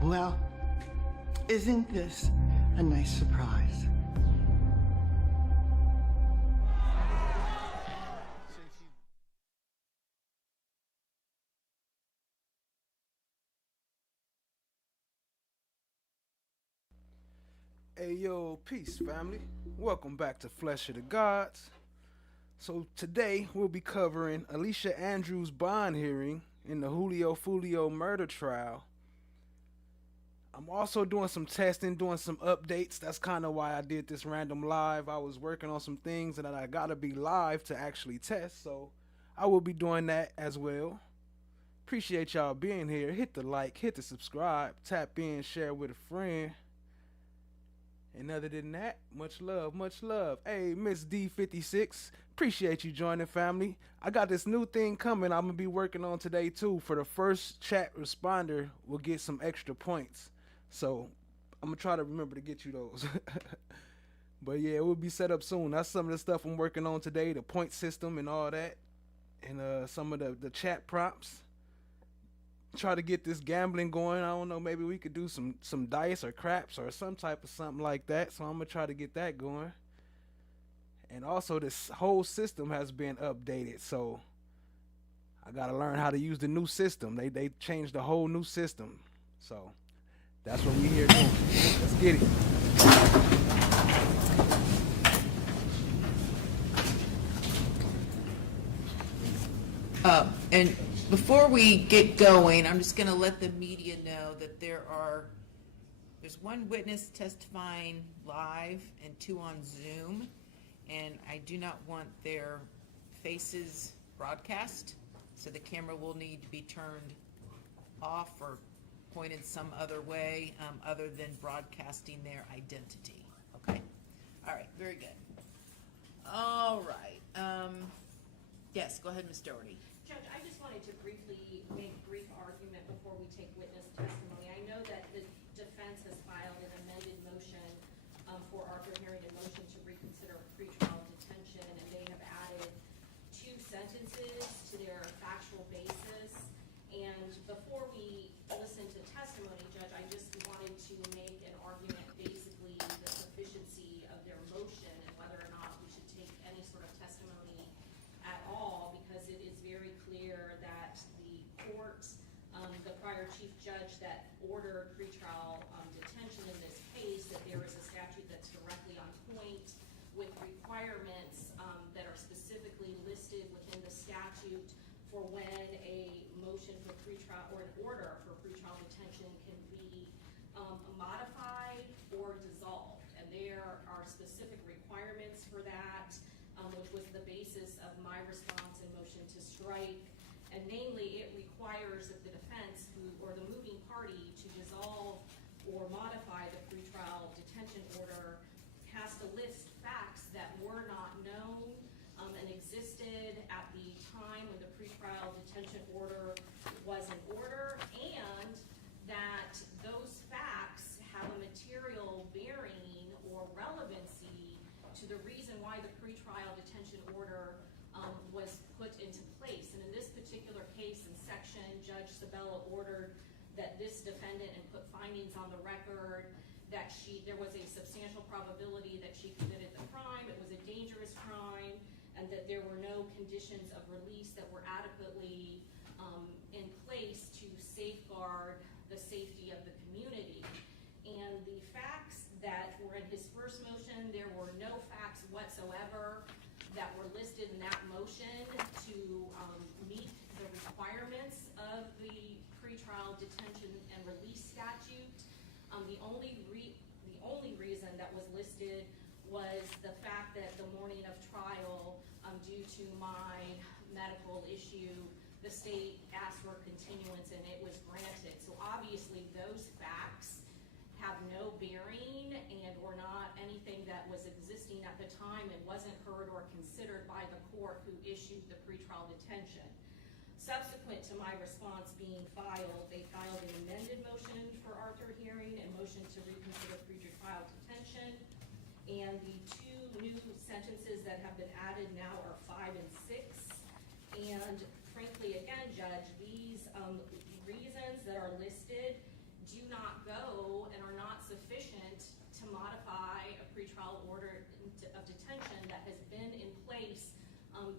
Well, isn't this a nice surprise? Hey yo, peace family. Welcome back to Flesh of the Gods. So today we'll be covering Alicia Andrews' bond hearing in the Julio Foolio murder trial. I'm also doing some testing, doing some updates. That's kind of why I did this random live. I was working on some things and I gotta be live to actually test, so I will be doing that as well. Appreciate y'all being here. Hit the like, hit the subscribe, tap in, share with a friend. And other than that, much love, much love. Hey, Miss D56, appreciate you joining, family. I got this new thing coming I'm going to be working on today, too. For the first chat responder, we'll get some extra points. So, I'm going to try to remember to get you those. But yeah, it will be set up soon. That's some of the stuff I'm working on today, the point system and all that. And some of the chat prompts. Try to get this gambling going. I don't know, maybe we could do some dice or craps or some type of something like that. So I'm gonna try to get that going. And also this whole system has been updated, so I gotta learn how to use the new system. They changed the whole new system. So that's what we here doing. Let's get it. And before we get going, I'm just going to let the media know that there's one witness testifying live and two on Zoom, and I do not want their faces broadcast, so the camera will need to be turned off or pointed some other way other than broadcasting their identity. Okay? All right, very good. All right. Yes, go ahead, Ms. Doherty. Judge, I just wanted to briefly make a brief argument before we take witness testimony. I know that the defense has filed an amended motion for Arthur Herring, a motion to reconsider pretrial detention, and they have added 2 sentences to their factual basis. And before we listen to testimony, Judge, I just wanted to make an argument, basically the sufficiency of their motion and whether or not we should take any sort of testimony at all, because it is very clear that the court, the prior chief judge that ordered pretrial detention in this case, that there is a statute that's directly on point with requirements that are specifically listed within the statute for when a motion for pretrial or an order for pretrial detention can be modified or dissolved. And there are specific requirements for that, which was the basis of my response and motion to strike. And namely, it requires that the defense or the moving party to dissolve or modify the pretrial detention order has to list facts that were not known and existed at the time when the pretrial detention order was in order, and that those facts have a material bearing or relevancy to the reason why the pretrial detention order was put into place. And in this particular case, in section, Judge Sabella ordered that this defendant, and put findings on the record, that there was a substantial probability that she committed the crime, it was a dangerous crime, and that there were no conditions of release that were adequately in place to safeguard the safety of the community. And the facts that were in his first motion, there were no facts whatsoever that were listed in that motion to meet the requirements of the pretrial detention and release statute. The only reason that was listed was the fact that the morning of trial, due to my medical issue, the state asked for a continuance and it was granted. So obviously those facts have no bearing and or not anything that was existing at the time and wasn't heard or considered by the court who issued the pretrial detention. Subsequent to my response being filed, they filed an amended motion for Arthur Herring and motion to reconsider pretrial detention. And the 2 new sentences that have been added now are 5 and 6. And frankly, again, Judge, these reasons that are listed do not go and are not sufficient to modify a pretrial order of detention that has been in place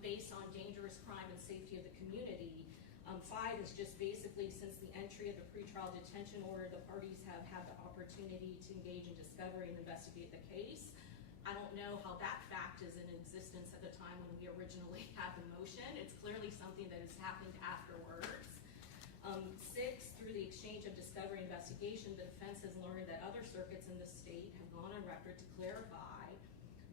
based on dangerous crime and safety of the community. 5 is just basically since the entry of the pretrial detention order, the parties have had the opportunity to engage in discovery and investigate the case. I don't know how that fact is in existence at the time when we originally had the motion. It's clearly something that has happened afterwards. 6, through the exchange of discovery and investigation, the defense has learned that other circuits in the state have gone on record to clarify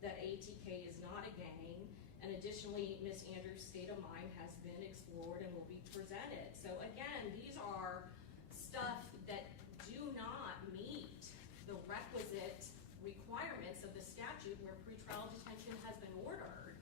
that ATK is not a gang, and additionally, Ms. Andrews' state of mind has been explored and will be presented. So again, these are stuff that do not meet the requisite requirements of the statute where pretrial detention has been ordered.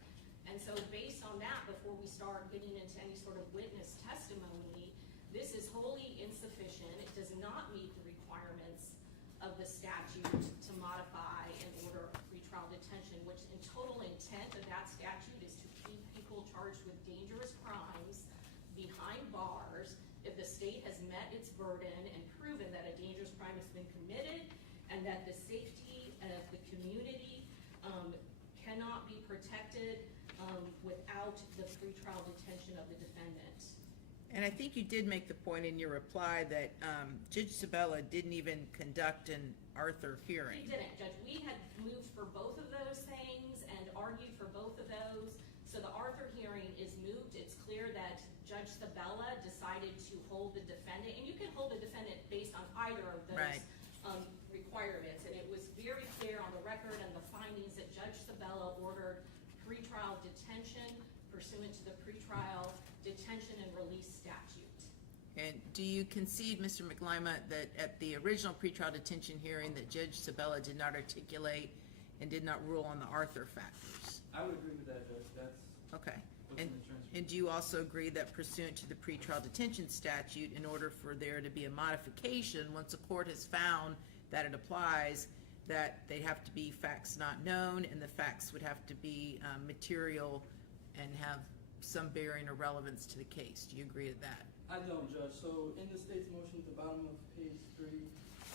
And so based on that, before we start getting into any sort of witness testimony, this is wholly insufficient. It does not meet the requirements of the statute to modify and order a pretrial detention, which in total intent of that statute is to keep people charged with dangerous crimes behind bars if the state has met its burden and proven that a dangerous crime has been committed and that the safety of the community cannot be protected without the pretrial detention of the defendant. And I think you did make the point in your reply that Judge Sabella didn't even conduct an Arthur hearing. He didn't, Judge. We had moved for both of those things and argued for both of those. So the Arthur hearing is moved. It's clear that Judge Sabella decided to hold the defendant, and you can hold the defendant based on either of those Right. requirements. And it was very clear on the record and the findings that Judge Sabella ordered pretrial detention pursuant to the pretrial detention and release statute. And do you concede, Mr. McLima, that at the original pretrial detention hearing that Judge Sabella did not articulate and did not rule on the Arthur factors? I would agree with that, Judge. That's Okay. what's And, in the transcript. and do you also agree that pursuant to the pretrial detention statute, in order for there to be a modification, once a court has found that it applies, that they have to be facts not known, and the facts would have to be material and have some bearing or relevance to the case? Do you agree to that? I don't, Judge. So in the state's motion at the bottom of page 3,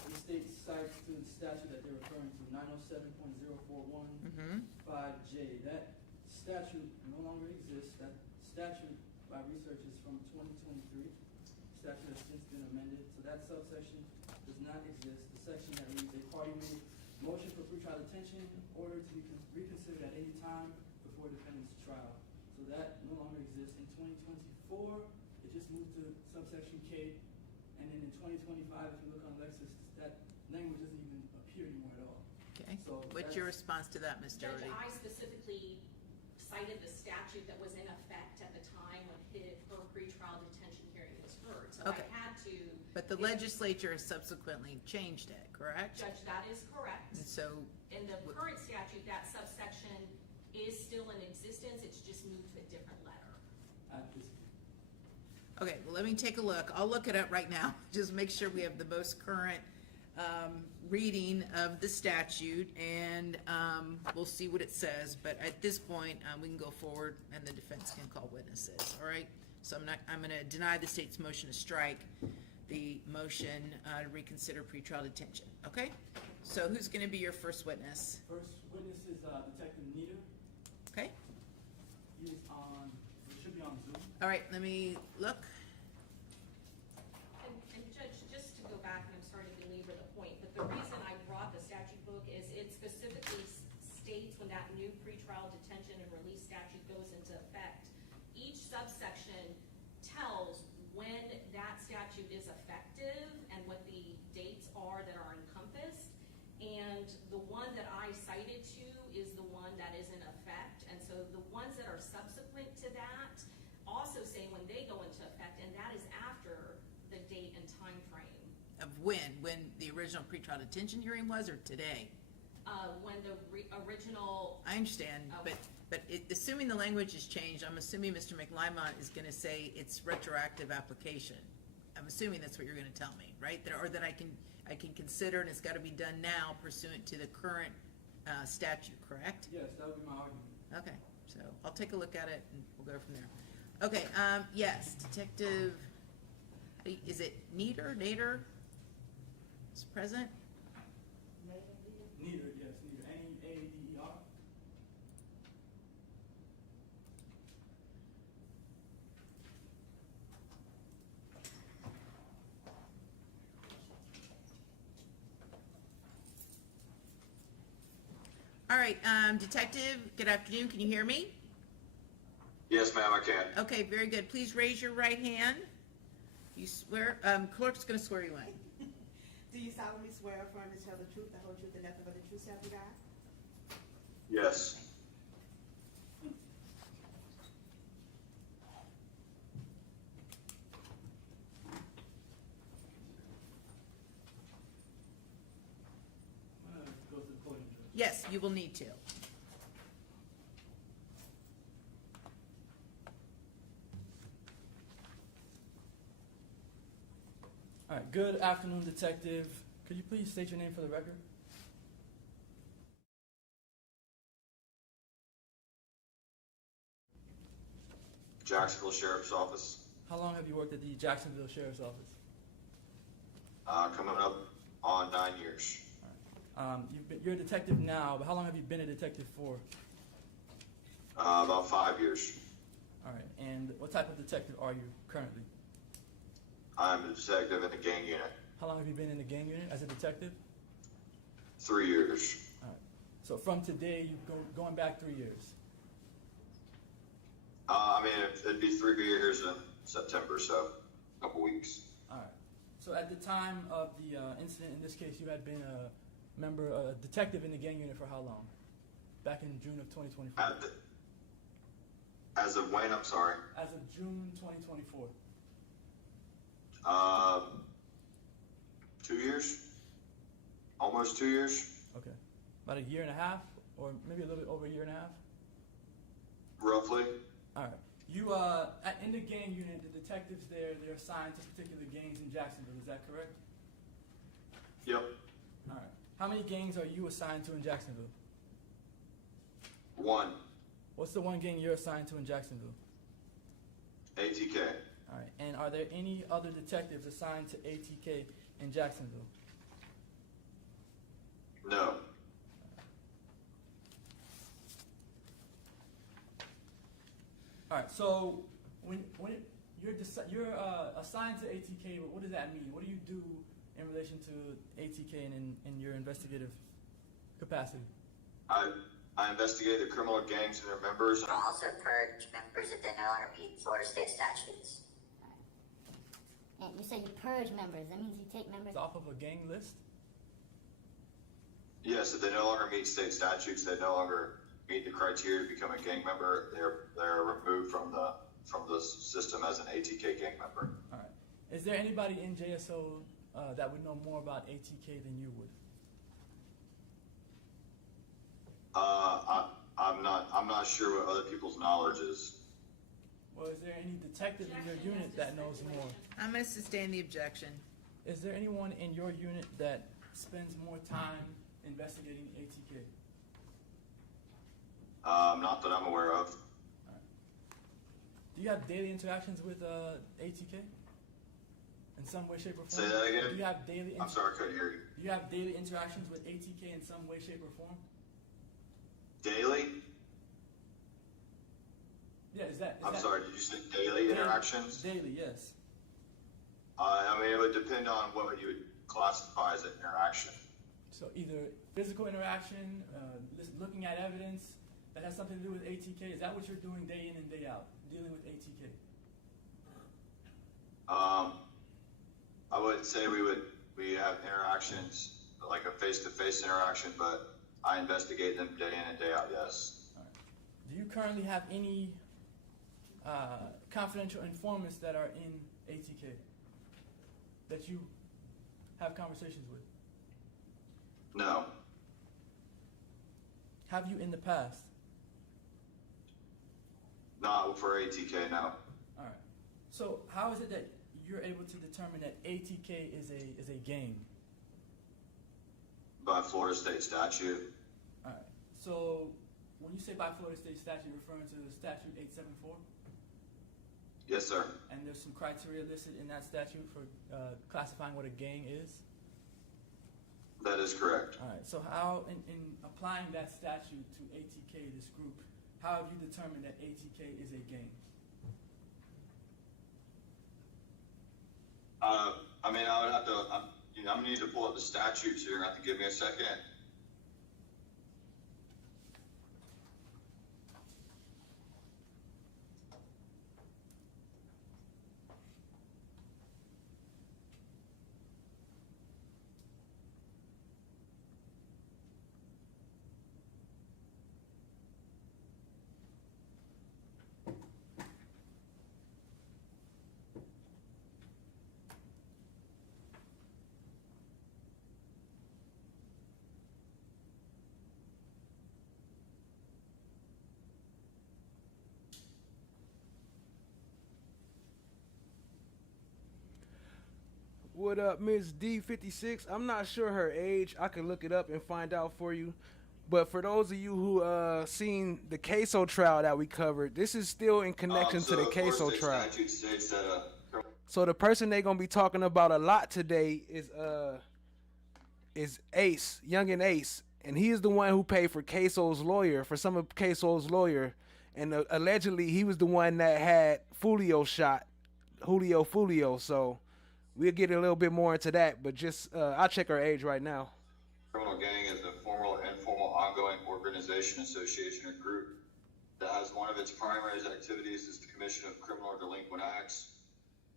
the state cites to the statute that they're referring to, 907.041-5J. That statute no longer exists. That statute, by research, is from 2023. Statute has since been amended, so that subsection does not exist. The section that reads, a party may motion for pretrial detention order to be reconsidered at any time before defendant's trial. So that no longer exists. In 2024, it just moved to subsection K, and then in 2025, if you look on Lexis, that language doesn't even appear anymore at all. Okay. So What's your that's- response to that, Ms. Judge, Doherty? I specifically cited the statute that was in effect at the time when her pretrial detention hearing was heard. So Okay. I had to. But the legislature has subsequently changed it, correct? Judge, that is correct. And so, In the current statute, that subsection is still in existence. It's just moved to a different letter. At this, okay, well, let me take a look. I'll look it up right now. Just make sure we have the most current reading of the statute, and we'll see what it says. But at this point, we can go forward, and the defense can call witnesses. All right. So I'm going to deny the state's motion to strike the motion to reconsider pretrial detention. Okay. So who's going to be your first witness? first witness is Detective Nita. Okay. He is on, it should be on Zoom. All right. Let me look. And Judge, just to go back, and I'm sorry to belabor the point, but the reason I brought the statute book is it specifically states when that new pretrial detention and release statute goes into effect. Each subsection tells when that statute is effective and what the dates are that are encompassed. And the one that I cited to is the one that is in effect. And so the ones that are subsequent to that also say when they go into effect, and that is after the date and time frame. Of when the original pretrial detention hearing was, or today? When the original, I understand, Okay. but assuming the language has changed, I'm assuming Mr. McLymont is gonna say it's retroactive application. I'm assuming that's what you're gonna tell me, right? Or that I can consider, and it's gotta be done now pursuant to the current statute, correct? Yes, that would be my argument. Okay, so I'll take a look at it and we'll go from there. Okay, yes, Detective, is it Nader is present? Neither, yes, neither. N-E-A-D-E-R. All right, Detective, good afternoon, can you hear me? Yes, ma'am, I can. Okay, very good. Please raise your right hand. You swear, clerk's gonna swear you in. Do you solemnly swear or affirm to tell the truth, the whole truth, and nothing but the truth, so help you God? Yes. Go to the podium, Judge. Yes, you will need to. All right, good afternoon, Detective. Could you please state your name for the record? Jacksonville Sheriff's Office. How long have you worked at the Jacksonville Sheriff's Office? Coming up on 9 years. You're a detective now, but how long have you been a detective for? About 5 years. All right, and what type of detective are you currently? I'm a detective in the gang unit. How long have you been in the gang unit as a detective? 3 years. All right, so from today, going back 3 years. I mean, it'd be 3 years in September, so a couple weeks. All right, so at the time of the incident, in this case, you had been a detective in the gang unit for how long? Back in June of 2024. As of when, I'm sorry? As of June 2024. 2 years? Almost 2 years? Okay. About a year and a half, or maybe a little bit over a year and a half? Roughly. All right. You, in the gang unit, the detectives there, they're assigned to particular gangs in Jacksonville, is that correct? Yep. All right. How many gangs are you assigned to in Jacksonville? 1. What's the one gang you're assigned to in Jacksonville? ATK. All right. And are there any other detectives assigned to ATK in Jacksonville? No. All right. So when you're assigned to ATK, but what does that mean? What do you do in relation to ATK and in your investigative capacity? I investigate the criminal gangs and their members. And also purge members if they no longer meet Florida state statutes. And you say you purge members. That means you take members Off of a gang list? Yes, if they no longer meet state statutes, they no longer meet the criteria to become a gang member, they're removed from the system as an ATK gang member. All right. Is there anybody in JSO that would know more about ATK than you would? I'm not sure what other people's knowledge is. Well, is there any detective in your unit that knows more? I'm gonna sustain the objection. Is there anyone in your unit that spends more time investigating ATK? Not that I'm aware of. All right. Do you have daily interactions with ATK? In some way, shape, or form? Say that again? Do you have daily? I'm sorry, I couldn't hear you. Do you have daily interactions with ATK in some way, shape, or form? Daily? Yeah, is that? I'm sorry, did you say daily interactions? Daily, yes. I mean, it would depend on what you would classify as an interaction. So either physical interaction, looking at evidence that has something to do with ATK. Is that what you're doing day in and day out, dealing with ATK? I wouldn't say we have interactions, like a face-to-face interaction, but I investigate them day in and day out, yes. All right. Do you currently have any confidential informants that are in ATK that you have conversations with? No. Have you in the past? Not for ATK, no. All right. So how is it that you're able to determine that ATK is a gang? By Florida state statute. All right. So when you say by Florida state statute, you're referring to the statute 874? Yes, sir. And there's some criteria listed in that statute for classifying what a gang is? That is correct. All right, so how, in applying that statute to ATK, this group, how have you determined that ATK is a gang? I mean, I would have to, I'm gonna need to pull up the statute, so you're gonna have to give me a second. What up, Miss D56? I'm not sure her age. I can look it up and find out for you. But for those of you who seen the queso trial that we covered, this is still in connection to the queso trial. Statute states that So the person they're gonna be talking about a lot today is Ace, Youngin Ace, and he is the one who paid for Queso's lawyer, for some of Queso's lawyer, and allegedly he was the one that had Foolio shot, Julio Foolio. So we'll get a little bit more into that, but just I'll check her age right now. criminal gang is a formal or informal ongoing organization, association, or group that has one of its primary activities is the commission of criminal or delinquent acts,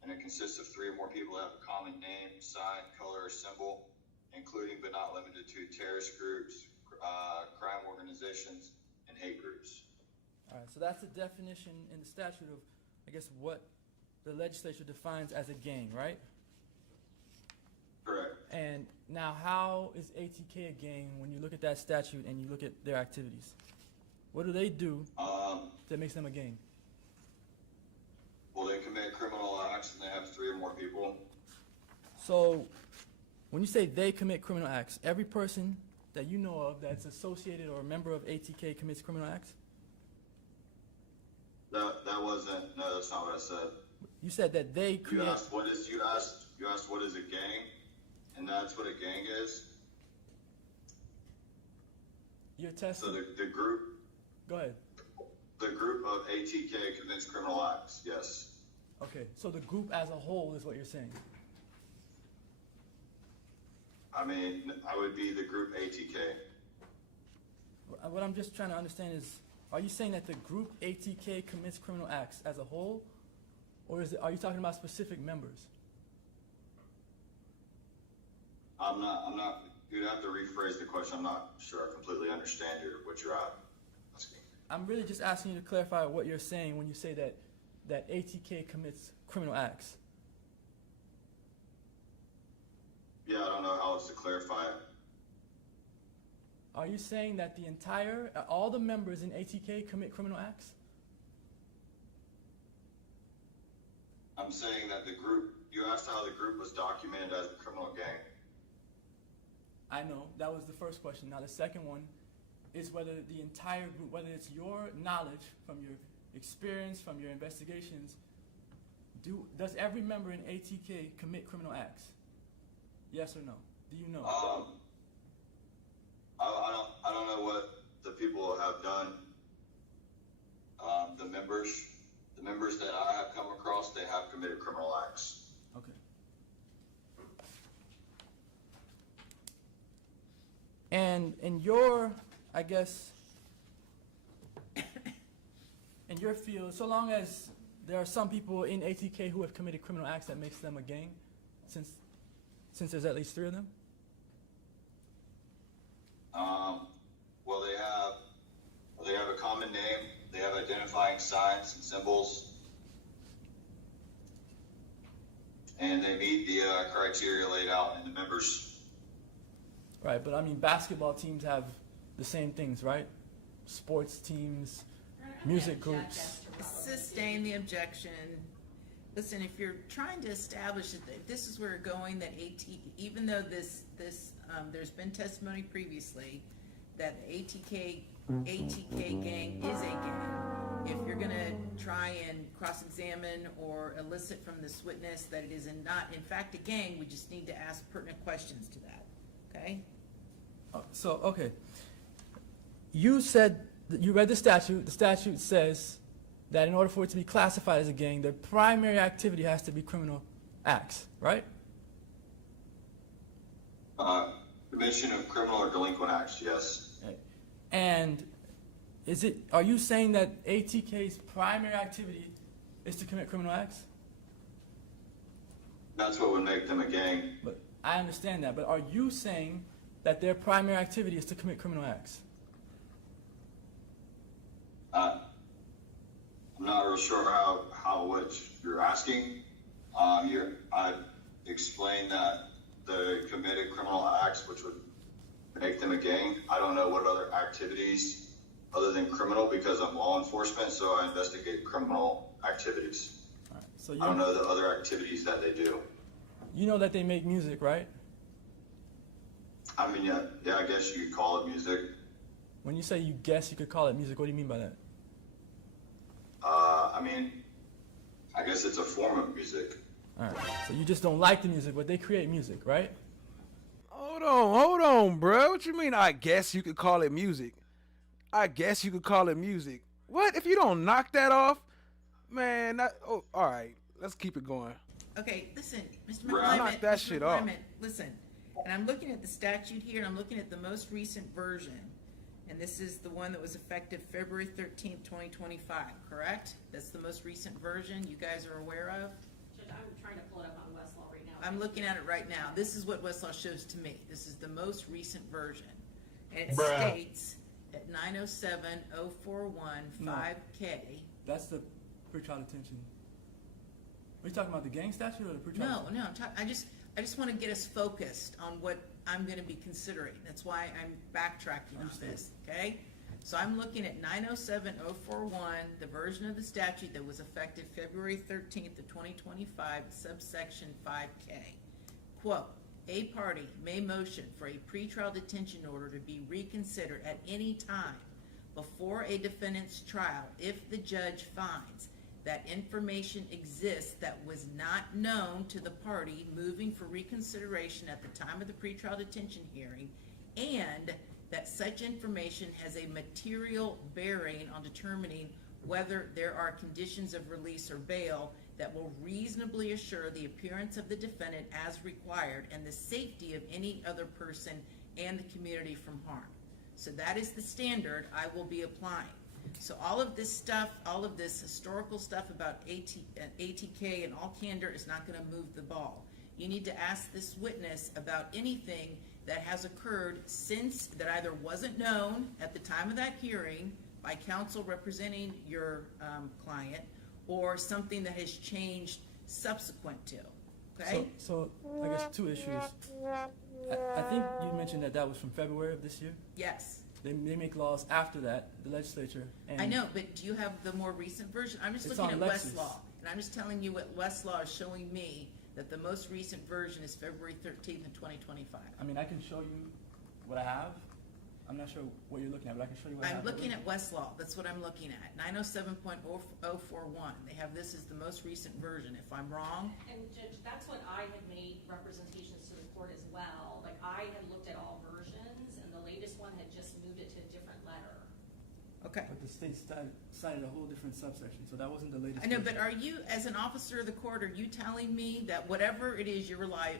and it consists of 3 or more people that have a common name, sign, color, or symbol, including but not limited to terrorist groups, crime organizations, and hate groups. All right, so that's the definition in the statute of, I guess, what the legislature defines as a gang, right? Correct. And now, how is ATK a gang when you look at that statute and you look at their activities? What do they do that makes them a gang? Well, they commit criminal acts and they have 3 or more people. So, when you say they commit criminal acts, every person that you know of that's associated or a member of ATK commits criminal acts? That wasn't, no, that's not what I said. You said that they commit. You asked what is a gang, and that's what a gang is. Your test. So the group, Go ahead. the group of ATK commits criminal acts, yes. Okay, so the group as a whole is what you're saying. I mean, I would be the group ATK. What I'm just trying to understand is, are you saying that the group ATK commits criminal acts as a whole, or are you talking about specific members? I'm not, you'd have to rephrase the question. I'm not sure I completely understand what you're asking. I'm really just asking you to clarify what you're saying when you say that ATK commits criminal acts. Yeah, I don't know how else to clarify it. Are you saying that all the members in ATK commit criminal acts? I'm saying that the group, you asked how the group was documented as a criminal gang. I know, that was the first question. Now the second one is whether the entire group, whether it's your knowledge from your experience, from your investigations, does every member in ATK commit criminal acts? Yes or no? Do you know? I don't know what the people have done. The members that I have come across, they have committed criminal acts. Okay. And in your, I guess, in your field, so long as there are some people in ATK who have committed criminal acts, that makes them a gang, since there's at least 3 of them? Well, they have a common name. They have identifying signs and symbols, and they meet the criteria laid out in the members. Right, but I mean, basketball teams have the same things, right? Sports teams, music groups. Sustain the objection. Listen, if you're trying to establish that if this is where we're going, that even though there's been testimony previously that ATK gang is a gang, if you're gonna try and cross-examine or elicit from this witness that it is not, in fact, a gang. We just need to ask pertinent questions to that, okay? Okay. You said, you read the statute. The statute says that in order for it to be classified as a gang, their primary activity has to be criminal acts, right? Commission of criminal or delinquent acts, yes. Right. And are you saying that ATK's primary activity is to commit criminal acts? That's what would make them a gang. But I understand that, but are you saying that their primary activity is to commit criminal acts? I'm not real sure how what you're asking. I explained that they committed criminal acts, which would make them a gang. I don't know what other activities other than criminal, because I'm law enforcement, so I investigate criminal activities. All right, so I don't know the other activities that they do. You know that they make music, right? I mean, yeah, I guess you could call it music. When you say you guess you could call it music, what do you mean by that? I mean, I guess it's a form of music. All right, so you just don't like the music, but they create music, right? Hold on, bro. What you mean? I guess you could call it music. I guess you could call it music. What? If you don't knock that off, man. All right. Let's keep it going. Okay, listen, Mr. Bro, McClyman. knock that Mr. shit off. McClyman, listen, and I'm looking at the statute here, and I'm looking at the most recent version, and this is the one that was effective February 13th, 2025, correct? That's the most recent version you guys are aware of? Judge, I'm trying to pull it up on Westlaw right now. I'm looking at it right now. This is what Westlaw shows to me. This is the most recent version. And it states at 907-041-5K. That's the pretrial detention. Are you talking about the gang statute or the pretrial? No, I just want to get us focused on what I'm going to be considering. That's why I'm backtracking on this, okay? So I'm looking at 907-041, the version of the statute that was effective February 13th of 2025, subsection 5K. Quote, a party may motion for a pretrial detention order to be reconsidered at any time before a defendant's trial if the judge finds that information exists that was not known to the party moving for reconsideration at the time of the pretrial detention hearing, and that such information has a material bearing on determining whether there are conditions of release or bail that will reasonably assure the appearance of the defendant as required and the safety of any other person and the community from harm. So that is the standard I will be applying. So all of this stuff, all of this historical stuff about ATK and all candor is not going to move the ball. You need to ask this witness about anything that has occurred since that either wasn't known at the time of that hearing by counsel representing your client, or something that has changed subsequent to. Okay? So I guess two issues. I think you mentioned that was from February of this year. Yes. They make laws after that, the legislature. And I know, but do you have the more recent version? I'm just It's looking at on Lexis. Westlaw, and I'm just telling you what Westlaw is showing me, that the most recent version is February 13th of 2025. I mean, I can show you what I have. I'm not sure what you're looking at, but I can show you what I have. I'm looking at Westlaw. That's what I'm looking at. 907.041. They have this as the most recent version. If I'm wrong, And Judge, that's what I had made representations to the court as well. Like, I had looked at all versions, and the latest one had just moved it to a different letter. okay. But the state cited a whole different subsection, so that wasn't the latest. I know, but version. are you, as an officer of the court, are you telling me that whatever it is you're relying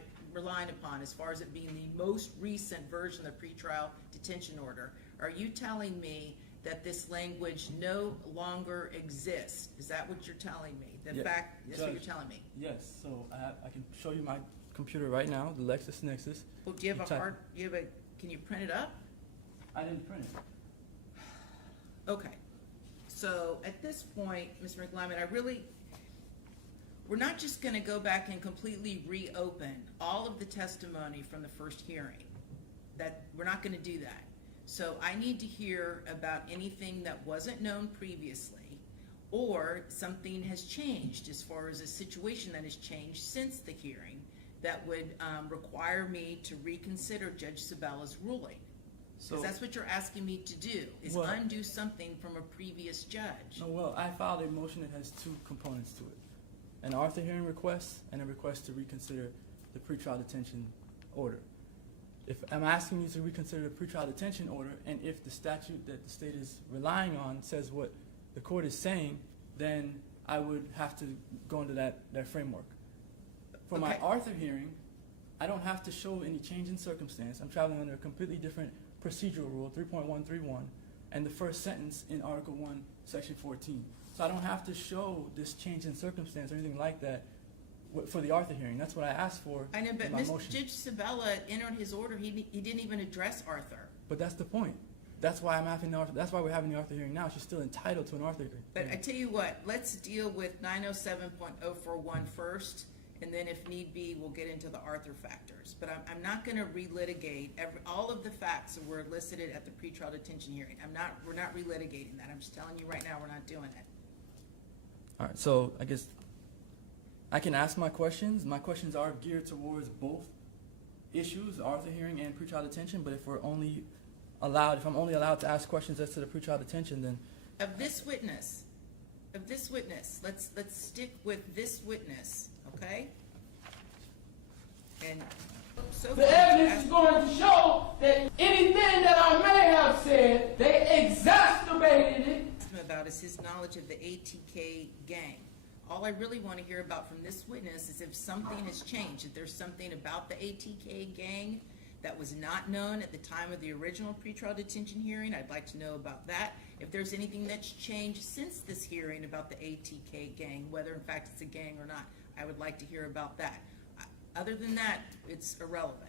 upon as far as it being the most recent version of the pretrial detention order, are you telling me that this language no longer exists? Is that what you're telling me? The Yeah, fact, that's what you're Judge. telling me? Yes, so I can show you my computer right now, the LexisNexis. Well, do you have type- can you print it up? I didn't print it. Okay, so at this point, Mr. McLyman, we're not just gonna go back and completely reopen all of the testimony from the first hearing. We're not gonna do that. So I need to hear about anything that wasn't known previously, or something has changed as far as a situation that has changed since the hearing that would require me to reconsider Judge Sabella's ruling. So Because that's what you're asking me to do, is Well- undo something from a previous judge. no, well, I filed a motion that has two components to it: an Arthur hearing request and a request to reconsider the pretrial detention order. If I'm asking you to reconsider the pretrial detention order, and if the statute that the state is relying on says what the court is saying, then I would have to go into that framework. For my Okay. Arthur hearing, I don't have to show any change in circumstance. I'm traveling under a completely different procedural rule, 3.131, and the first sentence in Article 1, Section 14. So I don't have to show this change in circumstance or anything like that for the Arthur hearing. That's what I asked for I know, but in my motion. Judge Sabella entered his order, he didn't even address Arthur. But that's the point. That's why that's why we're having the Arthur hearing now. She's still entitled to an Arthur hearing. But I tell you what, let's deal with 907.041 first, and then if need be, we'll get into the Arthur factors. But I'm not gonna relitigate all of the facts that were elicited at the pretrial detention hearing. We're not relitigating that. I'm just telling you right now, we're not doing it. All right, so I guess I can ask my questions. My questions are geared towards both issues, Arthur hearing and pretrial detention, but if I'm only allowed to ask questions as to the pretrial detention, then Of this witness, let's stick with this witness, okay? And so The evidence is going to show that anything that I may have said, they exacerbated it. about is his knowledge of the ATK gang. All I really want to hear about from this witness is if something has changed, if there's something about the ATK gang that was not known at the time of the original pretrial detention hearing. I'd like to know about that. If there's anything that's changed since this hearing about the ATK gang, whether in fact it's a gang or not, I would like to hear about that. Other than that, it's irrelevant.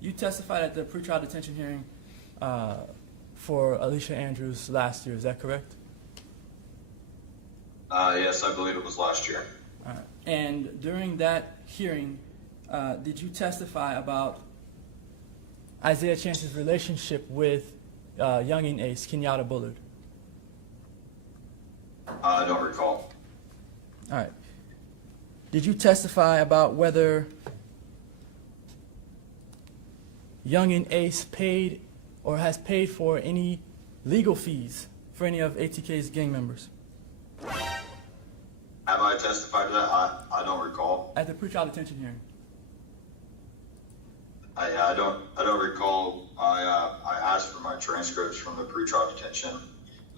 you testified at the pretrial detention hearing for Alicia Andrews last year. Is that correct? Yes, I believe it was last year. All right. And during that hearing, did you testify about Isaiah Chance's relationship with younging ace, Kenyatta Bullard? I don't recall. All right. Did you testify about whether younging ace paid or has paid for any legal fees for any of ATK's gang members? Have I testified to that? I don't recall. At the pretrial detention hearing. I don't recall. I asked for my transcripts from the pretrial detention, and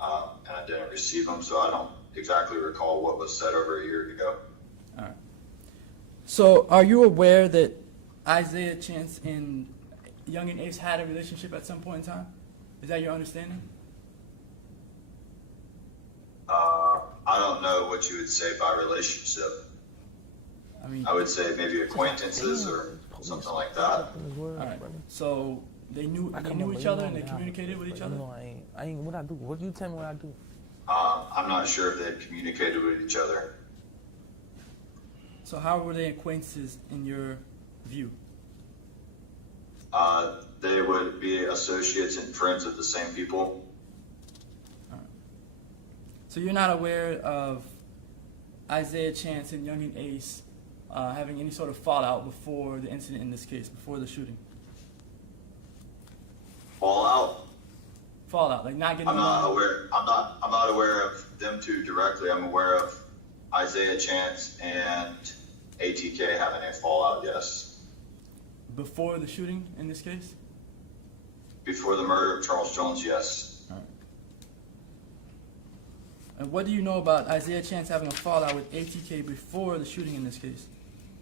I didn't receive them, so I don't exactly recall what was said over a year ago. All right. So, are you aware that Isaiah Chance and younging ace had a relationship at some point in time? Is that your understanding? I don't know what you would say by relationship. I mean, I would say maybe acquaintances or something like that. all right. So they knew each other and they communicated with each other. No, I ain't. What I do? What you tell me what I do? I'm not sure if they had communicated with each other. So how were they acquaintances in your view? They would be associates and friends of the same people. So you're not aware of Isaiah Chance and younging ace having any sort of fallout before the incident in this case, before the shooting? Fallout? Fallout, like not getting I'm not along? aware. I'm not aware of them two directly. I'm aware of Isaiah Chance and ATK having a fallout. Yes. Before the shooting in this case? Before the murder of Charles Jones. Yes. And what do you know about Isaiah Chance having a fallout with ATK before the shooting in this case?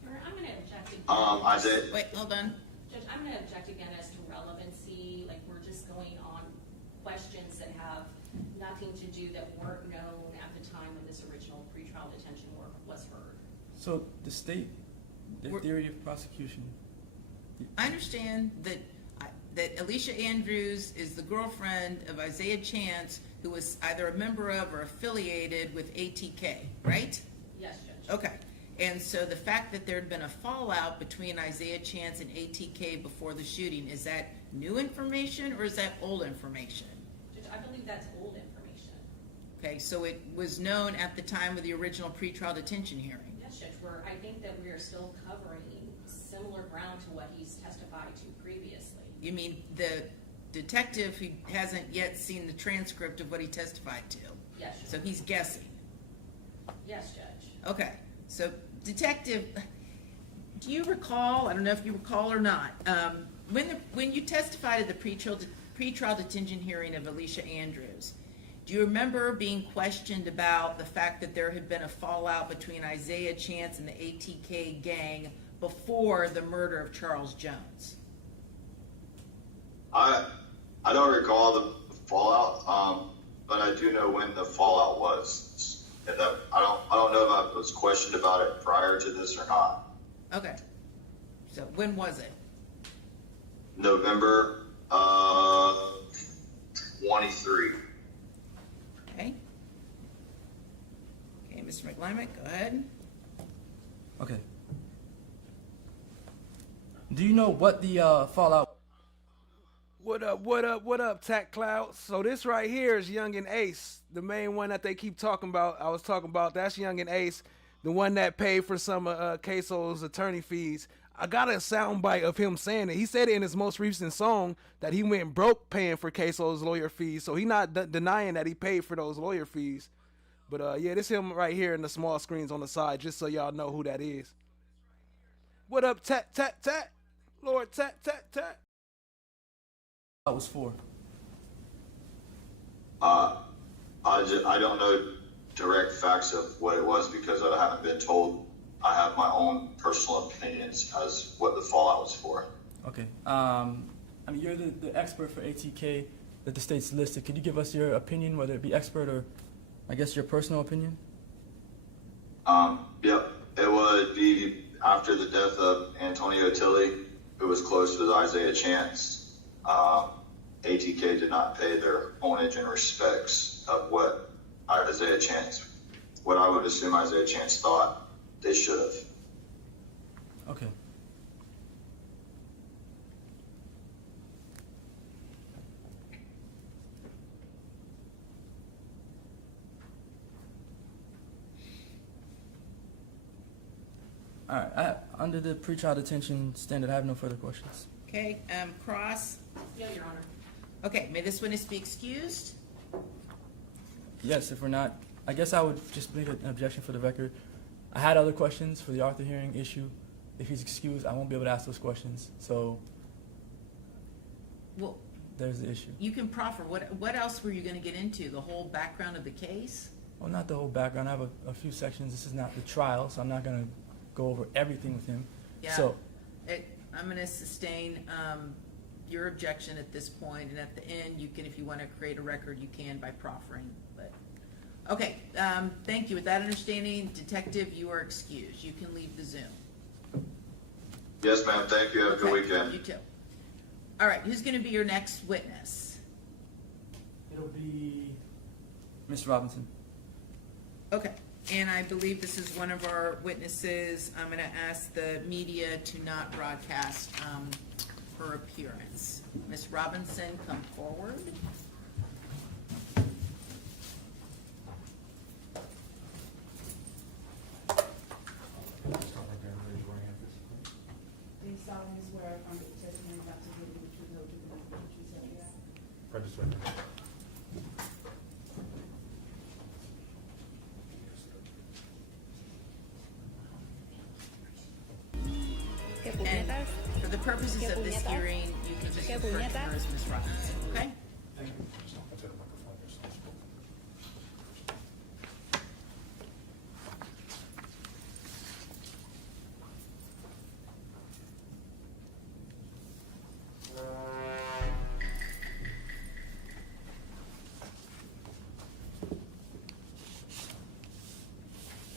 I'm going to object again. Isaiah. Wait, hold on. Judge, I'm going to object again as to relevancy. Like, we're just going on questions that have nothing to do, that weren't known at the time when this original pretrial detention work was heard. So the state, the theory of prosecution. I understand that Alicia Andrews is the girlfriend of Isaiah Chance, who was either a member of or affiliated with ATK, right? Yes, Judge. Okay. And so the fact that there had been a fallout between Isaiah Chance and ATK before the shooting, is that new information or is that old information? Judge, I believe that's old information. Okay, so it was known at the time of the original pretrial detention hearing. Yes, Judge, I think that we are still covering similar ground to what he's testified to previously. You mean the detective who hasn't yet seen the transcript of what he testified to? Yes, Judge. So he's guessing. Yes, Judge. Okay, so detective, do you recall, I don't know if you recall or not, when you testified at the pretrial detention hearing of Alicia Andrews, do you remember being questioned about the fact that there had been a fallout between Isaiah Chance and the ATK gang before the murder of Charles Jones? I don't recall the fallout, but I do know when the fallout was. And that, I don't know if I was questioned about it prior to this or not. Okay, so when was it? November 23. Okay. Okay, Mr. McClymont, go ahead. Okay. Do you know what the fallout? What up, Tac Cloud? So this right here is Youngin Ace, the main one that they keep talking about. I was talking about, that's Youngin Ace, the one that paid for some of Queso's attorney fees. I got a soundbite of him saying it. He said it in his most recent song that he went broke paying for Queso's lawyer fees. So he not denying that he paid for those lawyer fees. But yeah, this him right here in the small screens on the side, just so y'all know who that is. What up, Tat Tat Tat? Lord Tat Tat Tat. Was for? I don't know direct facts of what it was because I haven't been told. I have my own personal opinions as what the fallout was for. Okay. I mean, you're the expert for ATK that the state's listed. Could you give us your opinion, whether it be expert or, I guess, your personal opinion? Yep. It would be after the death of Antonio Tilly, who was close with Isaiah Chance. ATK did not pay their homage and respects of what Isaiah Chance, what I would assume Isaiah Chance thought they should have. Okay. All right. Under the pretrial detention standard, I have no further questions. Okay, Cross? No, Your Honor. Okay, may this witness be excused? Yes, if we're not, I guess I would just make an objection for the record. I had other questions for the Arthur hearing issue. If he's excused, I won't be able to ask those questions. So Well, there's the issue. you can proffer. What else were you going to get into? The whole background of the case? Well, not the whole background. I have a few sections. This is not the trial, so I'm not going to go over everything with him. Yeah. So, I'm going to sustain your objection at this point, and at the end, you can, if you want to create a record, you can by proffering. But okay, thank you. With that understanding, Detective, you are excused. You can leave the Zoom. Yes, ma'am. Thank you. Have a good weekend. You too. All right, who's going to be your next witness? it'll be Ms. Robinson. Okay, and I believe this is one of our witnesses. I'm going to ask the media to not broadcast her appearance. Ms. Robinson, come forward. Do you solemnly swear affirm that the testimony about to give you the truth, the whole truth, and nothing but the truth, so help you God? And for the purposes of this hearing, you can just refer to her as Ms. Robinson, okay?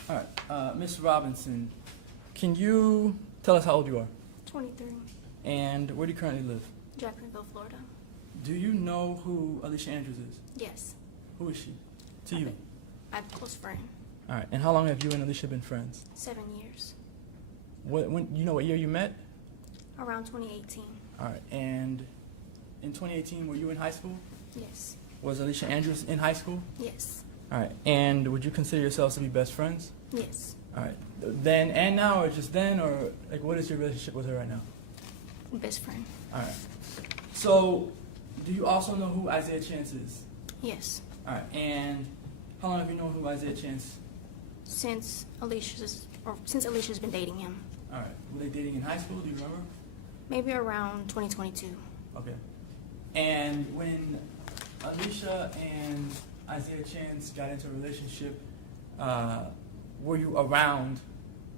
All right, Ms. Robinson, can you tell us how old you are? 23, And where do you currently live? Jacksonville, Florida. Do you know who Alicia Andrews is? Yes, Who is she to you? I'm a close friend. All right, and how long have you and Alicia been friends? 7 years. When you know what year you met? Around 2018. All right, and in 2018, were you in high school? Yes, Was Alicia Andrews in high school? yes. All right. And would you consider yourselves to be best friends? Yes. All right. Then and now, or just then, or like, what is your relationship with her right now? Best friend. All right. So, do you also know who Isaiah Chance is? Yes. All right. And how long have you known who Isaiah Chance? Since Alicia's been dating him. All right. Were they dating in high school? Do you remember? Maybe around 2022. Okay. And when Alicia and Isaiah Chance got into a relationship, were you around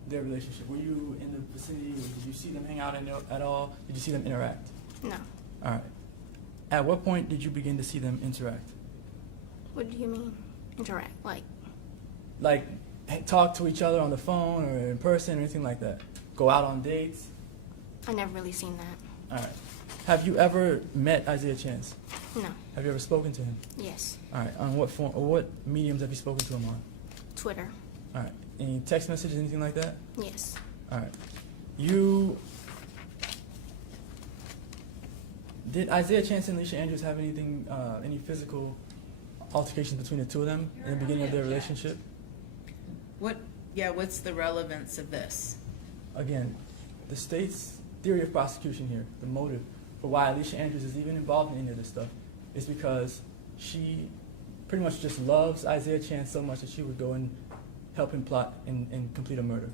their relationship? Were you in the vicinity? Or did you see them hang out at all? Did you see them interact? No. All right. At what point did you begin to see them interact? What do you mean? Interact? Like talk to each other on the phone or in person or anything like that? Go out on dates? I never really seen that. All right. Have you ever met Isaiah Chance? No. Have you ever spoken to him? Yes. All right. On what form or what mediums have you spoken to him on? Twitter. All right. Any text messages, anything like that? Yes. All right. Did Isaiah Chance and Alicia Andrews have anything, any physical altercations between the two of them in the beginning of their relationship? What's the relevance of this? Again, the state's theory of prosecution here, the motive for why Alicia Andrews is even involved in any of this stuff, is because she pretty much just loves Isaiah Chance so much that she would go and help him plot and complete a murder.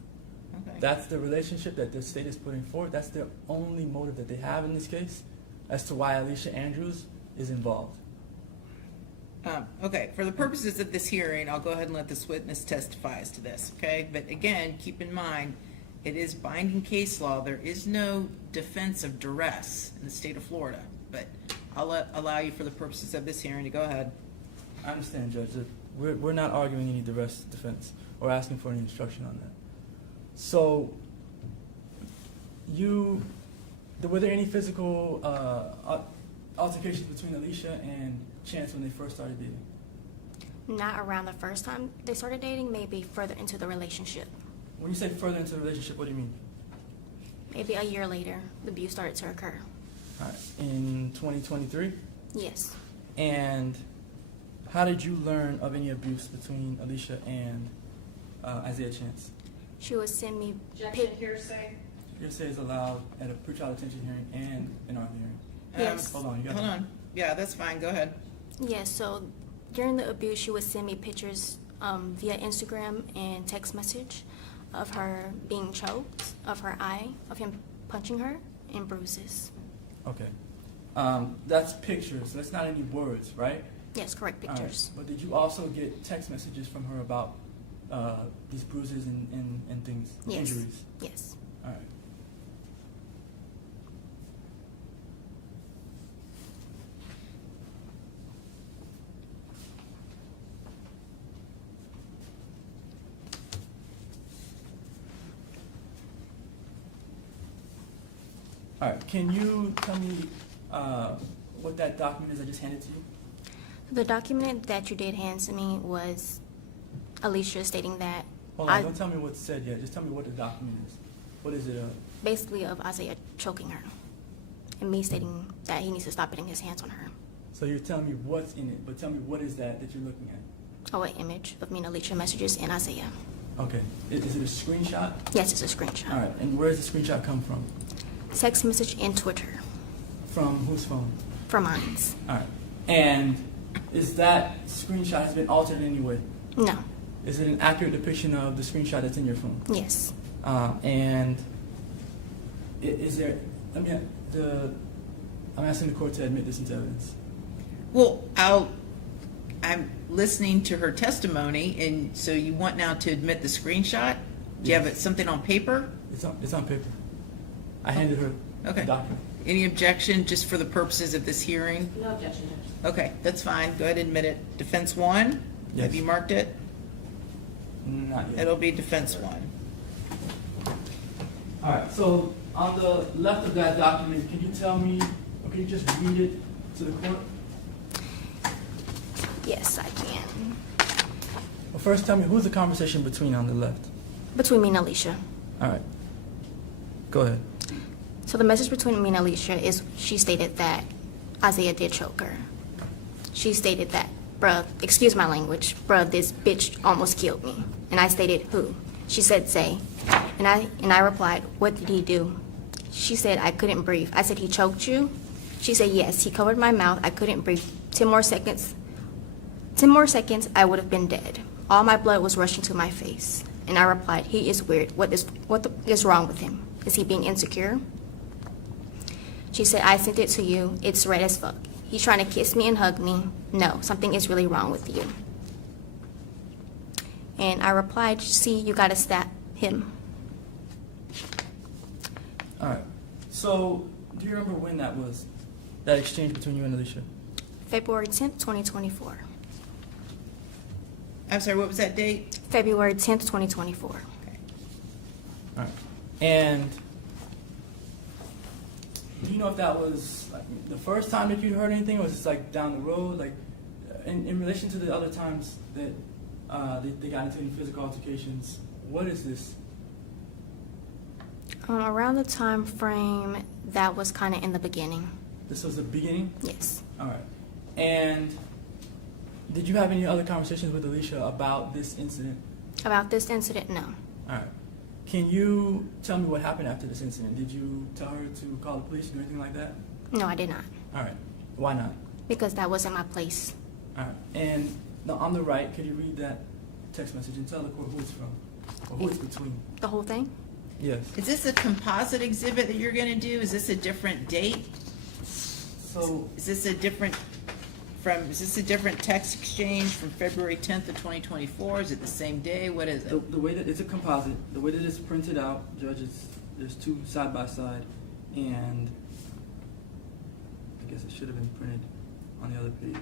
Okay. That's the relationship that the state is putting forward. That's the only motive that they have in this case as to why Alicia Andrews is involved. Okay, for the purposes of this hearing, I'll go ahead and let this witness testify as to this, okay? But again, keep in mind, it is binding case law. There is no defense of duress in the state of Florida, but I'll allow you for the purposes of this hearing to go ahead. I understand, Judge, that we're not arguing any duress defense or asking for any instruction on that. So, were there any physical altercations between Alicia and Chance when they first started dating? Not around the first time they started dating, maybe further into the relationship. When you say further into the relationship, what do you mean? Maybe a year later, the abuse started to occur. All right. In 2023? Yes. And how did you learn of any abuse between Alicia and Isaiah Chance? She would send me Objection, hearsay. Hearsay is allowed at a pretrial detention hearing and an ARM hearing. Yes. Hold on, you got Hold on. Yeah, that's fine. Go ahead. Yes, so during the abuse, she would send me pictures via Instagram and text message of her being choked, of her eye, of him punching her, and bruises. Okay. That's pictures. That's not any words, right? Yes, correct pictures. But did you also get text messages from her about these bruises and things, Yes. injuries? Yes. All right. All right. Can you tell me what that document is I just handed to you? The document that you did hand to me was Alicia stating that Hold on. Don't tell me what's said yet. Just tell me what the document is. What is it? Basically of Isaiah choking her and me stating that he needs to stop putting his hands on her. So you're telling me what's in it, but tell me what is that you're looking at? Oh, an image of me and Alicia messages and Isaiah. Okay. Is it a screenshot? Yes, it's a screenshot. All right. And where does the screenshot come from? Text message and Twitter. From whose phone? From mine's. All right. And is that screenshot has been altered in any way? No. Is it an accurate depiction of the screenshot that's in your phone? Yes. And is there? I'm asking the court to admit this into evidence. Well, I'm listening to her testimony, and so you want now to admit the screenshot? Do you have something on paper? It's on paper. I handed her Okay. the document. Any objection, just for the purposes of this hearing? No objection, Judge. Okay, that's fine. Go ahead and admit it. Defense one? Yes. Have you marked it? Not yet. It'll be defense one. All right. So on the left of that document, can you tell me, or can you just read it to the court? Yes, I can. Well, first tell me, who's the conversation between on the left? Between me and Alicia. All right. Go ahead. So the message between me and Alicia is she stated that Isaiah did choke her. She stated that bruh, excuse my language, bruh, this bitch almost killed me. And I stated, who? She said, Zay. And I replied, what did he do? She said, I couldn't breathe. I said, he choked you? She said, yes, he covered my mouth. I couldn't breathe. 10 more seconds, I would have been dead. All my blood was rushing to my face. And I replied, he is weird. What is wrong with him? Is he being insecure? She said, I sent it to you. It's red as fuck. He's trying to kiss me and hug me. No, something is really wrong with you. And I replied, see, you gotta stab him. All right. So, do you remember when that was? That exchange between you and Alicia? February 10th, 2024. I'm sorry, what was that date? February 10th, 2024. All right. And do you know if that was like, the first time that you heard anything, or was it like down the road? Like, in relation to the other times that they got into any physical altercations, what is this? Around the time frame that was kind of in the beginning. This was the beginning? Yes. All right. And did you have any other conversations with Alicia about this incident? About this incident, no. All right. Can you tell me what happened after this incident? Did you tell her to call the police or anything like that? No, I did not. All right. Why not? Because that wasn't my place. All right. And now on the right, could you read that text message and tell the court who it's from or who it's between? The whole thing? Yes. Is this a composite exhibit that you're gonna do? Is this a different date? So Is this a different text exchange from February 10th of 2024? Is it the same day? What is it? the way that it's a composite, the way that it's printed out, Judge, there's two side by side, and I guess it should have been printed on the other page.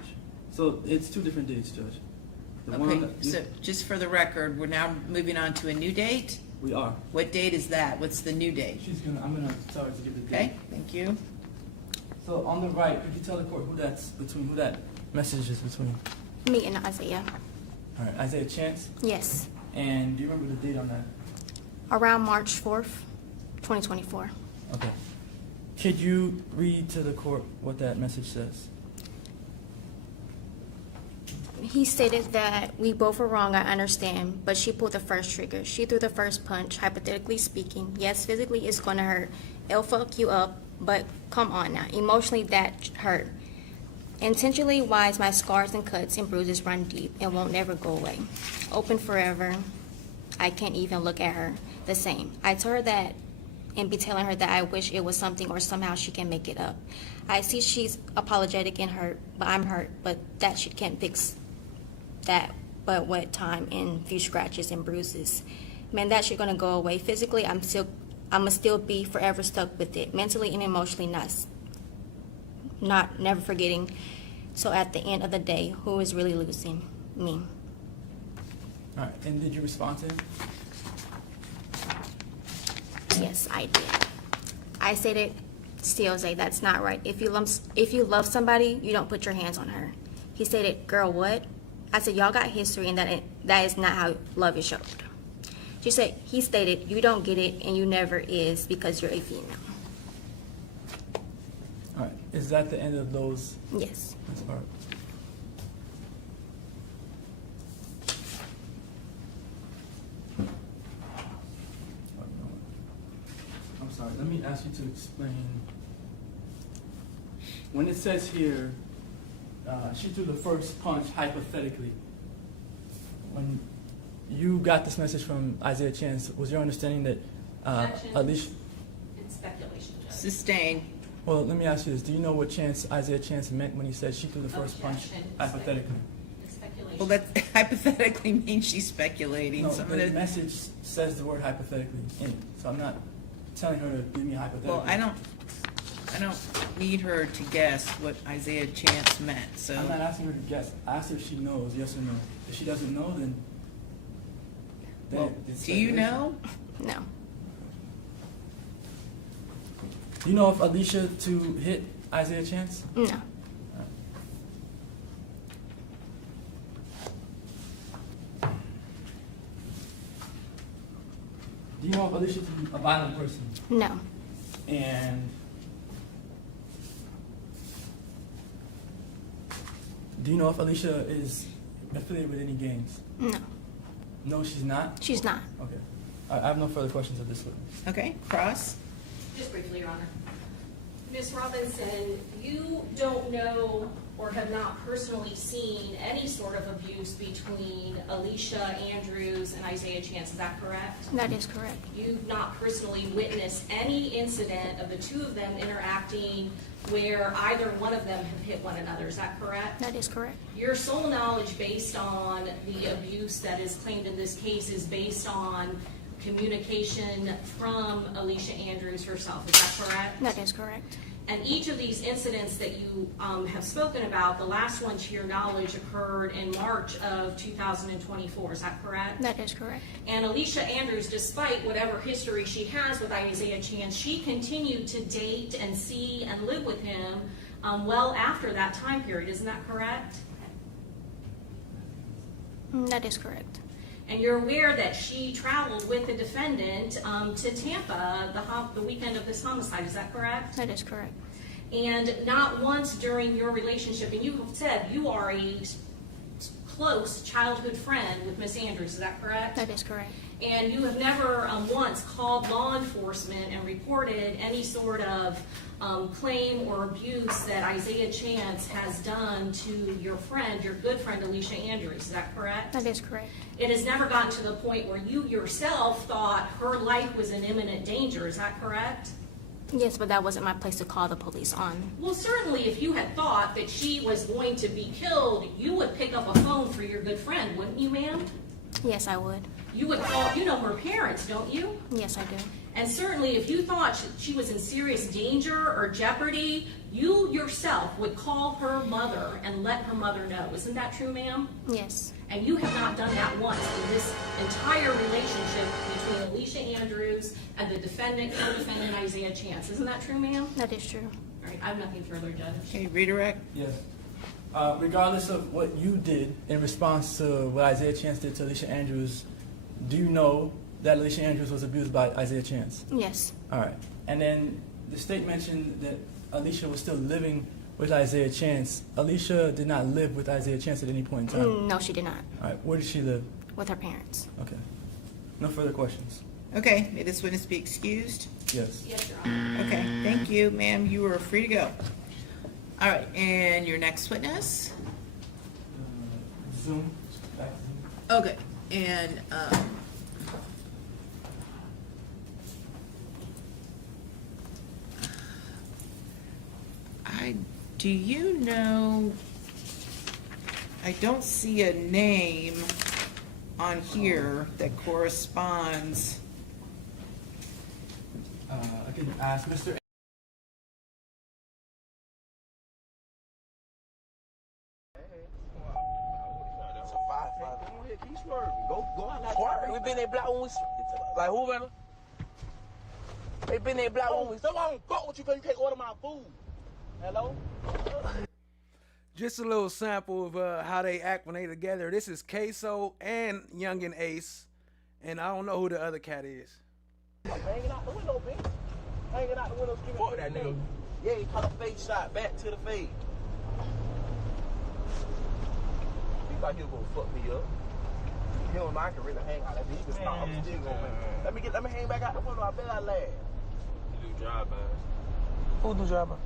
So it's two different dates, Judge. The one Okay, on the- so just for the record, we're now moving on to a new date? we are. What date is that? What's the new date? I'm gonna tell her to give the date. Okay, thank you. So on the right, could you tell the court who that's between, who that message is between? Me and Isaiah. All right, Isaiah Chance. Yes. And do you remember the date on that? Around March 4th, 2024. Okay. Could you read to the court what that message says? He stated that we both were wrong, I understand, but she pulled the first trigger. She threw the first punch, hypothetically speaking. Yes, physically it's gonna hurt. It'll fuck you up, but come on now. Emotionally that hurt. Intentionally wise, my scars and cuts and bruises run deep and won't never go away. Open forever. I can't even look at her the same. I told her that and be telling her that I wish it was something or somehow she can make it up. I see she's apologetic and hurt, but I'm hurt, but that shit can't fix that but what time and few scratches and bruises. Man, that shit gonna go away. Physically, I'ma still be forever stuck with it. Mentally and emotionally, not never forgetting. So at the end of the day, who is really losing? Me. All right, and did you respond to him? Yes, I did. I said it, still say that's not right. If you love somebody, you don't put your hands on her. He stated, girl, what? I said, y'all got history and that is not how love is showed. He stated, you don't get it and you never is because you're a female. All right, is that the end of those? Yes. All right. I'm sorry, let me ask you to explain. When it says here, she threw the first punch hypothetically. When you got this message from Isaiah Chance, was your understanding that Alicia? It's speculation, Judge. Sustained. Well, let me ask you this: do you know what Isaiah Chance meant when he said she threw the first punch hypothetically? It's speculation. Well, that hypothetically means she's speculating. No, So I'm the gonna- message says the word hypothetically in it, so I'm not telling her to give me a hypothetical. Well, I don't need her to guess what Isaiah Chance meant, so. I'm not asking her to guess. I asked her if she knows, yes or no. If she doesn't know, then Well, it's do you speculation. know? No. Do you know if Alicia to hit Isaiah Chance? No. Do you know if Alicia to be a violent person? No. And Do you know if Alicia is affiliated with any gangs? No, No, she's not? she's not. Okay. I have no further questions of this witness. Okay, Cross? Just briefly, Your Honor. Ms. Robinson, you don't know or have not personally seen any sort of abuse between Alicia Andrews and Isaiah Chance, is that correct? That is correct. You've not personally witnessed any incident of the two of them interacting where either one of them have hit one another, is that correct? That is correct. Your sole knowledge based on the abuse that is claimed in this case is based on communication from Alicia Andrews herself, is that correct? That is correct. And each of these incidents that you have spoken about, the last one to your knowledge occurred in March of 2024, is that correct? That is correct. And Alicia Andrews, despite whatever history she has with Isaiah Chance, she continued to date and see and live with him well after that time period, isn't that correct? That is correct. And you're aware that she traveled with the defendant to Tampa the weekend of this homicide, is that correct? That is correct. And not once during your relationship, and you have said you are a close childhood friend with Miss Andrews, is that correct? That is correct. And you have never once called law enforcement and reported any sort of claim or abuse that Isaiah Chance has done to your friend, your good friend Alicia Andrews, is that correct? That is correct. It has never gotten to the point where you yourself thought her life was in imminent danger, is that correct? Yes, but that wasn't my place to call the police on. Well, certainly if you had thought that she was going to be killed, you would pick up a phone for your good friend, wouldn't you, ma'am? Yes, I would. You would call, you know her parents, don't you? Yes, I do. And certainly if you thought she was in serious danger or jeopardy, you yourself would call her mother and let her mother know. Isn't that true, ma'am? Yes. And you have not done that once in this entire relationship between Alicia Andrews and the defendant, co-defendant Isaiah Chance. Isn't that true, ma'am? That is true. All right, I have nothing further, Judge. Okay, redirect? Yes. Regardless of what you did in response to what Isaiah Chance did to Alicia Andrews, do you know that Alicia Andrews was abused by Isaiah Chance? Yes. All right. And then the state mentioned that Alicia was still living with Isaiah Chance. Alicia did not live with Isaiah Chance at any point in time. No, she did not. All right. Where did she live? With her parents. Okay. No further questions. Okay, may this witness be excused? Yes. Yes, Your Honor. Okay, thank you, ma'am. You are free to go. All right, and your next witness? Zoom. Back to Zoom. Okay, and do you know, I don't see a name on here that corresponds. I can ask Mr. Go out like we been there black when we like who better? They been there black when we someone fuck with you because you can't order my food. Hello? Just a little sample of how they act when they together. This is Queso and Youngin Ace, and I don't know who the other cat is. Hanging out the window, bitch. Hanging out the window. Fuck that nigga. Yeah, he caught a face shot back to the face. He thought he was gonna fuck me up. He don't know I can really hang out that bitch. He can stop. I'm still gonna let me hang back out the window. I bet I laugh. You do drive-bys. Who do drive-by?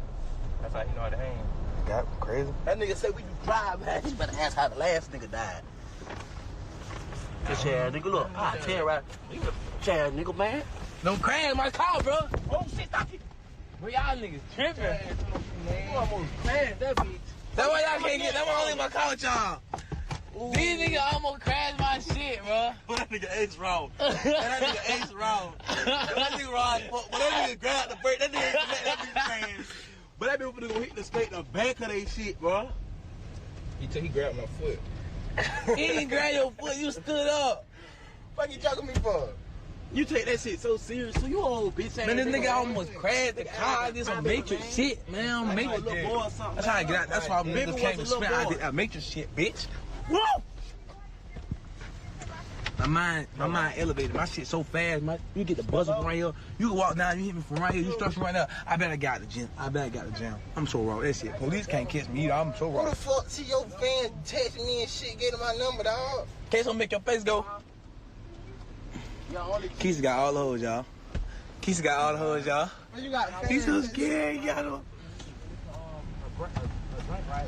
That's how you know how to hang. Got crazy. That nigga said we do drive-bys. You better ask how the last nigga died. This ass nigga, look. I tell you right. This ass nigga, man. Don't crash my car, bro. Oh shit, stop it. Bro, y'all niggas tripping. You almost crashed that bitch. That's why y'all can't get. That's why I only in my car with y'all. These niggas almost crashed my shit, bro. But that nigga Ace wrong. That nigga Ace wrong. That nigga wrong. But that nigga grabbed the brake. That nigga ain't let that bitch crash. But that bitch finna go hit the straight the back of they shit, bro. He grabbed my foot. He didn't grab your foot. You stood up. What you talking me for? You take that shit so serious. So you old bitch ass. Man, this nigga almost crashed the car. This some Matrix shit, man. Matrix. I'm trying to get out. That's why I'm just came to spend. I did Matrix shit, bitch. Whoa! My mind elevated. My shit so fast, you get the buzzer from right here. You can walk down, you hit me from right here, you structure right now. I bet I got the gym. I'm so raw. That shit. Police can't catch me either. I'm so raw. Who the fuck see your fans texting me and shit, getting my number, dog? Case don't make your face go. Keisha got all the hoes, y'all. Keisha got all the hoes, y'all. You got He's so scared, you got him.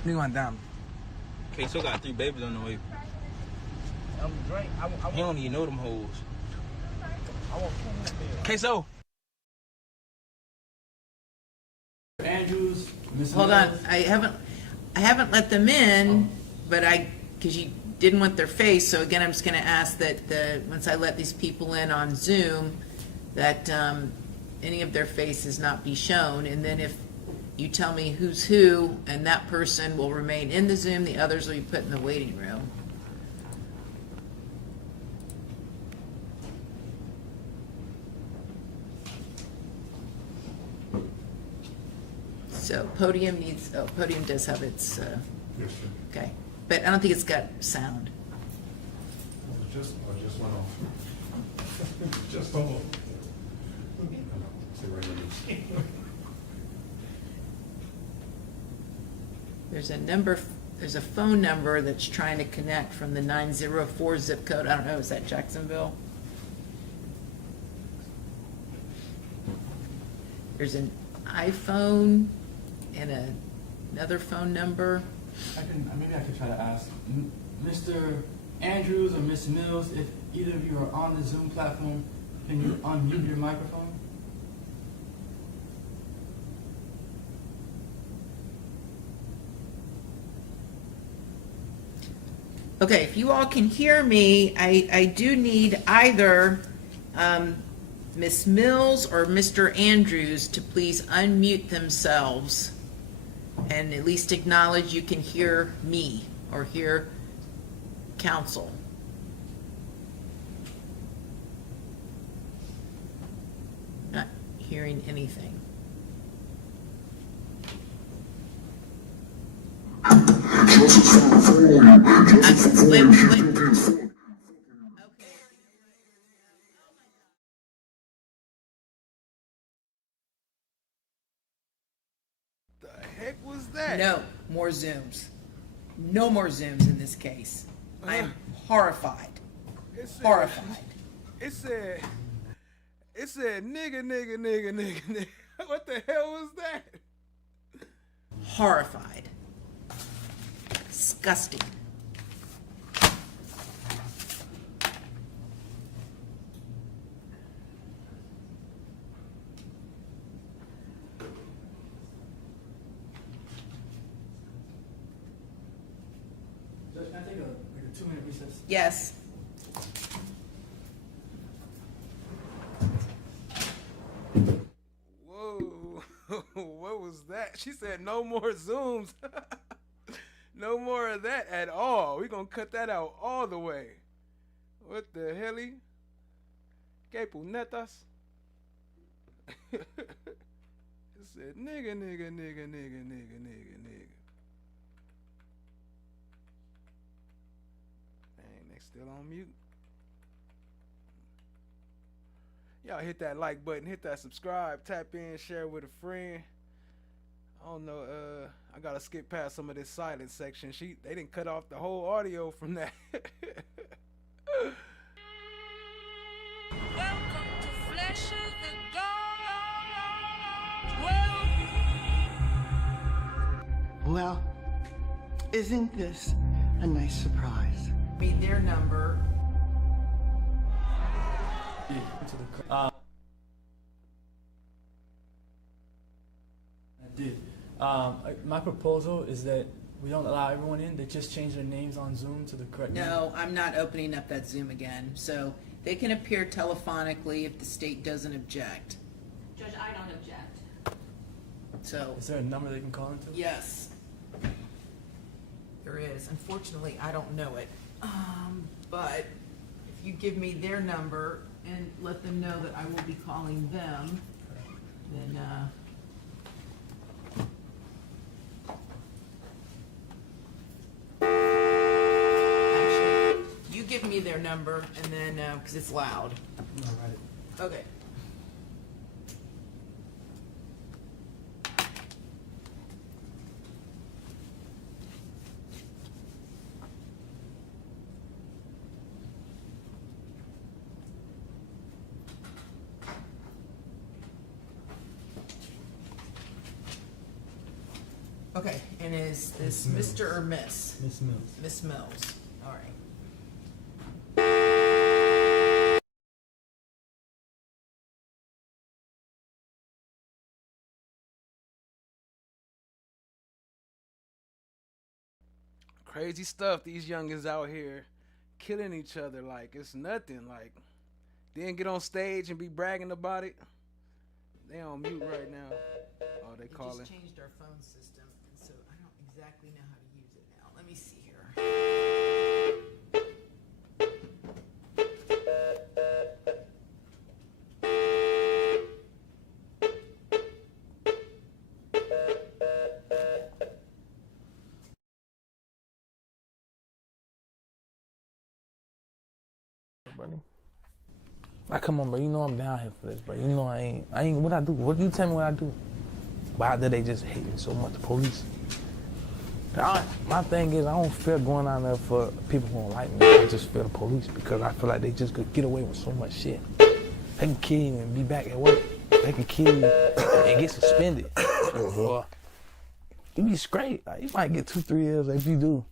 Nigga went down. Queso got 3 babies on the way. He don't even know them hoes. Queso. Andrews, Miss Hold on, Mills. I haven't let them in, but because you didn't want their face, so again, I'm just gonna ask that once I let these people in on Zoom, that any of their faces not be shown, and then if you tell me who's who, and that person will remain in the Zoom, the others will be put in the waiting room. So Podium Podium does have its, okay, but I don't think it's got sound. Just went off. Just went off. There's a phone number that's trying to connect from the 904 zip code. I don't know, is that Jacksonville? There's an iPhone and another phone number. Maybe I could try to ask Mr. Andrews or Miss Mills, if either of you are on the Zoom platform, can you unmute your microphone? Okay, if you all can hear me, I do need either Miss Mills or Mr. Andrews to please unmute themselves and at least acknowledge you can hear me or hear counsel. Not hearing anything. Wait. The heck was that? No more Zooms. No more Zooms in this case. I am horrified. Horrified. It said nigga. What the hell was that? Horrified. Disgusting. Judge, can I take a 2-minute recess? Yes. Whoa, what was that? She said no more Zooms. No more of that at all. We're going to cut that out all the way. What the helly? ¿Qué punetas? It said nigga. Dang, they still on mute. Y'all hit that like button, hit that subscribe, tap in, share with a friend. I don't know, I gotta skip past some of this silent section. They didn't cut off the whole audio from that. Welcome to Flesh of the God. Well, isn't this a nice surprise? Me their number. I did. My proposal is that we don't allow everyone in. They just change their names on Zoom to the correct name. No, I'm not opening up that Zoom again. So they can appear telephonically if the state doesn't object. Judge, I don't object. So, Is there a number they can call into? yes. There is. Unfortunately, I don't know it. But if you give me their number and let them know that I will be calling them, then, actually, you give give me their number and then, because it's loud. All right. Okay. Okay, and is this Miss Mr. or Miss? Miss Mills. Miss Mills, all right. Crazy stuff. These youngins out here killing each other like it's nothing. Like, then get on stage and be bragging about it. They on mute right now. Oh, they calling. Just changed our phone system, and so I don't exactly know how to use it now. Let me see here. I come on, bro. You know I'm down here for this, bro. You know I ain't. What I do? What you tell me what I do? But out there they just hate me so much. The police. My thing is I don't fear going out there for people who don't like me. I just fear the police because I feel like they just could get away with so much shit. They can kill you and be back at work. They can kill you and get suspended. Or you be straight. Like, you might get 2-3 years if you do.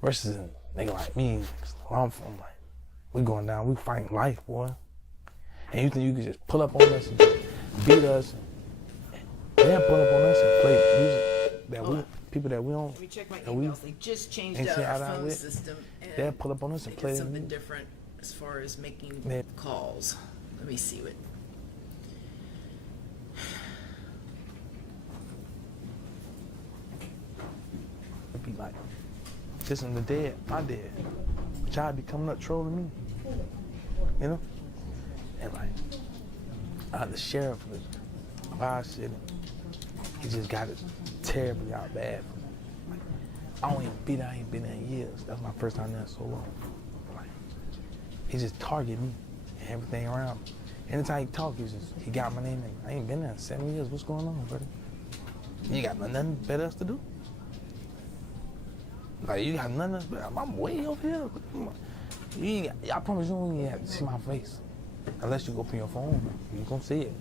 Versus a nigga like me, where I'm from, like, we going down, we fighting life, boy. And you think you can just pull up on us and beat us? They'll pull up on us and play music that we, people that we don't. Let me check my emails. They just changed out our phone system. They'll pull up on us and play something different as far as making calls. Let me see what. It'd be like, this is the dead, my dead. But y'all be coming up trolling me. You know? And like, the sheriff of our city, he just got it terribly out bad. Like, I ain't been there in years. That's my first time there in so long. Like, he just targeted me and everything around me. Anytime he talk, he got my name in. I ain't been there in 7 years. What's going on, brother? You got nothing better else to do? Like, you got nothing else better? I'm way over here. I promise you don't even have to see my face. Unless you go put your phone, you gonna see it.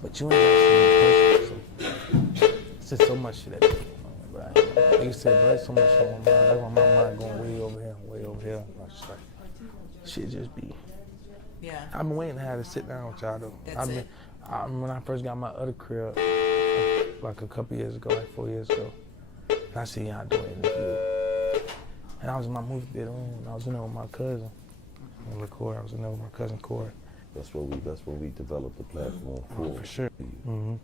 But you ain't gonna see me in person, so it's just so much shit that going on, bro. Like you said, bro, there's so much shit on my mind. That's why my mind going way over here, way over here. Like, just like, shit just be. Yeah. I've been waiting to have to sit down with y'all though. When I first got my other crib, like a couple years ago, like 4 years ago, and I see y'all doing an interview. And I was in my movie theater room, and I was in there with my cousin. I was in there with my cousin Corey. That's what we developed the platform for. For sure. Mm-hmm.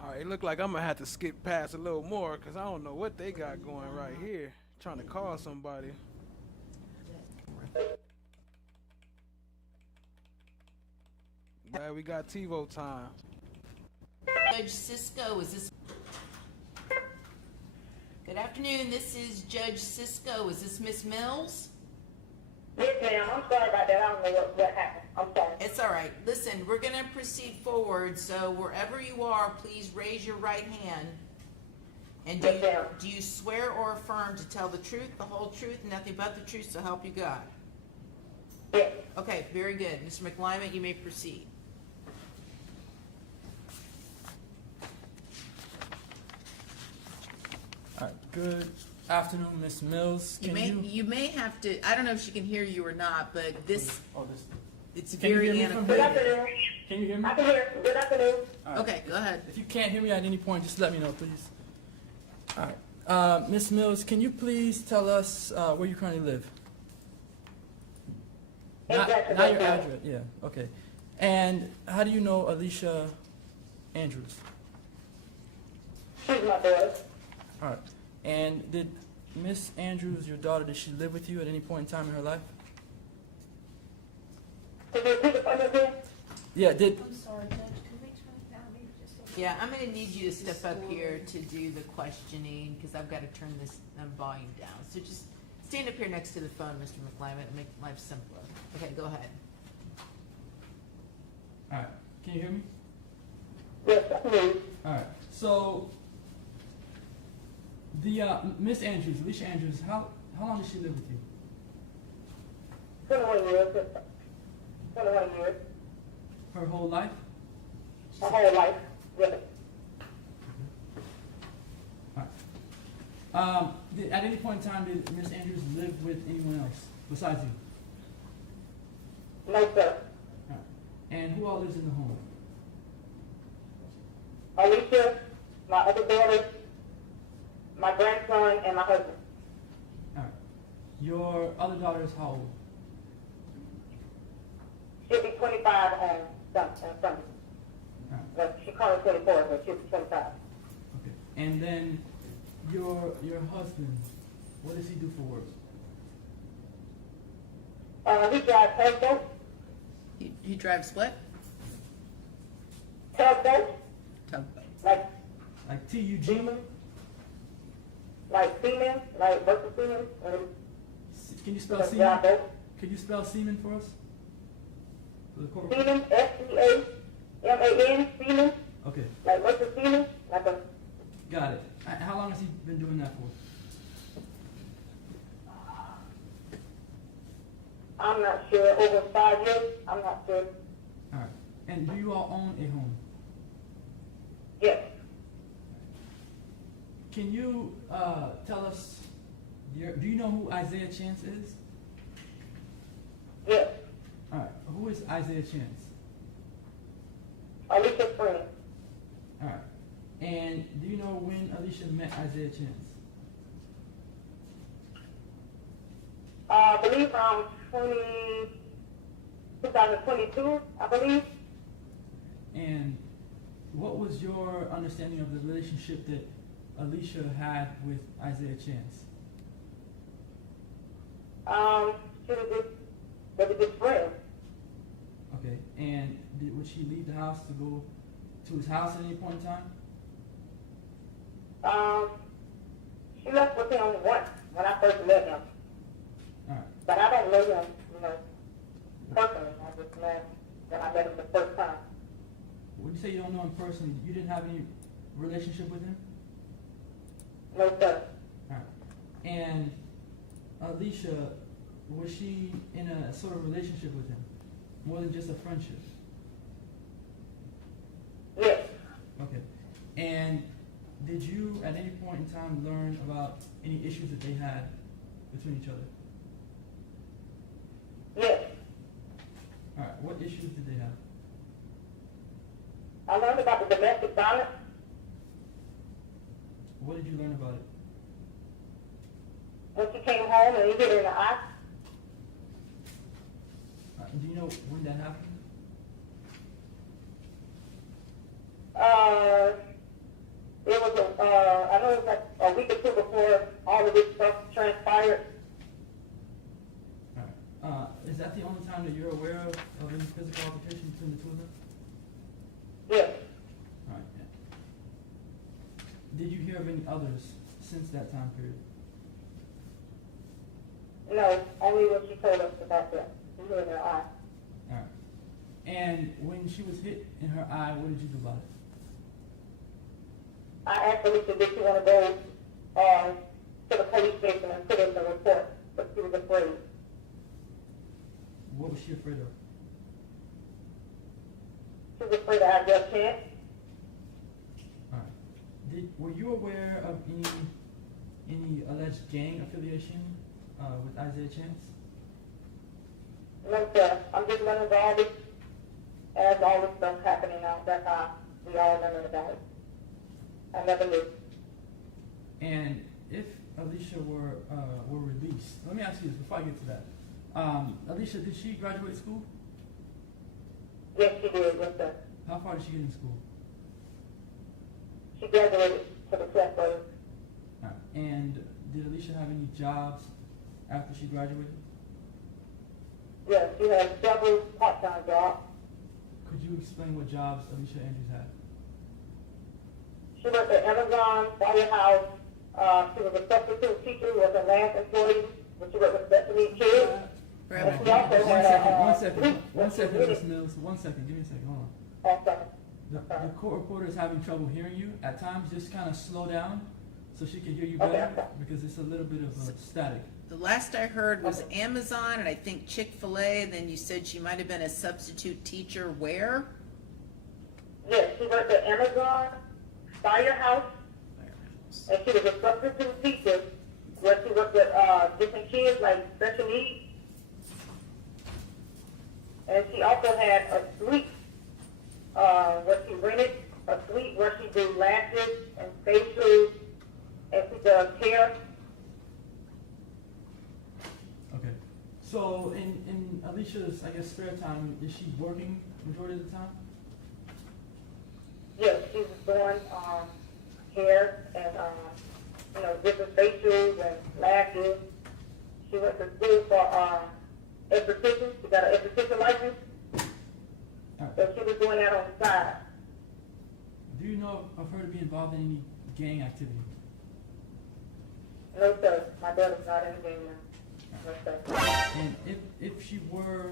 All right, it look like I'm gonna have to skip past a little more because I don't know what they got going right here. Trying to call somebody. Yeah, we got TiVo time. Judge Cisco, is this? Good afternoon, this is Judge Cisco. Is this Miss Mills? Yes, ma'am. I'm sorry about that. I don't know what happened. I'm sorry. It's all right. Listen, we're going to proceed forward, so wherever you are, please raise your right hand. And do you swear or affirm to tell the truth, the whole truth, and nothing but the truth, so help you God? Yes. Okay, very good. Mr. McLyman, you may proceed. All right. Good afternoon, Miss Mills. You may have to. I don't know if she can hear you or not, but this. It's Can you very hear me from antiquated. here? Good afternoon. Can you hear me? I can hear. Good afternoon. All right. Okay, go ahead. If you can't hear me at any point, just let me know, please. All right. Miss Mills, can you please tell us where you currently live? Not your address. Yeah. Okay. And how do you know Alicia Andrews? She's my daughter. All right. And did Miss Andrews, your daughter, did she live with you at any point in time in her life? Can you repeat the question again? Yeah, did I'm sorry, Judge, can we turn it down maybe just a little? Yeah, I'm gonna need you to step up here to do the questioning, because I've got to turn this volume down. So just stand up here next to the phone, Mr. McClymonde, and make life simpler. Okay, go ahead. All right, can you hear me? Yes, I can hear you. All right, so the Miss Andrews, Alicia Andrews, how long did she live with you? 21 years. 21 years. Her whole life? My whole life. Yes. All right. At any point in time, did Miss Andrews live with anyone else besides you? No, sir. All right. And who all lives in the home? Alicia, my other daughter, my grandson, and my husband. All right. Your other daughter is how old? She'll be 25 on Sunday. All right. Well, she called her 24, but she'll be 25. Okay. And then your husband, what does he do for work? He drives tugboat. He drives what? Tugboat. Tugboat. Like TUG? seamen. Like seamen, like working seamen. Can you spell Like semen? drive boat. Can you spell semen for us? For the corporate- Seaman, S-E-A-M-A-N, seaman. Okay, Like working seaman, like a got it. How long has he been doing that for? I'm not sure, over 5 years, I'm not sure. All right. And do you all own a home? Yes. Can you tell us, do you know who Isaiah Chance is? Yes. All right. Who is Isaiah Chance? Alicia's friend. All right. And do you know when Alicia met Isaiah Chance? I believe around 2022, I believe. And what was your understanding of the relationship that Alicia had with Isaiah Chance? She was just a good friend. Okay. And would she leave the house to go to his house at any point in time? She left with him once when I first met him. All right. But I don't know him, personally. I just know when I met him the first time. When you say you don't know him personally, you didn't have any relationship with him? No, sir. All right. And Alicia, was she in a sort of relationship with him? More than just a friendship? Yes. Okay. And did you at any point in time learn about any issues that they had between each other? Yes. All right. What issues did they have? I learned about the domestic violence. What did you learn about it? When she came home and he hit her in the eye. Do you know when that happened? It was I know it was like a week or two before all of this stuff transpired. All right. Is that the only time that you're aware of any physical altercation between the two of them? Yes. All right. Did you hear of any others since that time period? No, only what she told us about that. He hit her in her eye. All right. And when she was hit in her eye, what did you do about it? I asked Alicia, did she want to go to the police station and put in the report, but she was afraid. What was she afraid of? She was afraid of Isaiah Chance. All right. Were you aware of any alleged gang affiliation with Isaiah Chance? No, sir. I'm just learning about all this, as all this stuff happening now. That's how we all learning about it. I never knew. And if Alicia were released, let me ask you this before I get to that. Alicia, did she graduate school? Yes, she did. Yes, sir. How far did she get in school? She graduated to the 12th grade. All right. And did Alicia have any jobs after she graduated? Yes, she has several part-time jobs. Could you explain what jobs Alicia Andrews had? She worked at Amazon, Firehouse. She was a substitute teacher, was a last employee, but she worked with special needs kids. And she also had One second, Ms. Mills. 1 second. Give me a second. Hold on. Okay. The court reporter is having trouble hearing you. At times, just kind of slow down so she can hear you better because it's a little bit of static. The last I heard was Amazon and I think Chick-fil-A, and then you said she might have been a substitute teacher where? Yes, she worked at Amazon, Firehouse, and she was a substitute teacher where she worked with different kids like special needs. And she also had a suite where she rented a suite where she do lashes and facials and she does hair. Okay. So in Alicia's, I guess, spare time, is she working majority of the time? Yes, she was doing hair and different facials and lashes. She went to school for esthetician. She got an esthetician license. So she was doing that on the side. Do you know of her to be involved in any gang activity? No, sir. My daughter's not in the game now. No, sir. And if she were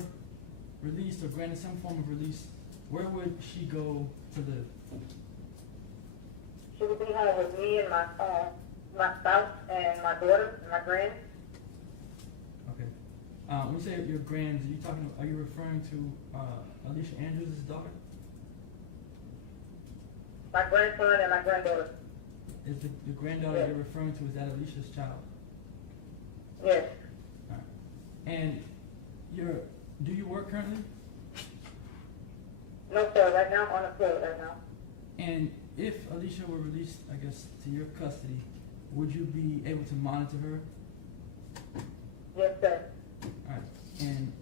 released or granted some form of release, where would she go to live? She would be home with me and my spouse and my daughter and my grand. Okay. When you say your grands, are you referring to Alicia Andrews' daughter? My grandson and my granddaughter. Is the granddaughter you're referring to, is that Alicia's child? Yes. All right. And do you work currently? No, sir. Right now, I'm unemployed right now. And if Alicia were released, I guess, to your custody, would you be able to monitor her? Yes, sir. All right. And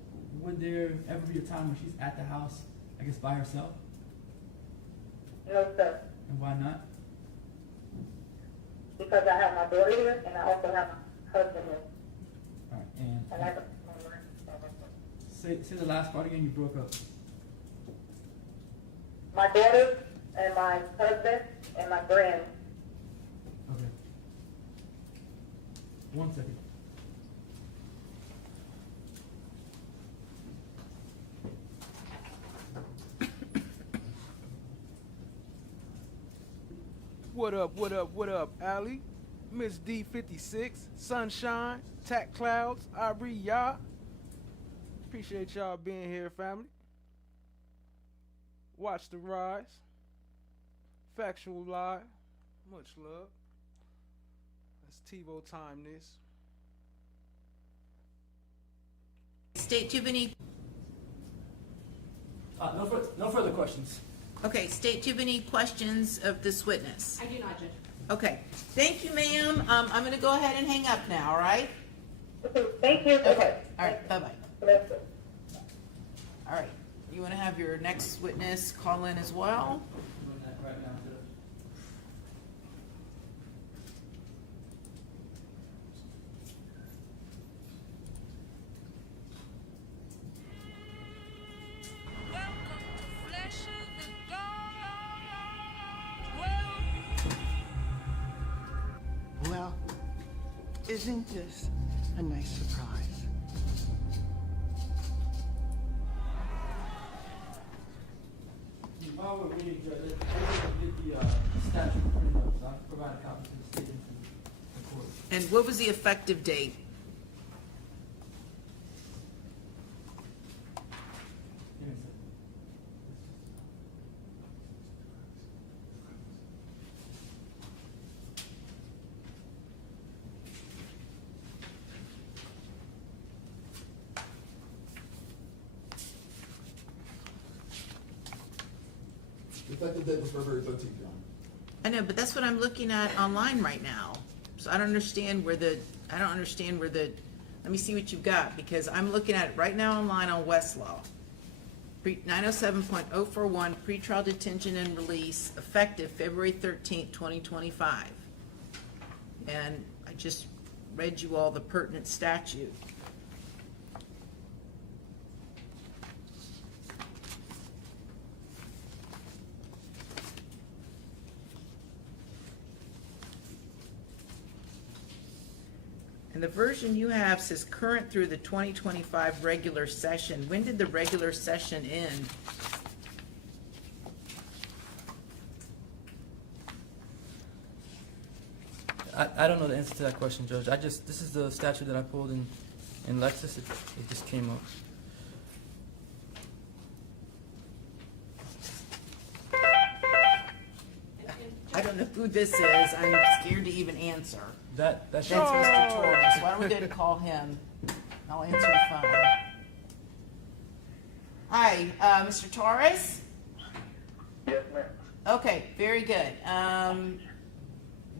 would there ever be a time when she's at the house, I guess, by herself? No, sir. And why not? Because I have my daughter here and I also have my husband here. All right. And And I say the last part again. You broke up. my daughter and my husband and my grand. Okay. 1 second. What up, Ali? Miss D56, Sunshine, Tack Clouds, Aubrey Ya. Appreciate y'all being here, family. Watch the rise. Factual Live. Much love. That's TiVo time this. State, do you have any? No further questions. Okay, State, do you have any questions of this witness? I do not, Judge. Okay, thank you, ma'am. I'm gonna go ahead and hang up now, all right? Thank you. Okay, all right, bye-bye. Bless you. All right, you wanna have your next witness call in as well? Doing that right now, Judge. Well, isn't this a nice surprise? While we're waiting, Judge, let's get the statute printed up, so I can provide a copy to the state and to the court. And what was the effective date? Give me a second. The effective date was February 13th, Your Honor. I know, but that's what I'm looking at online right now. So I don't understand where the, let me see what you've got, because I'm looking at it right now online on Westlaw. 907.041, pretrial detention and release, effective February 13th, 2025. And I just read you all the pertinent statute. And the version you have says current through the 2025 regular session. When did the regular session end? I don't know the answer to that question, Judge. This is the statute that I pulled in Lexis. It just came up. I don't know who this is. I'm scared to even answer. That's Mr. Torres. Why don't we go to call him? I'll answer the phone. Hi, Mr. Torres? Yes, ma'am. Okay, very good.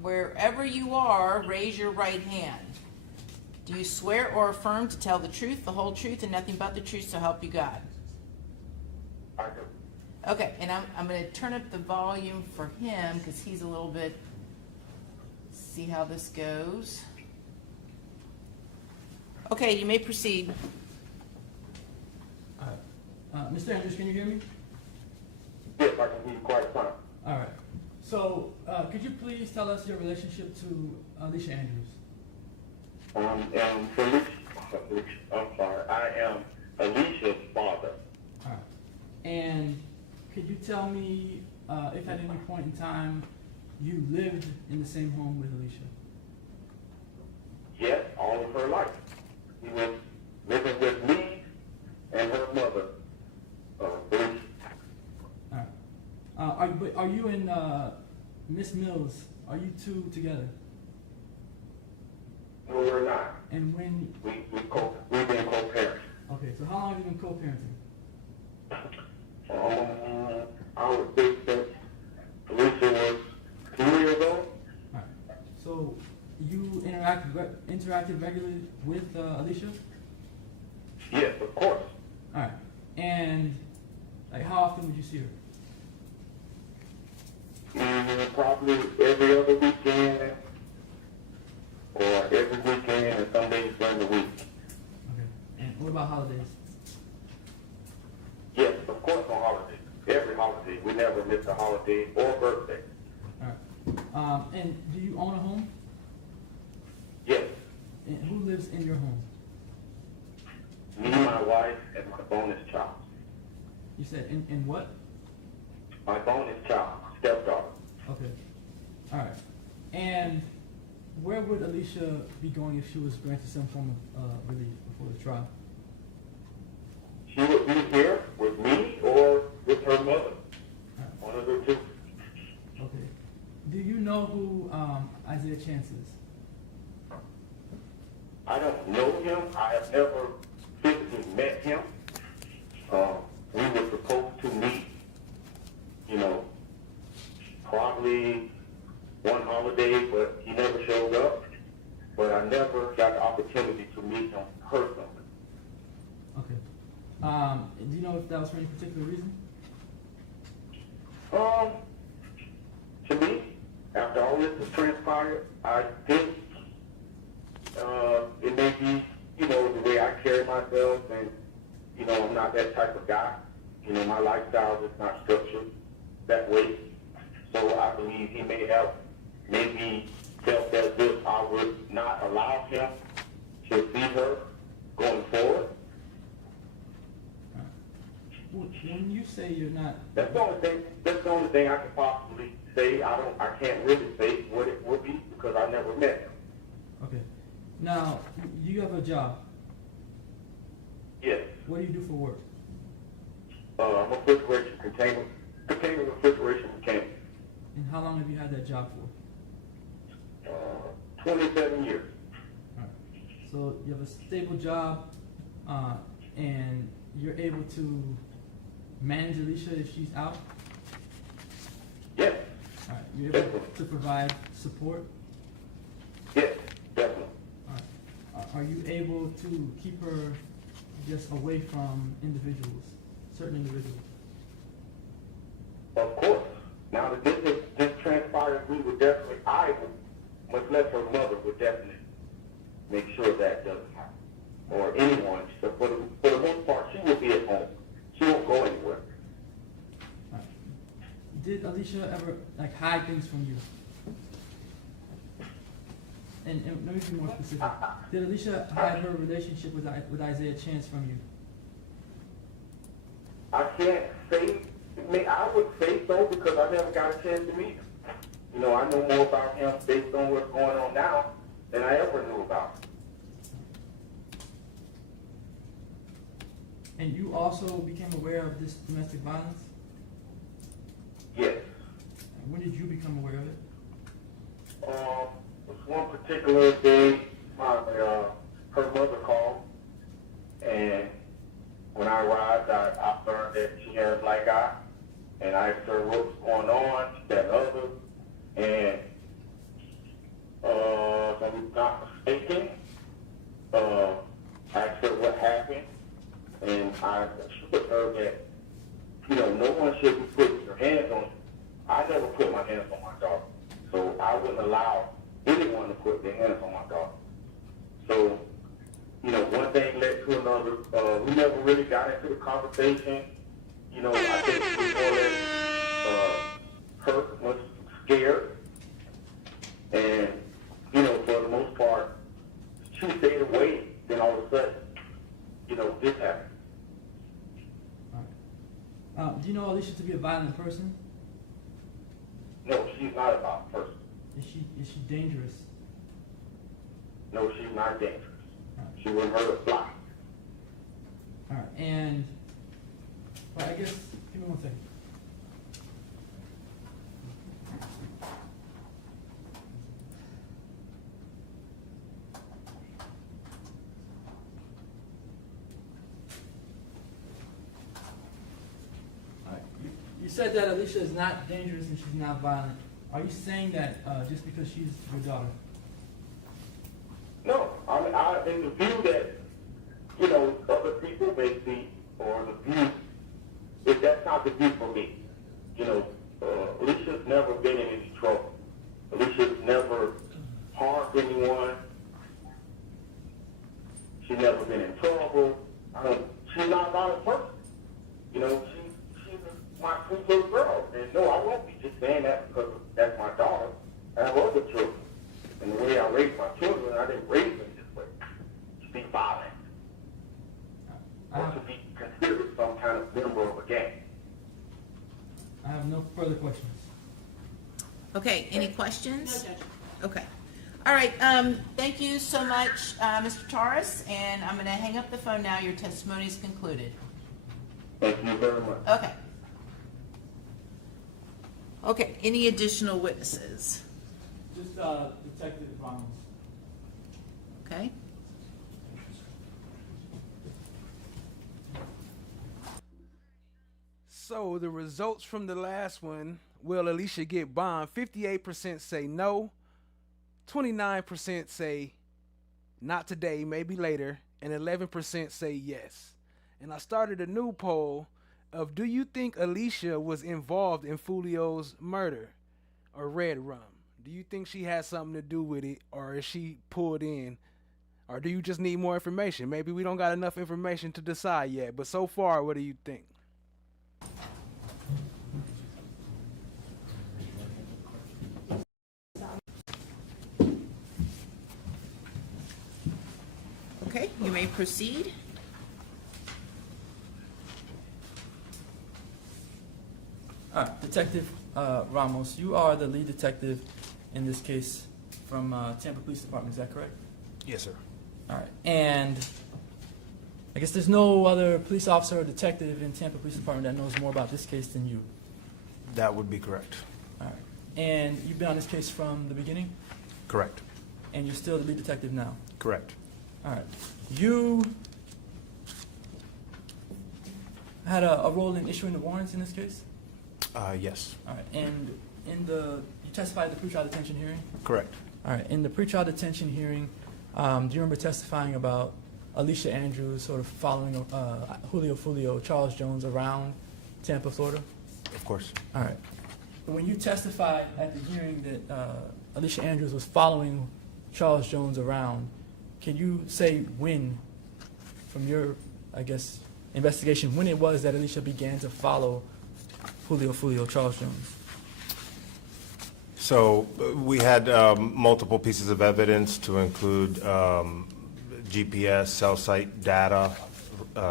Wherever you are, raise your right hand. Do you swear or affirm to tell the truth, the whole truth, and nothing but the truth, so help you God? I do. Okay, and I'm going to turn up the volume for him because he's a little bit, see how this goes. Okay, you may proceed. All right. Mr. Andrews, can you hear me? Yes, I can hear you quite fine. All right. So, could you please tell us your relationship to Alicia Andrews? I am Alicia's father. All right. And could you tell me if at any point in time you lived in the same home with Alicia? Yes, all of her life. He was living with me and her mother. All right. Are you and Miss Mills, are you two together? No, we're not. And when? We've been co-parents. Okay, so how long have you been co-parenting? I would think that Alicia was 2 years old. All right. So you interacted regularly with Alicia? Yes, of course. All right. And like, how often would you see her? Probably every other weekend, or every weekend, and some days during the week. Okay. And what about holidays? Yes, of course, on holidays. Every holiday. We never miss a holiday or birthday. All right. And do you own a home? Yes. And who lives in your home? Me, my wife, and my bonus child. You said in what? My bonus child, stepdaughter. Okay. All right. And where would Alicia be going if she was granted some form of relief before the trial? She would be here with me or with her mother. Right. One of the two. Okay. Do you know who Isaiah Chance is? I don't know him. I have never physically met him. We were supposed to meet, probably one holiday, but he never showed up. But I never got the opportunity to meet him personally. Okay. Do you know if that was for any particular reason? To me, after all this has transpired, I think it may be, the way I carry myself, and, I'm not that type of guy. My lifestyle is not structured that way. So I believe he may have maybe felt as if I would not allow him to see her going forward. When you say you're not... That's the only thing I could possibly say. I can't really say what it would be because I never met him. Okay. Now, you have a job. Yes. What do you do for work? I'm a container refrigeration mechanic. And how long have you had that job for? 27 years. All right. So you have a stable job, and you're able to manage Alicia if she's out? Yes. All right. You're able to provide support? Yes, definitely. All right. Are you able to keep her just away from certain individuals? Of course. Now that this transpired, we would definitely, much less her mother, would definitely make sure that doesn't happen. Or anyone. So for the most part, she will be at home. She won't go anywhere. Right. Did Alicia ever hide things from you? And let me be more specific. Did Alicia have her relationship with Isaiah Chance from you? I can't say, I would say so because I never got a chance to meet him. You know, I know more about him based on what's going on now than I ever knew about. And you also became aware of this domestic violence? Yes. And when did you become aware of it? One particular day, her mother called, and when I arrived, I learned that she had a black eye, and I asked her what was going on, she said other, and if I'm not mistaken, I asked her what happened, and I assured her that, you know, no one should be putting their hands on you. I never put my hands on my daughter, so I wouldn't allow anyone to put their hands on my daughter. So, you know, one thing led to another. We never really got into the conversation. You know, I think she was more or less hurt, was scared. And, you know, for the most part, she stayed away. Then all of a sudden, you know, this happened. All right. Do you know Alicia to be a violent person? No, she's not a violent person. Is she dangerous? No, she's not dangerous. Right. She wouldn't hurt a fly. All right, and well, I guess give me one second. All right, you said that Alicia is not dangerous and she's not violent. Are you saying that just because she's your daughter? No, I mean, in the view that, you know, other people may see, or the view, if that's not the view for me. You know, Alicia's never been in any trouble. Alicia's never harmed anyone. She's never been in trouble. She's not a violent person. You know, she's my sweet little girl. And no, I won't be just saying that because that's my daughter. I have other children. And the way I raise my children, I didn't raise them this way. To be violent. Or to be considered some kind of member of a gang. I have no further questions. Okay, any questions? No, Judge. Okay. All right, thank you so much, Mr. Torres, and I'm gonna hang up the phone now. Your testimony is concluded. Thank you very much. Okay. Okay, any additional witnesses? Just Detective Ramos. Okay. So the results from the last one, will Alicia get bond? 58% say no, 29% say not today, maybe later, and 11% say yes. And I started a new poll of, do you think Alicia was involved in Foolio's murder or Red Rum? Do you think she had something to do with it, or is she pulled in? Or do you just need more information? Maybe we don't got enough information to decide yet, but so far, what do you think? Okay, you may proceed. All right, Detective Ramos, you are the lead detective in this case from Tampa Police Department, is that correct? Yes, sir. All right, and I guess there's no other police officer or detective in Tampa Police Department that knows more about this case than you. That would be correct. All right, and you've been on this case from the beginning? Correct. And you're still the lead detective now? Correct. All right. You had a role in issuing the warrants in this case? Yes. All right. And you testified at the pretrial detention hearing? Correct. All right. In the pretrial detention hearing, do you remember testifying about Alicia Andrews sort of following Julio Foolio, Charles Jones around Tampa, Florida? Of course. All right. When you testified at the hearing that Alicia Andrews was following Charles Jones around, can you say when, from your, I guess, investigation, when it was that Alicia began to follow Julio Foolio, Charles Jones? So we had multiple pieces of evidence to include GPS, cell site data.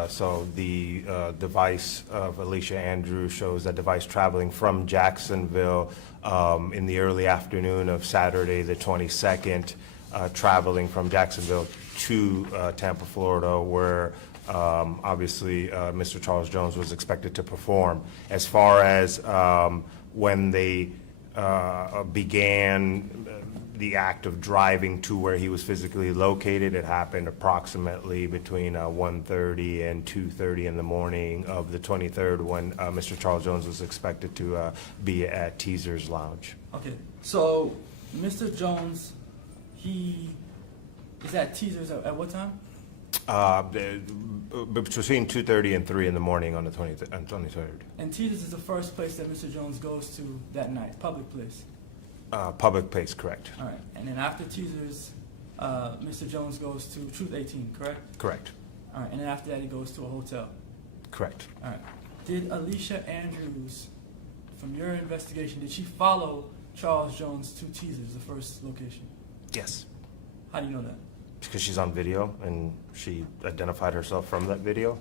So the device of Alicia Andrews shows that device traveling from Jacksonville in the early afternoon of Saturday the 22nd, traveling from Jacksonville to Tampa, Florida, where obviously Mr. Charles Jones was expected to perform. As far as when they began the act of driving to where he was physically located, it happened approximately between 1:30 and 2:30 in the morning of the 23rd, when Mr. Charles Jones was expected to be at Teaser's Lounge. Okay, so Mr. Jones, he is at Teaser's at what time? Between 2:30 and 3 in the morning on the 23rd. And Teaser's is the first place that Mr. Jones goes to that night, public place. Public place, correct. All right, and then after Teaser's, Mr. Jones goes to Truth 18, correct? Correct. All right, and then after that he goes to a hotel. Correct. All right. Did Alicia Andrews, from your investigation, did she follow Charles Jones to Teaser's, the first location? Yes. How do you know that? Because she's on video and she identified herself from that video.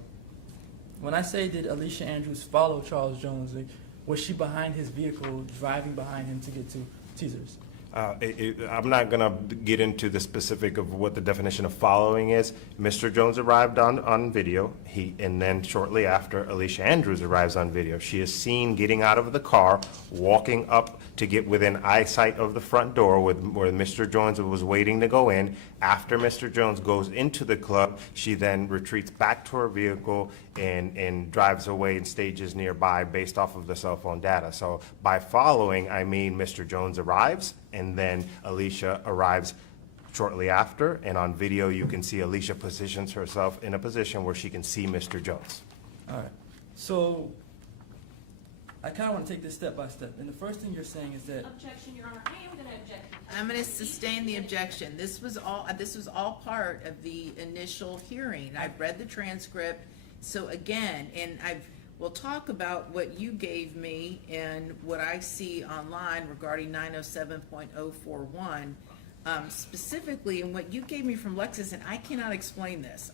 When I say did Alicia Andrews follow Charles Jones, like, was she behind his vehicle, driving behind him to get to Teaser's? I'm not going to get into the specific of what the definition of following is. Mr. Jones arrived on video, and then shortly after, Alicia Andrews arrives on video. She is seen getting out of the car, walking up to get within eyesight of the front door where Mr. Jones was waiting to go in. After Mr. Jones goes into the club, she then retreats back to her vehicle and drives away in stages nearby based off of the cell phone data. So by following, I mean Mr. Jones arrives, and then Alicia arrives shortly after, and on video you can see Alicia positions herself in a position where she can see Mr. Jones. All right. So I kind of want to take this step by step. And the first thing you're saying is that... Objection, Your Honor. I am going to object. I'm going to sustain the objection. This was all part of the initial hearing. I've read the transcript. So again, and we'll talk about what you gave me and what I see online regarding 907.041, specifically, and what you gave me from Lexis, and I cannot explain this.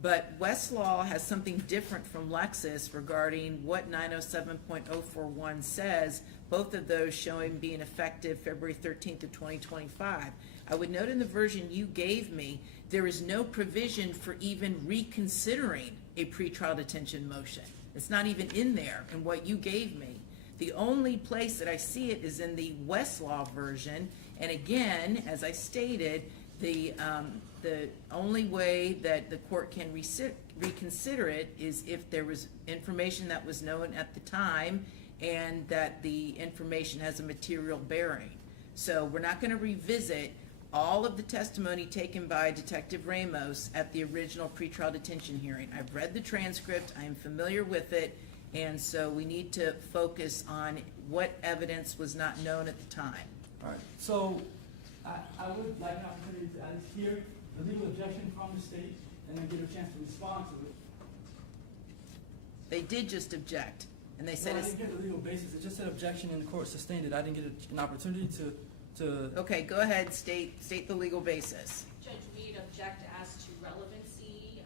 But Westlaw has something different from Lexis regarding what 907.041 says, both of those showing being effective February 13th of 2025. I would note in the version you gave me, there is no provision for even reconsidering a pretrial detention motion. It's not even in there in what you gave me. The only place that I see it is in the Westlaw version, and again, as I stated, the only way that the court can reconsider it is if there was information that was known at the time and that the information has a material bearing. So we're not going to revisit all of the testimony taken by Detective Ramos at the original pretrial detention hearing. I've read the transcript, I am familiar with it, and so we need to focus on what evidence was not known at the time. All right. So I would like an opportunity to at least hear the legal objection from the state and then get a chance to respond to it. They did just object, and they said I didn't get the legal basis. It just said objection and the court sustained it. I didn't get an opportunity to... Okay, go ahead, state the legal basis. Judge, we'd object as to relevancy.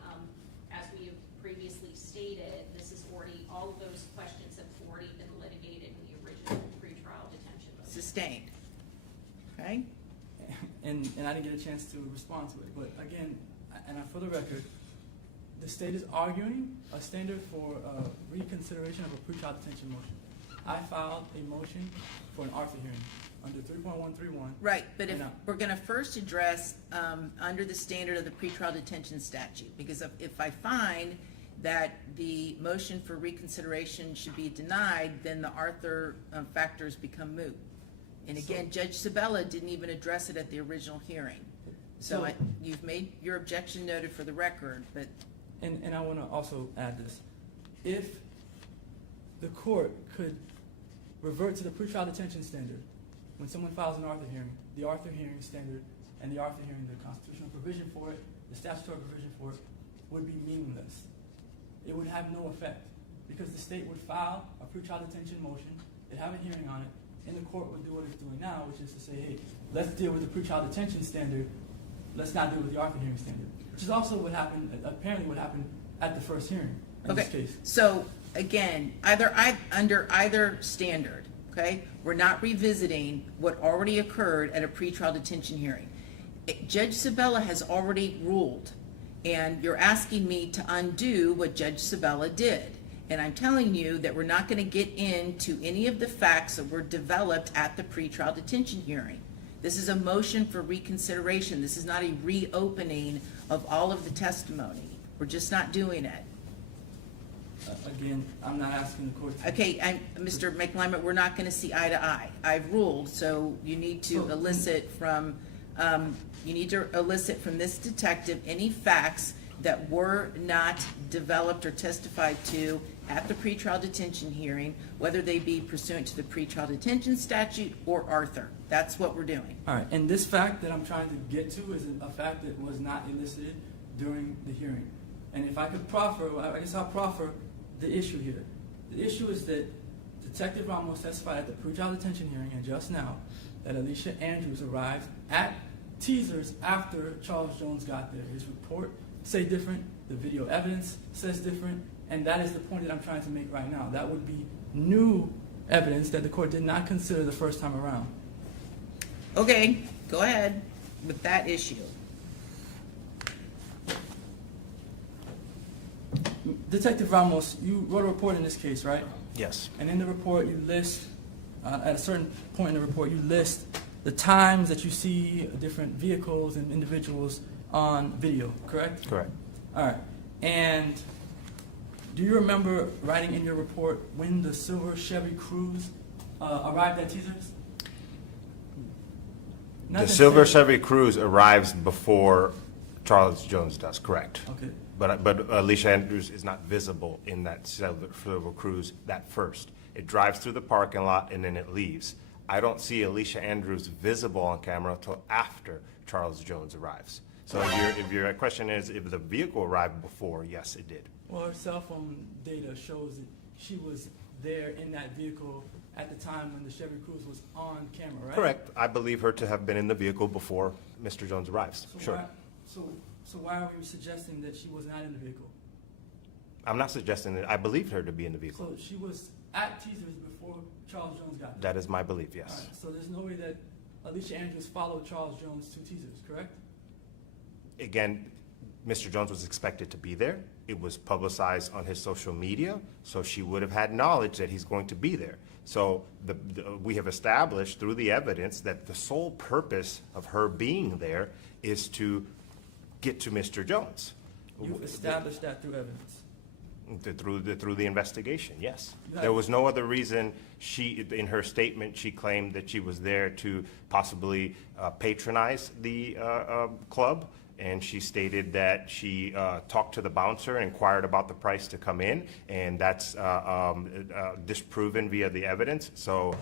As we have previously stated, this is already, all of those questions have already been litigated in the original pretrial detention motion. Sustained. Okay? And I didn't get a chance to respond to it. But again, for the record, the state is arguing a standard for reconsideration of a pretrial detention motion. I filed a motion for an Arthur hearing under 3.131. Right, but if we're going to first address under the standard of the pretrial detention statute, because if I find that the motion for reconsideration should be denied, then the Arthur factors become moot. And again, Judge Sabella didn't even address it at the original hearing. So you've made your objection noted for the record, but... And I want to also add this. If the court could revert to the pretrial detention standard when someone files an Arthur hearing, the Arthur hearing standard and the Arthur hearing, the constitutional provision for it, the statutory provision for it, would be meaningless. It would have no effect because the state would file a pretrial detention motion, it'd have a hearing on it, and the court would do what it's doing now, which is to say, hey, let's deal with the pretrial detention standard. Let's not deal with the Arthur hearing standard, which is also what happened, apparently what happened at the first hearing in this case. So again, under either standard, okay, we're not revisiting what already occurred at a pretrial detention hearing. Judge Sabella has already ruled, and you're asking me to undo what Judge Sabella did. And I'm telling you that we're not going to get into any of the facts that were developed at the pretrial detention hearing. This is a motion for reconsideration. This is not a reopening of all of the testimony. We're just not doing it. Again, I'm not asking the court to... Okay, Mr. McClimate, we're not going to see eye to eye. I've ruled, so you need to elicit from this detective any facts that were not developed or testified to at the pretrial detention hearing, whether they be pursuant to the pretrial detention statute or Arthur. That's what we're doing. All right, and this fact that I'm trying to get to is a fact that was not elicited during the hearing. And if I could proffer, I guess I'll proffer the issue here. The issue is that Detective Ramos testified at the pretrial detention hearing, and just now, that Alicia Andrews arrived at Teasers after Charles Jones got there. His report say different, the video evidence says different, and that is the point that I'm trying to make right now. That would be new evidence that the court did not consider the first time around. Okay, go ahead with that issue. Detective Ramos, you wrote a report in this case, right? Yes. And in the report you list, at a certain point in the report, you list the times that you see different vehicles and individuals on video, correct? Correct. All right. And do you remember writing in your report when the silver Chevy Cruze arrived at Teasers? The silver Chevy Cruze arrives before Charles Jones does, correct. Okay. But Alicia Andrews is not visible in that silver Cruze that first. It drives through the parking lot and then it leaves. I don't see Alicia Andrews visible on camera until after Charles Jones arrives. So if your question is if the vehicle arrived before, yes, it did. Well, her cell phone data shows that she was there in that vehicle at the time when the Chevy Cruze was on camera, right? Correct. I believe her to have been in the vehicle before Mr. Jones arrives. So Sure. So why are we suggesting that she was not in the vehicle? I'm not suggesting that. I believed her to be in the vehicle. So she was at Teasers before Charles Jones got there? That is my belief, yes. All right, so there's no way that Alicia Andrews followed Charles Jones to Teasers, correct? Again, Mr. Jones was expected to be there. It was publicized on his social media, so she would have had knowledge that he's going to be there. So we have established through the evidence that the sole purpose of her being there is to get to Mr. Jones. You've established that through evidence? Through the investigation, yes. There was no other reason. In her statement, she claimed that she was there to possibly patronize the club, and she stated that she talked to the bouncer and inquired about the price to come in, and that's disproven via the evidence. So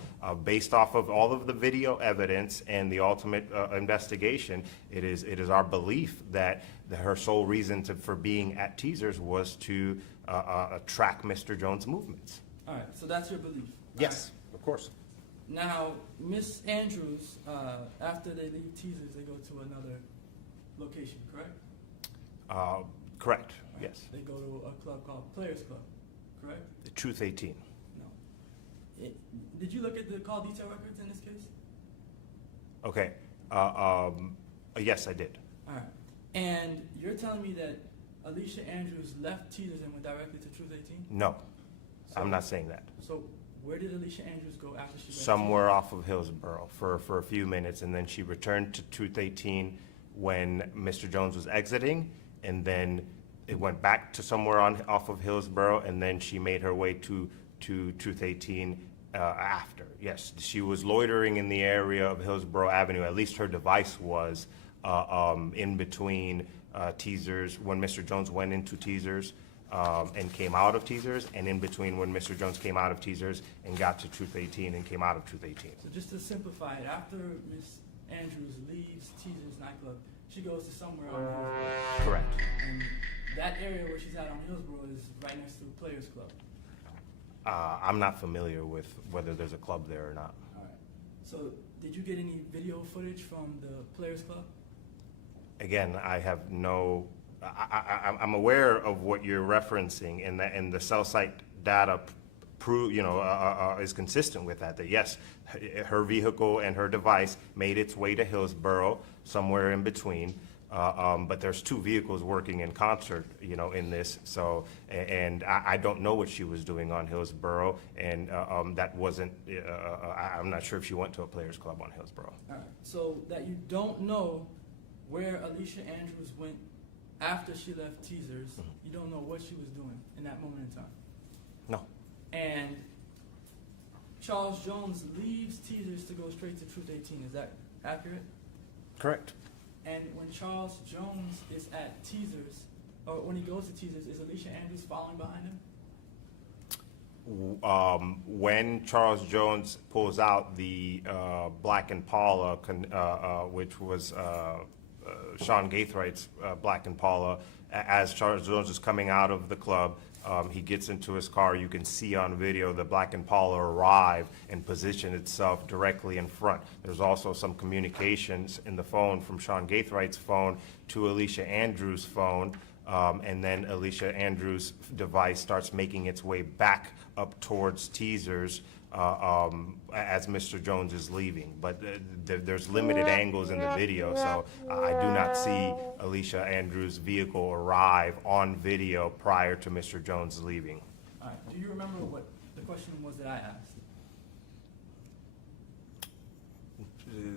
based off of all of the video evidence and the ultimate investigation, it is our belief that her sole reason for being at Teasers was to track Mr. Jones' movements. All right, so that's your belief? Yes, of course. Now, Miss Andrews, after they leave Teasers, they go to another location, correct? Correct, Right. yes. They go to a club called Players Club, correct? The Truth 18. No. Did you look at the call detail records in this case? Okay. Yes, I did. All right. And you're telling me that Alicia Andrews left Teasers and went directly to Truth 18? No, I'm not saying that. So where did Alicia Andrews go after she left Somewhere off of Hillsborough for a few minutes, and then she returned to Truth 18 when Mr. Jones was exiting, and then it went back to somewhere off of Hillsborough, and then she made her way to Truth 18 after. Yes, she was loitering in the area of Hillsborough Avenue. At least her device was in between Teasers when Mr. Jones went into Teasers and came out of Teasers, and in between when Mr. Jones came out of Teasers and got to Truth 18 and came out of Truth 18. So just to simplify it, after Miss Andrews leaves Teasers nightclub, she goes to somewhere on Hillsborough. Correct. And that area where she's at on Hillsborough is right next to the Players Club. I'm not familiar with whether there's a club there or not. All right. So, did you get any video footage from the Players Club? Again, I have no, I'm aware of what you're referencing, and the cell site data is consistent with that, yes, her vehicle and her device made its way to Hillsborough, somewhere in between. But there's two vehicles working in concert, in this. So, and I don't know what she was doing on Hillsborough, and that wasn't. I'm not sure if she went to a Players Club on Hillsborough. All right. So that you don't know where Alicia Andrews went after she left Teasers. Mm-hmm. You don't know what she was doing in that moment in time. No. And Charles Jones leaves Teasers to go straight to Truth 18. Is that accurate? Correct. And when Charles Jones is at Teasers, or when he goes to Teasers, is Alicia Andrews following behind him? When Charles Jones pulls out the Black Impala, which was Sean Gaithwright's Black Impala, as Charles Jones is coming out of the club, he gets into his car. You can see on video the Black Impala arrive and position itself directly in front. There's also some communications in the phone from Sean Gaithwright's phone to Alicia Andrews' phone, and then Alicia Andrews' device starts making its way back up towards Teasers as Mr. Jones is leaving. But there's limited angles in the video, so I do not see Alicia Andrews' vehicle arrive on video prior to Mr. Jones leaving. All right. Do you remember what the question was that I asked?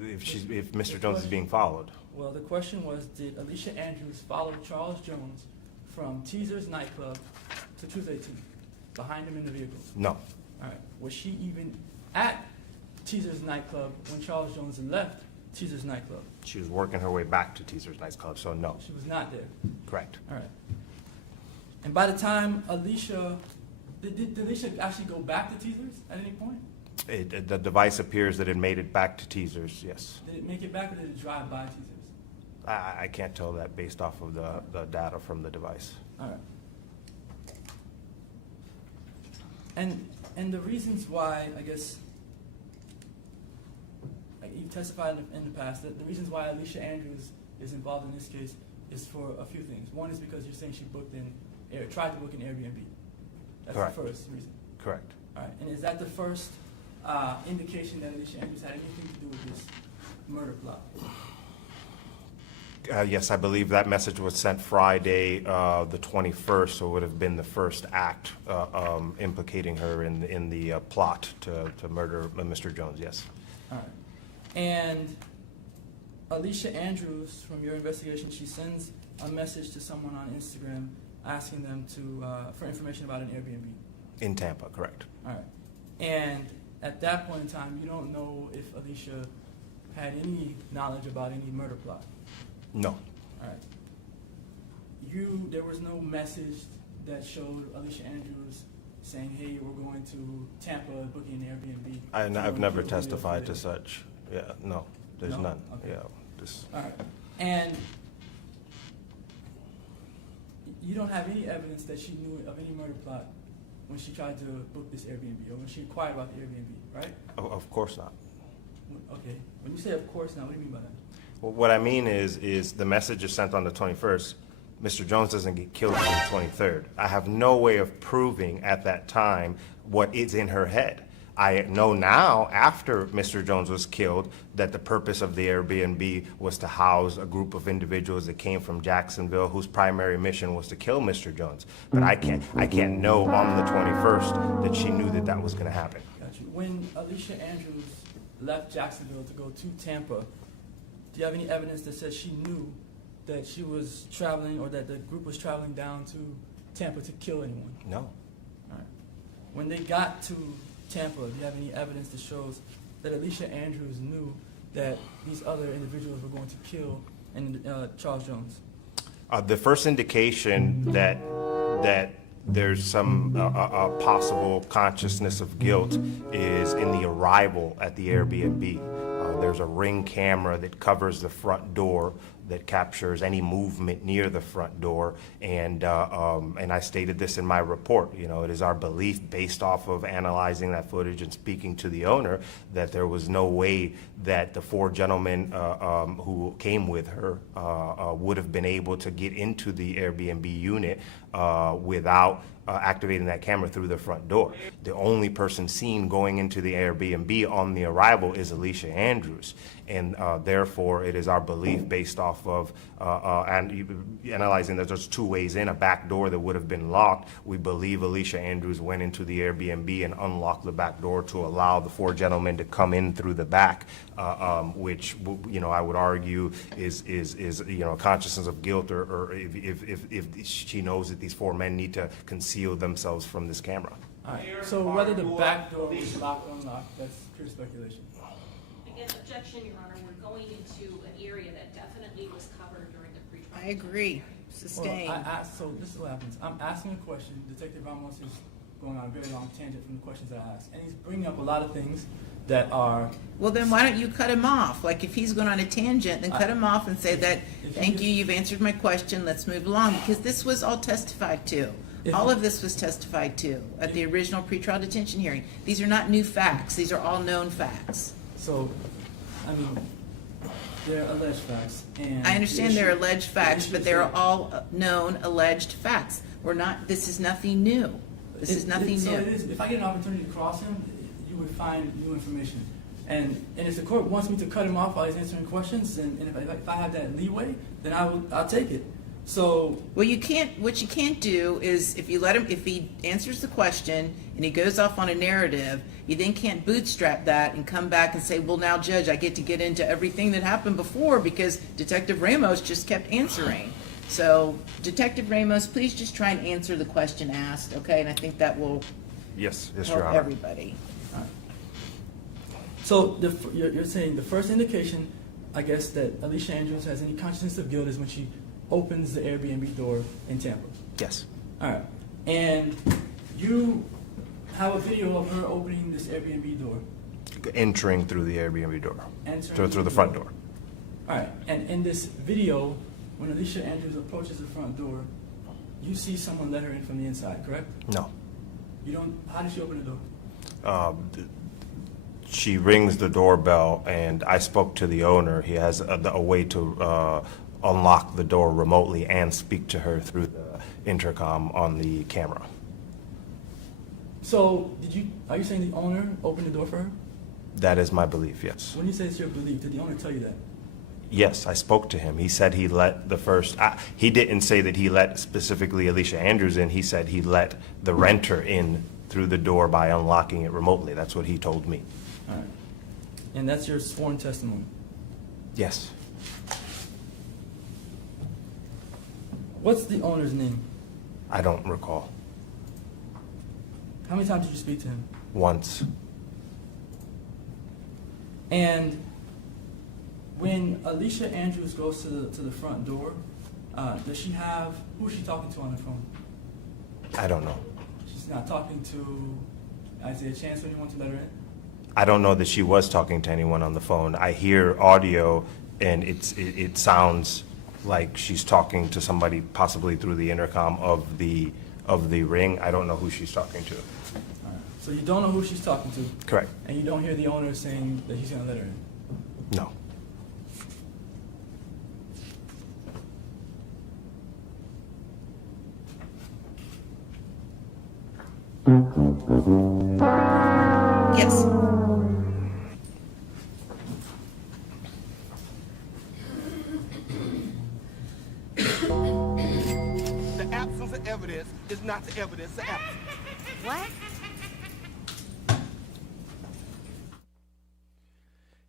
If Mr. Jones is being followed. Well, the question was, did Alicia Andrews follow Charles Jones from Teasers nightclub to Truth 18, behind him in the vehicle? No. All right. Was she even at Teasers nightclub when Charles Jones left Teasers nightclub? She was working her way back to Teasers nightclub, so no. She was not there. Correct. All right. And by the time Alicia, did Alicia actually go back to Teasers at any point? The device appears that it made it back to Teasers, yes. Did it make it back, or did it drive by Teasers? I can't tell that based off of the data from the device. All right. And the reasons why, I guess, like you testified in the past, that the reasons why Alicia Andrews is involved in this case is for a few things. One is because you're saying she tried to book an Airbnb. That's Correct. The first reason. Correct. All right. And is that the first indication that Alicia Andrews had anything to do with this murder plot? Yes, I believe that message was sent Friday, the 21st, so it would have been the first act implicating her in the plot to murder Mr. Jones, yes. All right. And Alicia Andrews, from your investigation, she sends a message to someone on Instagram asking them for information about an Airbnb. In Tampa, correct. All right. And at that point in time, you don't know if Alicia had any knowledge about any murder plot. No. All right. There was no message that showed Alicia Andrews saying, "Hey, we're going to Tampa, booking an Airbnb." I've never testified to such. Yeah, no, there's none. Okay. Yeah, just. All right. And you don't have any evidence that she knew of any murder plot when she tried to book this Airbnb, or when she inquired about the Airbnb, right? Of course not. Okay. When you say "of course not," what do you mean by that? Well, what I mean is the message is sent on the 21st. Mr. Jones doesn't get killed on the 23rd. I have no way of proving at that time what is in her head. I know now, after Mr. Jones was killed, that the purpose of the Airbnb was to house a group of individuals that came from Jacksonville whose primary mission was to kill Mr. Jones. But I can't know on the 21st that she knew that was going to happen. Got you. When Alicia Andrews left Jacksonville to go to Tampa, do you have any evidence that says she knew that she was traveling, or that the group was traveling down to Tampa to kill anyone? No. All right. When they got to Tampa, do you have any evidence that shows that Alicia Andrews knew that these other individuals were going to kill Charles Jones? The first indication that there's some possible consciousness of guilt is in the arrival at the Airbnb. There's a Ring camera that covers the front door that captures any movement near the front door. And I stated this in my report. You know, it is our belief, based off of analyzing that footage and speaking to the owner, that there was no way that the four gentlemen who came with her would have been able to get into the Airbnb unit without activating that camera through the front door. The only person seen going into the Airbnb on the arrival is Alicia Andrews. And therefore, it is our belief, based off of analyzing that there's two ways in, a back door that would have been locked. We believe Alicia Andrews went into the Airbnb and unlocked the back door to allow the four gentlemen to come in through the back, which, you know, I would argue is you know, consciousness of guilt, or if she knows that these four men need to conceal themselves from this camera. All right, so whether the back door was locked or unlocked, that's pure speculation. Again, objection, Your Honor, we're going into an area that definitely was covered during the pre-trial. I agree. Sustained. Well, I asked, so this is what happens. I'm asking a question. Detective Ramos is going on a very long tangent from the questions that I asked. And he's bringing up a lot of things that are... Well, then why don't you cut him off? Like, if he's going on a tangent, then cut him off and say that, thank you, you've answered my question, let's move along. Because this was all testified to. All of this was testified to at the original pretrial detention hearing. These are not new facts. These are all known facts. So, I mean, they're alleged facts. And I understand they're alleged facts, but they're all known alleged facts. This is nothing new. This is nothing so new. It is, if I get an opportunity to cross him, you would find new information. And if the court wants me to cut him off while he's answering questions, and if I have that leeway, then I'll take it. So, well, what you can't do is, if he answers the question and he goes off on a narrative, you then can't bootstrap that and come back and say, well, now, Judge, I get to get into everything that happened before because Detective Ramos just kept answering. So, Detective Ramos, please just try and answer the question asked, okay? And I think that will help Your Honor. everybody. So you're saying the first indication, I guess, that Alicia Andrews has any consciousness of guilt is when she opens the Airbnb door in Tampa. Yes. All right. And you have a video of her opening this Airbnb door. Entering through the Airbnb door. Entering through the front door. All right. And in this video, when Alicia Andrews approaches the front door, you see someone let her in from the inside, correct? No. You don't. How did she open the door? She rings the doorbell, and I spoke to the owner. He has a way to unlock the door remotely and speak to her through the intercom on the camera. So, are you saying the owner opened the door for her? That is my belief, yes. When you say it's your belief, did the owner tell you that? Yes, I spoke to him. He said he let the first, he didn't say that he let specifically Alicia Andrews in. He said he let the renter in through the door by unlocking it remotely. That's what he told me. All right. And that's your sworn testimony? Yes. What's the owner's name? I don't recall. How many times did you speak to him? Once. And when Alicia Andrews goes to the front door, does she have, who is she talking to on the phone? I don't know. She's not talking to Isaiah Chance or anyone to let her in? I don't know that she was talking to anyone on the phone. I hear audio, and it sounds like she's talking to somebody possibly through the intercom of the ring. I don't know who she's talking to. All right. So you don't know who she's talking to? Correct. And you don't hear the owner saying that he's going to let her in? No. Yes. The absence of evidence is not the evidence of absence. What?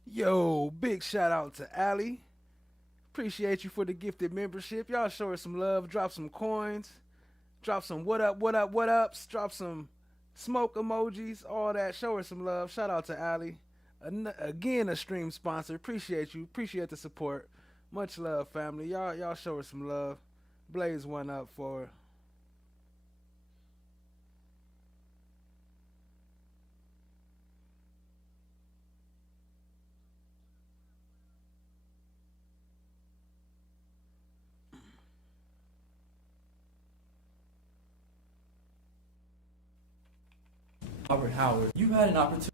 Yo, big shout out to Ali. Appreciate you for the gifted membership. Y'all show her some love. Drop some coins. Drop some what ups. Drop some smoke emojis. All that. Show her some love. Shout out to Ali. Again, a stream sponsor. Appreciate you. Appreciate the support. Much love, family. Y'all show her some love. Blaze one up for her. Robert Howard. You had an opportunity.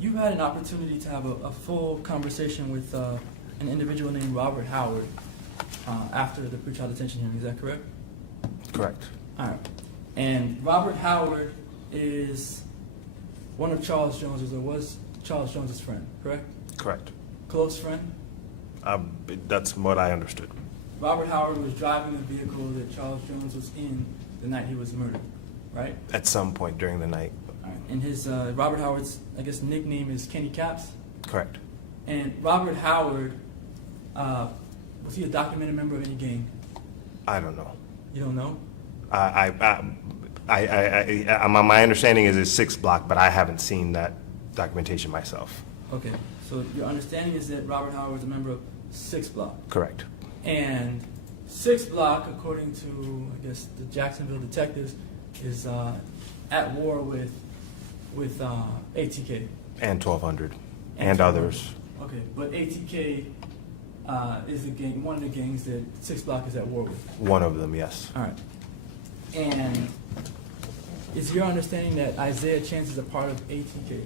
You had an opportunity to have a full conversation with an individual named Robert Howard after the pretrial detention hearing. Is that correct? Correct. All right. And Robert Howard is one of Charles Jones's, or was Charles Jones's friend, correct? Correct. Close friend? That's what I understood. Robert Howard was driving the vehicle that Charles Jones was in the night he was murdered, right? At some point during the night. All right. And his Robert Howard's, I guess, nickname is Kenny Caps. Correct. And Robert Howard, was he a documented member of any gang? I don't know. You don't know? My understanding is it's 6 block, but I haven't seen that documentation myself. Okay. So your understanding is that Robert Howard was a member of 6 block. Correct. And 6 block, according to, I guess, the Jacksonville detectives, is at war with ATK. And 1200. And others. Okay, but ATK is the gang, one of the gangs that 6 block is at war with. One of them, yes. All right. And is your understanding that Isaiah Chance is a part of ATK?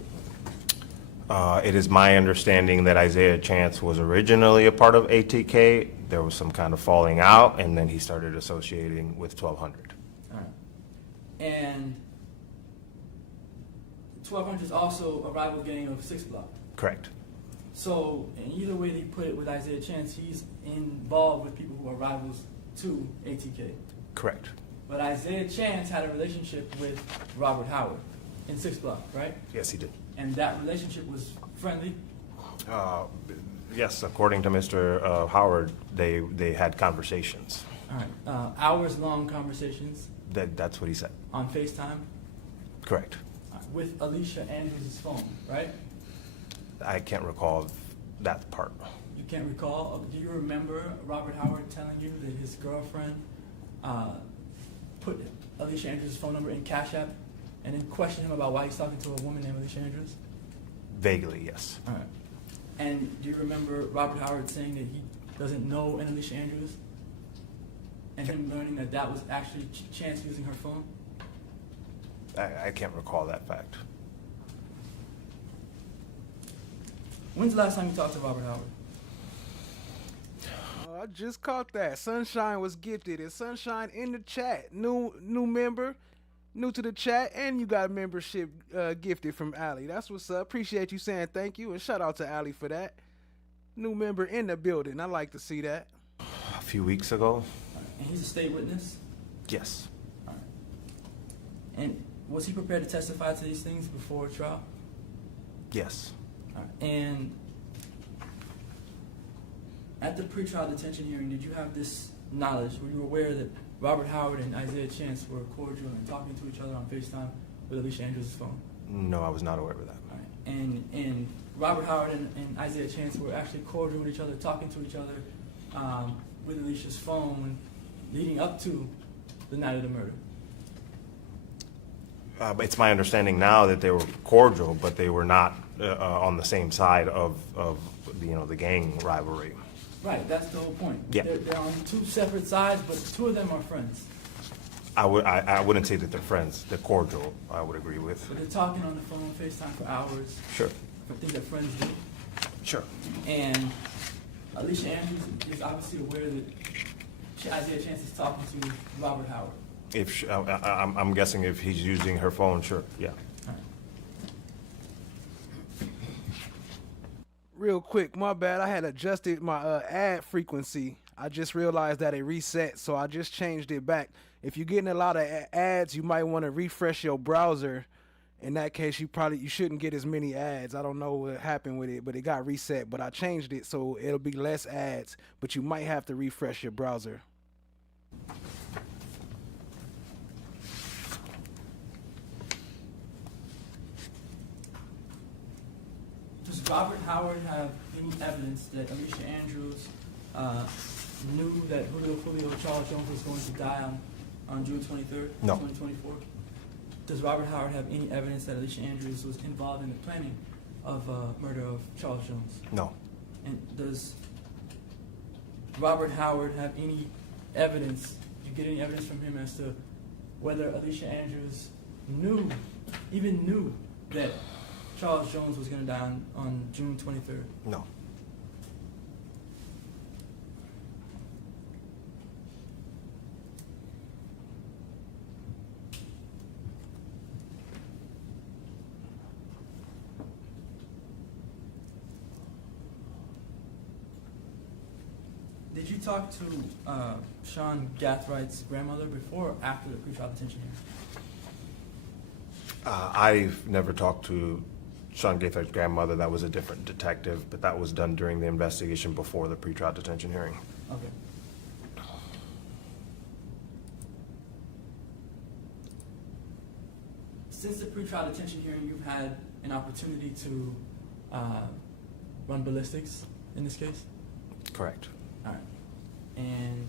It is my understanding that Isaiah Chance was originally a part of ATK. There was some kind of falling out, and then he started associating with 1200. All right. And 1200 is also a rival gang of 6 block. Correct. So, in either way they put it with Isaiah Chance, he's involved with people who are rivals to ATK. Correct. But Isaiah Chance had a relationship with Robert Howard in 6 block, right? Yes, he did. And that relationship was friendly? Yes, according to Mr. Howard, they had conversations. All right. Hours-long conversations? That's what he said. On FaceTime? Correct. With Alicia Andrews' phone, right? I can't recall that part. You can't recall? Do you remember Robert Howard telling you that his girlfriend put Alicia Andrews' phone number in Cash App and then questioned him about why he's talking to a woman named Alicia Andrews? Vaguely, yes. All right. And do you remember Robert Howard saying that he doesn't know an Alicia Andrews? And him learning that that was actually Chance using her phone? I can't recall that fact. When's the last time you talked to Robert Howard? I just caught that. Sunshine was gifted. And Sunshine in the chat. New member. New to the chat. And you got a membership gifted from Allie. That's what's up. Appreciate you saying thank you. And shout out to Allie for that. New member in the building. I like to see that. A few weeks ago. And he's a state witness? Yes. All right. And was he prepared to testify to these things before trial? Yes. All right. And at the pretrial detention hearing, did you have this knowledge? Were you aware that Robert Howard and Isaiah Chance were cordial and talking to each other on FaceTime with Alicia Andrews' phone? No, I was not aware of that. All right. And Robert Howard and Isaiah Chance were actually cordial with each other, talking to each other with Alicia's phone leading up to the night of the murder. It's my understanding now that they were cordial, but they were not on the same side of the gang rivalry. Right, that's the whole point. Yeah. They're on 2 separate sides, but 2 of them are friends. I wouldn't say that they're friends. They're cordial, I would agree with. But they're talking on the phone, FaceTime for hours. Sure. I think that friends do. Sure. And Alicia Andrews is obviously aware that Isaiah Chance is talking to Robert Howard. I'm guessing if he's using her phone, sure, yeah. All right. Real quick, my bad. I had adjusted my ad frequency. I just realized that it reset, so I just changed it back. If you're getting a lot of ads, you might want to refresh your browser. In that case, you shouldn't get as many ads. I don't know what happened with it, but it got reset. But I changed it so it'll be less ads, but you might have to refresh your browser. Does Robert Howard have any evidence that Alicia Andrews knew that Julio Foolio Charles Jones was going to die on June 23rd, No. 2024? Does Robert Howard have any evidence that Alicia Andrews was involved in the planning of murder of Charles Jones? No. And does Robert Howard have any evidence, you get any evidence from him as to whether Alicia Andrews even knew that Charles Jones was going to die on June 23rd? No. Did you talk to Sean Gathwright's grandmother before or after the pretrial detention hearing? I've never talked to Sean Gaithridge's grandmother. That was a different detective, but that was done during the investigation before the pretrial detention hearing. Okay. Since the pretrial detention hearing, you've had an opportunity to run ballistics in this case? Correct. All right. And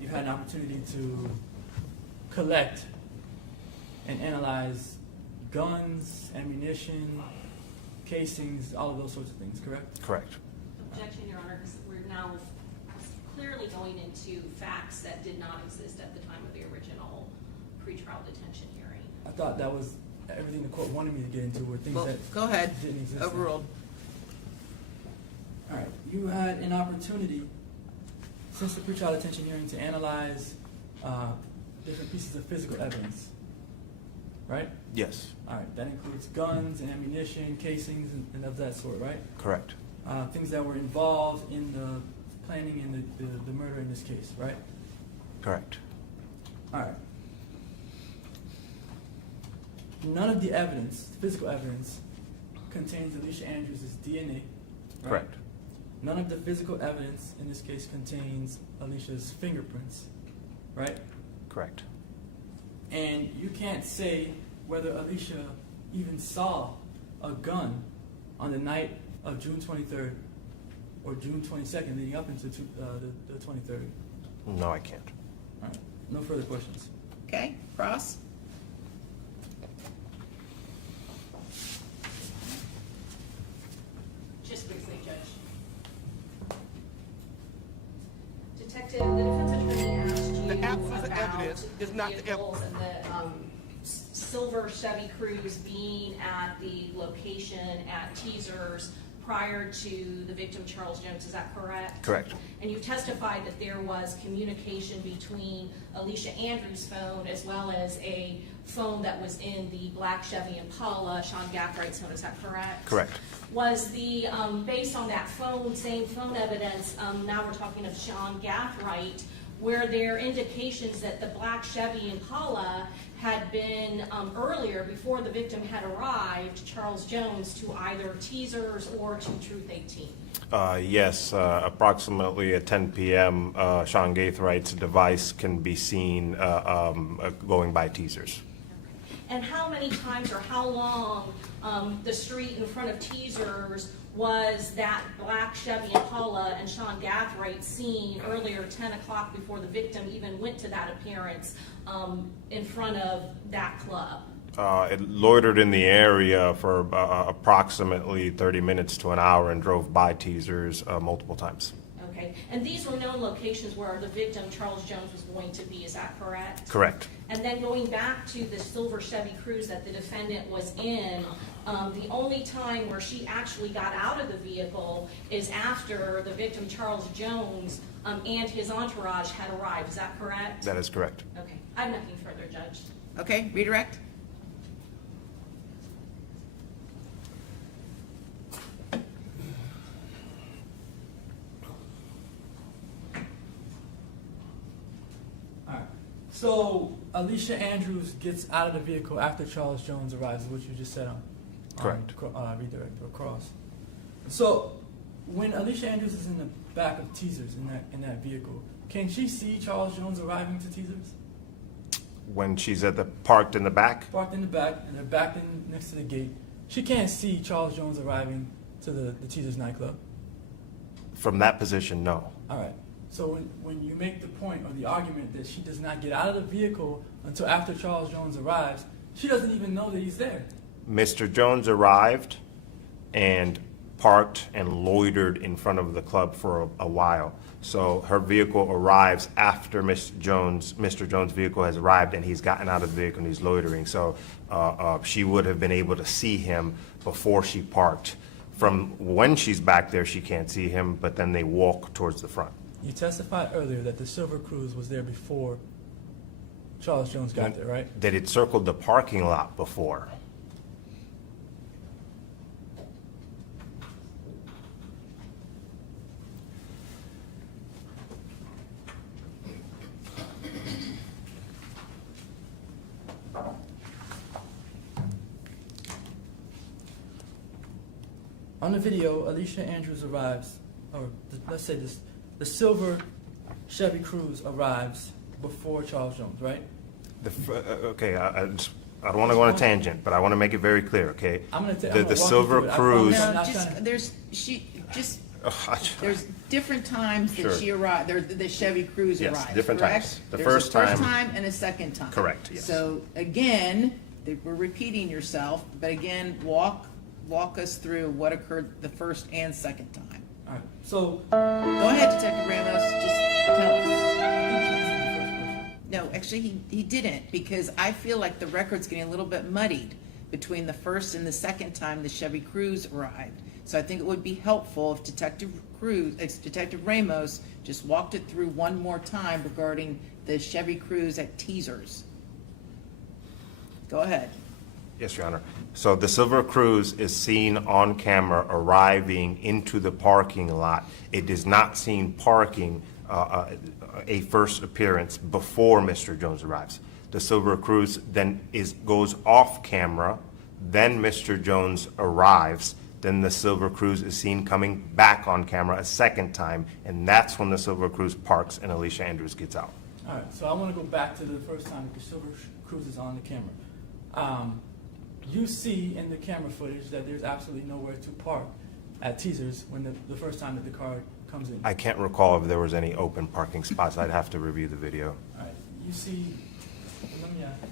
you've had an opportunity to collect and analyze guns, ammunition, casings, all of those sorts of things, correct? Correct. Objection, Your Honor, because we're now clearly going into facts that did not exist at the time of the original pretrial detention hearing. I thought that was everything the court wanted me to get into were things Well, that go ahead. didn't exist. Overruled. All right. You had an opportunity since the pretrial detention hearing to analyze different pieces of physical evidence, right? Yes. All right. That includes guns and ammunition, casings, and of that sort, right? Correct. Things that were involved in the planning and the murder in this case, right? Correct. All right. None of the evidence, physical evidence, contains Alicia Andrews' DNA. Right? Correct. None of the physical evidence in this case contains Alicia's fingerprints, right? Correct. And you can't say whether Alicia even saw a gun on the night of June 23rd or June 22nd leading up into the 23rd. No, I can't. All right. No further questions. Okay, Cross? Just briefly, Judge. Detective, the defense attorney asked you The absence of about evidence is not the vehicles and the silver Chevy Cruze being at the location at Teasers prior to the victim Charles Jones. Is that correct? Correct. And you testified that there was communication between Alicia Andrews' phone as well as a phone that was in the black Chevy Impala, Sean Gathwright's phone. Is that correct? Correct. Was the, based on that same phone evidence, now we're talking of Sean Gathwright, were there indications that the black Chevy Impala had been earlier, before the victim had arrived, Charles Jones, to either Teasers or to Truth 18? Yes, approximately at 10 p.m., Sean Gaithwright's device can be seen going by Teasers. And how many times or how long the street in front of Teasers was that black Chevy Impala and Sean Gathwright seen earlier, 10 o'clock, before the victim even went to that appearance in front of that club? It loitered in the area for approximately 30 minutes to an hour and drove by Teasers multiple times. Okay, and these were known locations where the victim, Charles Jones, was going to be, is that correct? Correct. And then going back to the silver Chevy Cruze that the defendant was in, the only time where she actually got out of the vehicle is after the victim, Charles Jones, and his entourage had arrived. Is that correct? That is correct. Okay, I have nothing further, Judge. Okay, redirect. All right. So Alicia Andrews gets out of the vehicle after Charles Jones arrives, which you just said on Correct. Redirect or cross. So when Alicia Andrews is in the back of Teasers in that vehicle, can she see Charles Jones arriving to Teasers? When she's parked in the back? Parked in the back, and they're backed in next to the gate. She can't see Charles Jones arriving to the Teasers nightclub. From that position, no. All right. So when you make the point or the argument that she does not get out of the vehicle until after Charles Jones arrives, she doesn't even know that he's there. Mr. Jones arrived and parked and loitered in front of the club for a while. So her vehicle arrives after Mr. Jones' vehicle has arrived, and he's gotten out of the vehicle and he's loitering. So she would have been able to see him before she parked. From when she's back there, she can't see him, but then they walk towards the front. You testified earlier that the Silver Cruise was there before Charles Jones got there, right? That it circled the parking lot before. On the video, Alicia Andrews arrives, or let's say this, the silver Chevy Cruze arrives before Charles Jones, right? Okay, I don't want to go on a tangent, but I want to make it very clear, okay? The Silver Cruze. There's different times that she arrived, the Chevy Cruze Yes, arrives, different correct? times. The There's first a first time- time and a second time. Correct, yes. So again, we're repeating yourself, but again, walk us through what occurred the first and second time. All right, so. Go ahead, Detective Ramos, just tell us. No, actually, he didn't, because I feel like the record's getting a little bit muddied between the first and the second time the Chevy Cruze arrived. So I think it would be helpful if Detective Ramos just walked it through one more time regarding the Chevy Cruze at Teasers. Go ahead. Yes, Your Honor. So the Silver Cruze is seen on camera arriving into the parking lot. It is not seen parking a first appearance before Mr. Jones arrives. The Silver Cruze then goes off camera, then Mr. Jones arrives, then the Silver Cruze is seen coming back on camera a second time, and that's when the Silver Cruze parks and Alicia Andrews gets out. All right, so I want to go back to the first time the Silver Cruze is on the camera. You see in the camera footage that there's absolutely nowhere to park at Teasers when the first time that the car comes in. I can't recall if there was any open parking spots. I'd have to review the video. All right, you see, let me ask you.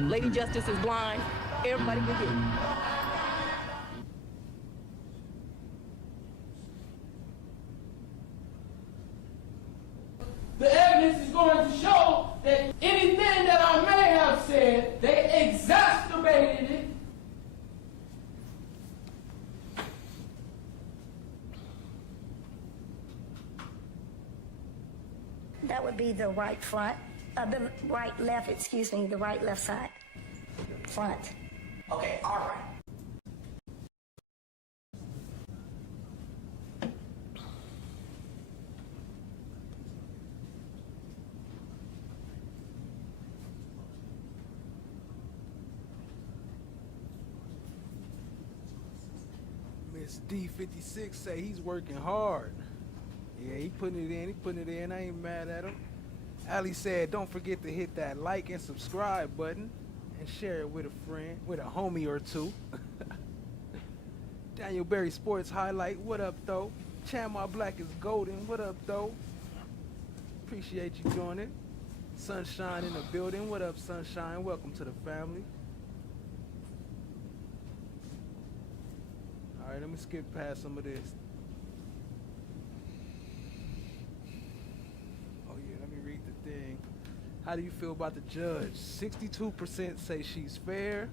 Lady Justice is blind. Everybody can hear. The evidence is going to show that anything that I may have said, they exacerbated it. That would be the right front, the right left, excuse me, the right left side. Front. Okay, all right. Miss D56 say he's working hard. Yeah, he putting it in. I ain't mad at him. Ali said, don't forget to hit that like and subscribe button and share it with a friend, with a homie or two. Daniel Berry Sports Highlight, what up, though? Chamar Black is golden, what up, though? Appreciate you doing it. Sunshine in the building, what up, Sunshine? Welcome to the family. All right, let me skip past some of this. Oh yeah, let me read the thing. How do you feel about the judge? 62% say she's fair.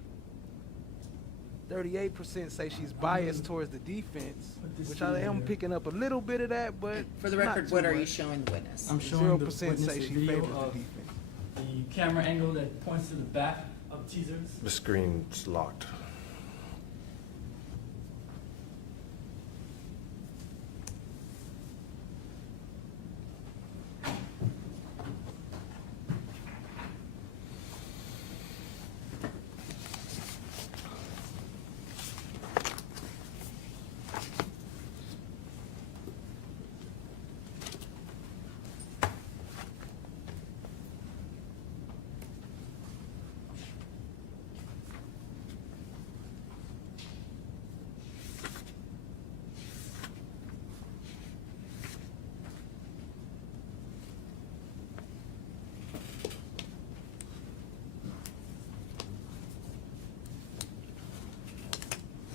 38% say she's biased towards the defense, which I am picking up a little bit of that, but For the record, what are you showing the witness? I'm showing the 0% witness say a she video favors the of defense. the camera angle that points to the back of Teasers. The screen's locked.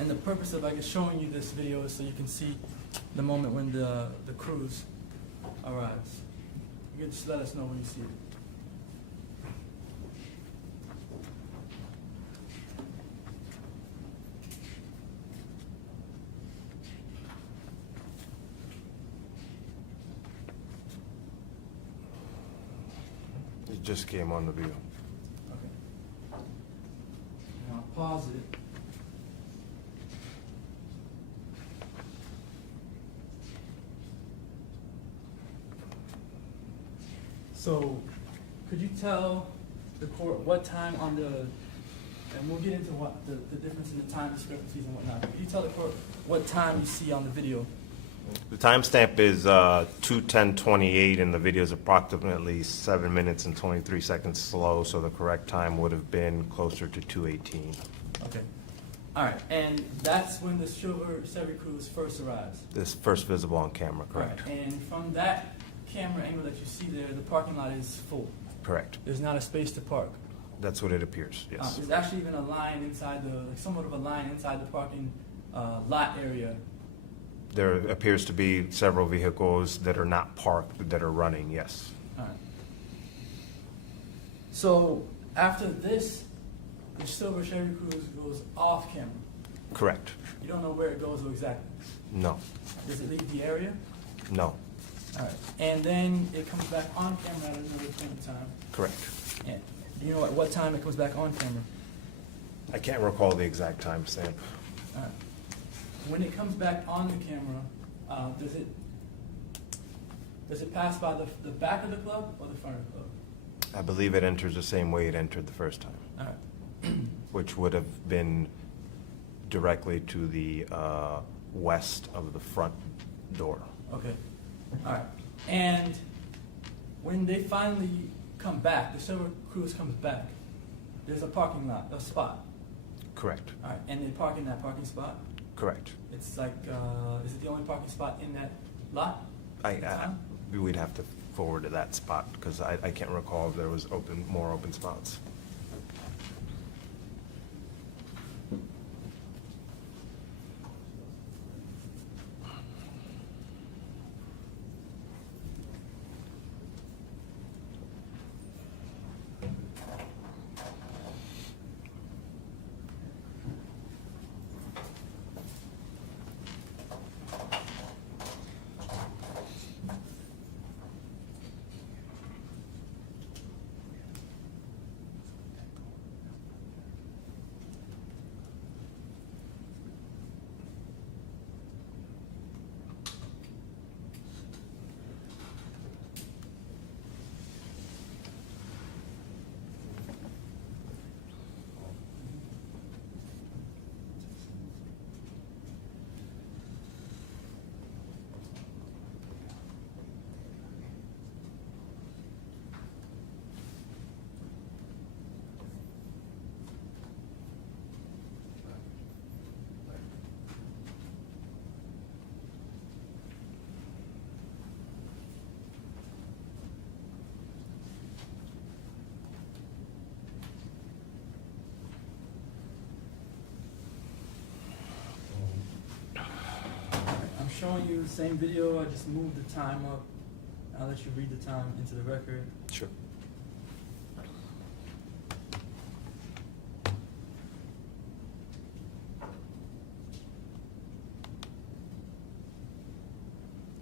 And the purpose of, I guess, showing you this video is so you can see the moment when the cruise arrives. You can just let us know when you see it. It just came on the view. Okay. Now pause it. So, could you tell the court what time on the, and we'll get into what the difference in the time discrepancies and whatnot. Could you tell the court what time you see on the video? The timestamp is 2:10:28, and the video is approximately 7 minutes and 23 seconds slow, so the correct time would have been closer to 2:18. Okay. All right, and that's when the Silver Chevy Cruise first arrives. This first visible on camera, correct? Right. And from that camera angle that you see there, the parking lot is full. Correct. There's not a space to park. That's what it appears, yes. There's actually even a line inside the, like somewhat of a line inside the parking lot area. There appears to be several vehicles that are not parked that are running, yes. All right. So after this, the Silver Chevy Cruise goes off camera. Correct. You don't know where it goes exactly. No. Does it leave the area? No. All right. And then it comes back on camera at another point in time. Correct. And you know at what time it comes back on camera? I can't recall the exact timestamp. All right. When it comes back on the camera, does it pass by the back of the club or the front of the club? I believe it enters the same way it entered the first time. All right. Which would have been directly to the west of the front door. Okay. All right. And when they finally come back, the Silver Cruise comes back, there's a parking lot, a spot. Correct. All right. And they park in that parking spot? Correct. It's like, is it the only parking spot in that lot? We'd have to forward to that spot because I can't recall if there was more open spots. I'm showing you the same video. I just moved the time up. I'll let you read the time into the record. Sure.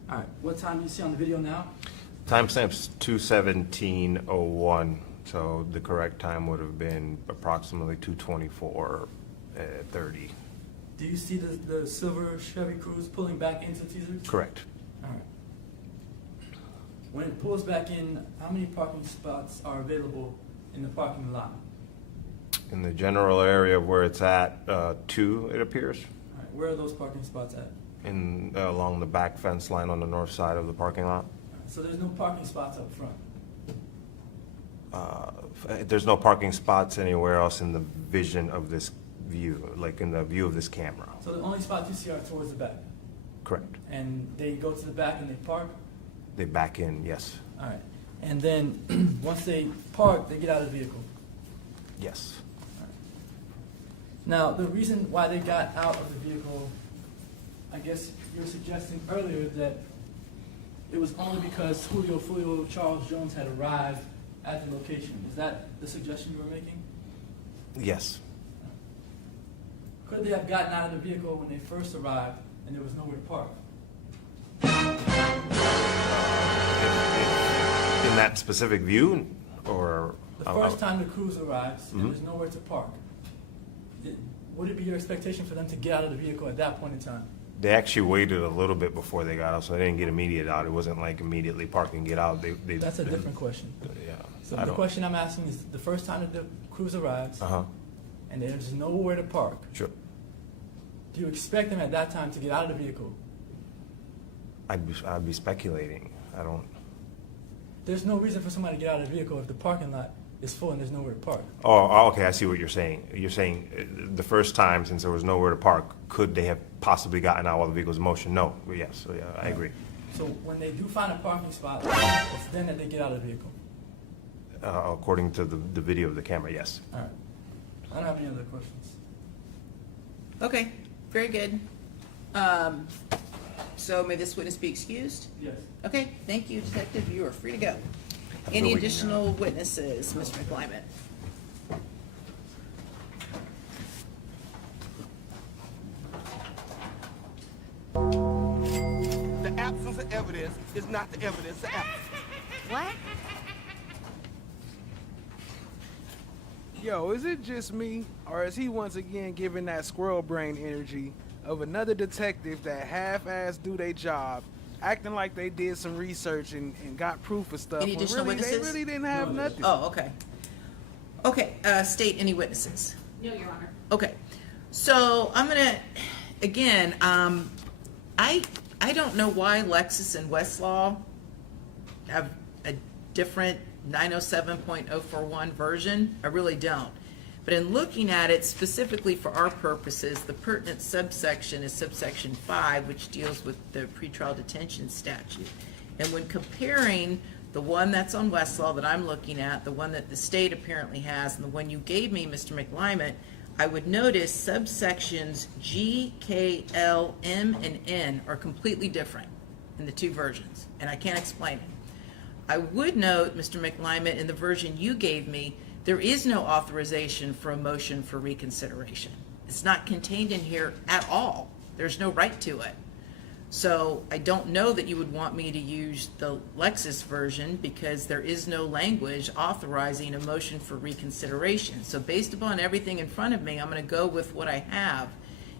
All right. What time do you see on the video now? Timestamp's 2:17:01, so the correct time would have been approximately 2:24:30. Do you see the Silver Chevy Cruise pulling back into Teasers? Correct. All right. When it pulls back in, how many parking spots are available in the parking lot? In the general area where it's at, 2, it appears, All right. Where are those parking spots at? along the back fence line on the north side of the parking lot. All right. So there's no parking spots up front? There's no parking spots anywhere else in the vision of this view, like in the view of this camera. So the only spots you see are towards the back? Correct. And they go to the back and they park? They back in, yes. All right. And then once they park, they get out of the vehicle? Yes. Now, the reason why they got out of the vehicle, I guess you were suggesting earlier that it was only because Julio Foolio Charles Jones had arrived at the location. Is that the suggestion you were making? Yes. Could they have gotten out of the vehicle when they first arrived and there was nowhere to park? In that specific view, or The first time the cruise arrives and there's nowhere to park, would it be your expectation for them to get out of the vehicle at that point in time? they actually waited a little bit before they got out, so they didn't get immediate out. It wasn't like immediately park and get out. That's a different question. Yeah. So the question I'm asking is, the first time that the cruise arrives, Uh-huh. and there's nowhere to park, Sure. do you expect them at that time to get out of the vehicle? I'd be speculating. I don't. There's no reason for somebody to get out of the vehicle if the parking lot is full and there's nowhere to park. Oh, okay. I see what you're saying. You're saying the first time, since there was nowhere to park, could they have possibly gotten out while the vehicle was in motion? No. Yes. So yeah, I agree. So when they do find a parking spot, it's then that they get out of the vehicle. According to the video of the camera, yes. All right. I don't have any other questions. Okay, very good. So may this witness be excused? Yes. Okay, thank you, Detective. You are free to go. a Any good weekend. additional witnesses, Mr. McClymond? The absence of evidence is not the evidence of absence. What? Yo, is it just me, or is he once again giving that squirrel brain energy of another detective that half-ass do their job, acting like they did some research and got proof of stuff, Any when additional really, witnesses? they really didn't have nothing. Oh, okay. Okay, state any witnesses. No, Your Honor. Okay, so I'm gonna, again, I don't know why Lexus and Westlaw have a different 907.041 version. I really don't. But in looking at it specifically for our purposes, the pertinent subsection is subsection 5, which deals with the pretrial detention statute. And when comparing the one that's on Westlaw that I'm looking at, the one that the state apparently has, and the one you gave me, Mr. McClymond, I would notice subsections G, K, L, M, and N are completely different in the two versions, and I can't explain it. I would note, Mr. McClymond, in the version you gave me, there is no authorization for a motion for reconsideration. It's not contained in here at all. There's no right to it. So I don't know that you would want me to use the Lexus version because there is no language authorizing a motion for reconsideration. So based upon everything in front of me, I'm going to go with what I have.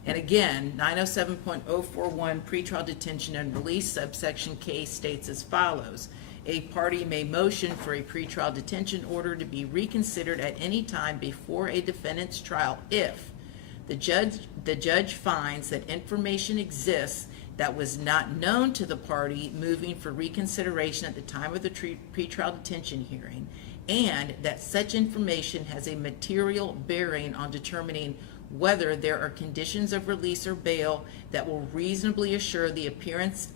And again, 907.041 pretrial detention and release subsection K states as follows. A party may motion for a pretrial detention order to be reconsidered at any time before a defendant's trial if the judge finds that information exists that was not known to the party moving for reconsideration at the time of the pretrial detention hearing, and that such information has a material bearing on determining whether there are conditions of release or bail that will reasonably assure the appearance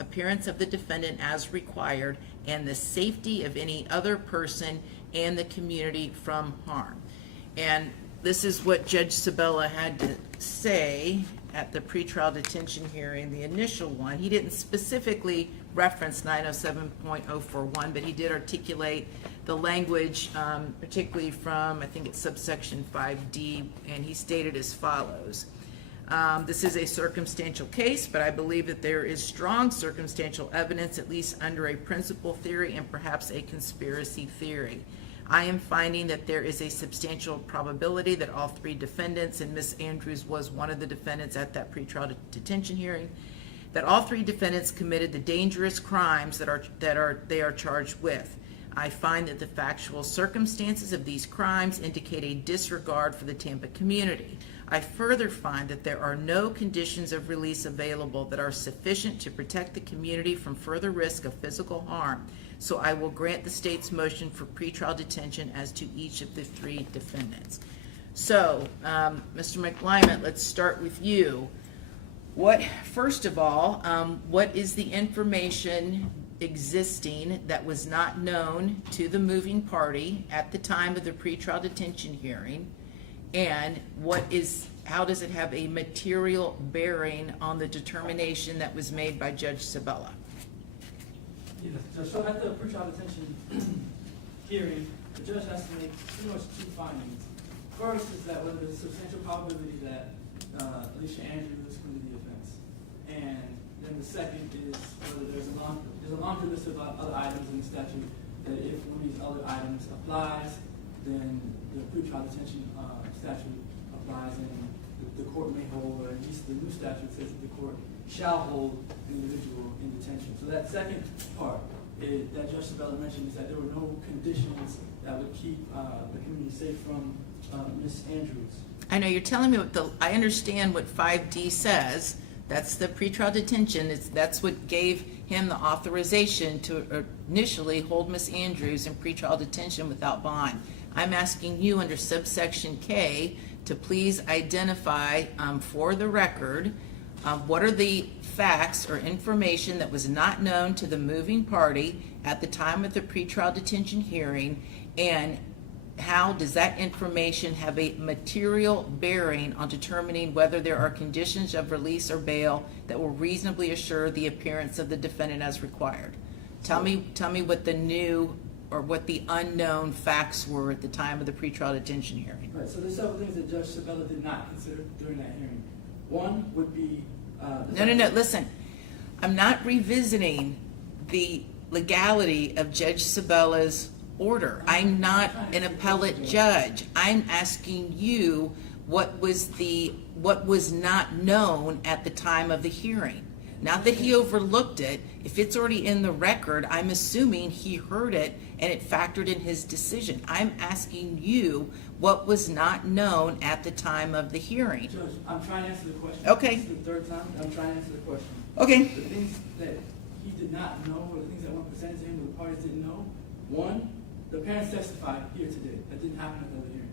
of the defendant as required and the safety of any other person and the community from harm. And this is what Judge Sabella had to say at the pretrial detention hearing, the initial one. He didn't specifically reference 907.041, but he did articulate the language, particularly from, I think it's subsection 5D, and he stated as follows. This is a circumstantial case, but I believe that there is strong circumstantial evidence, at least under a principal theory and perhaps a conspiracy theory. I am finding that there is a substantial probability that all three defendants, and Ms. Andrews was one of the defendants at that pretrial detention hearing, that all three defendants committed the dangerous crimes that they are charged with. I find that the factual circumstances of these crimes indicate a disregard for the Tampa community. I further find that there are no conditions of release available that are sufficient to protect the community from further risk of physical harm. So I will grant the state's motion for pretrial detention as to each of the three defendants. So, Mr. McClymond, let's start with you. First of all, what is the information existing that was not known to the moving party at the time of the pretrial detention hearing? And how does it have a material bearing on the determination that was made by Judge Sabella? Yes, so at the pretrial detention hearing, the judge has to make pretty much two findings. First is that whether there's a substantial probability that Alicia Andrews committed the offense. And then the second is whether there's a laundry list of other items in the statute that if one of these other items applies, then the pretrial detention statute applies and the court may hold, or at least the new statute says that the court shall hold an individual in detention. So that second part that Judge Sabella mentioned is that there were no conditions that would keep the community safe from Ms. Andrews. I know you're telling me I understand what 5D says. That's the pretrial detention. That's what gave him the authorization to initially hold Ms. Andrews in pretrial detention without bond. I'm asking you under subsection K to please identify for the record what are the facts or information that was not known to the moving party at the time of the pretrial detention hearing, and how does that information have a material bearing on determining whether there are conditions of release or bail that will reasonably assure the appearance of the defendant as required? Tell me what the new or what the unknown facts were at the time of the pretrial detention hearing. Right, so there's several things that Judge Sabella did not consider during that hearing. One would be... No, listen. I'm not revisiting the legality of Judge Sabella's order. I'm not an appellate judge. I'm asking you what was not known at the time of the hearing. Not that he overlooked it. If it's already in the record, I'm assuming he heard it and it factored in his decision. I'm asking you what was not known at the time of the hearing. Judge, I'm trying to answer the question. Okay. This is the third time I'm trying to answer the question. Okay. The things that he did not know, or the things that weren't presented to him that the parties didn't know, one, the parents testified here today. That didn't happen at the other hearing.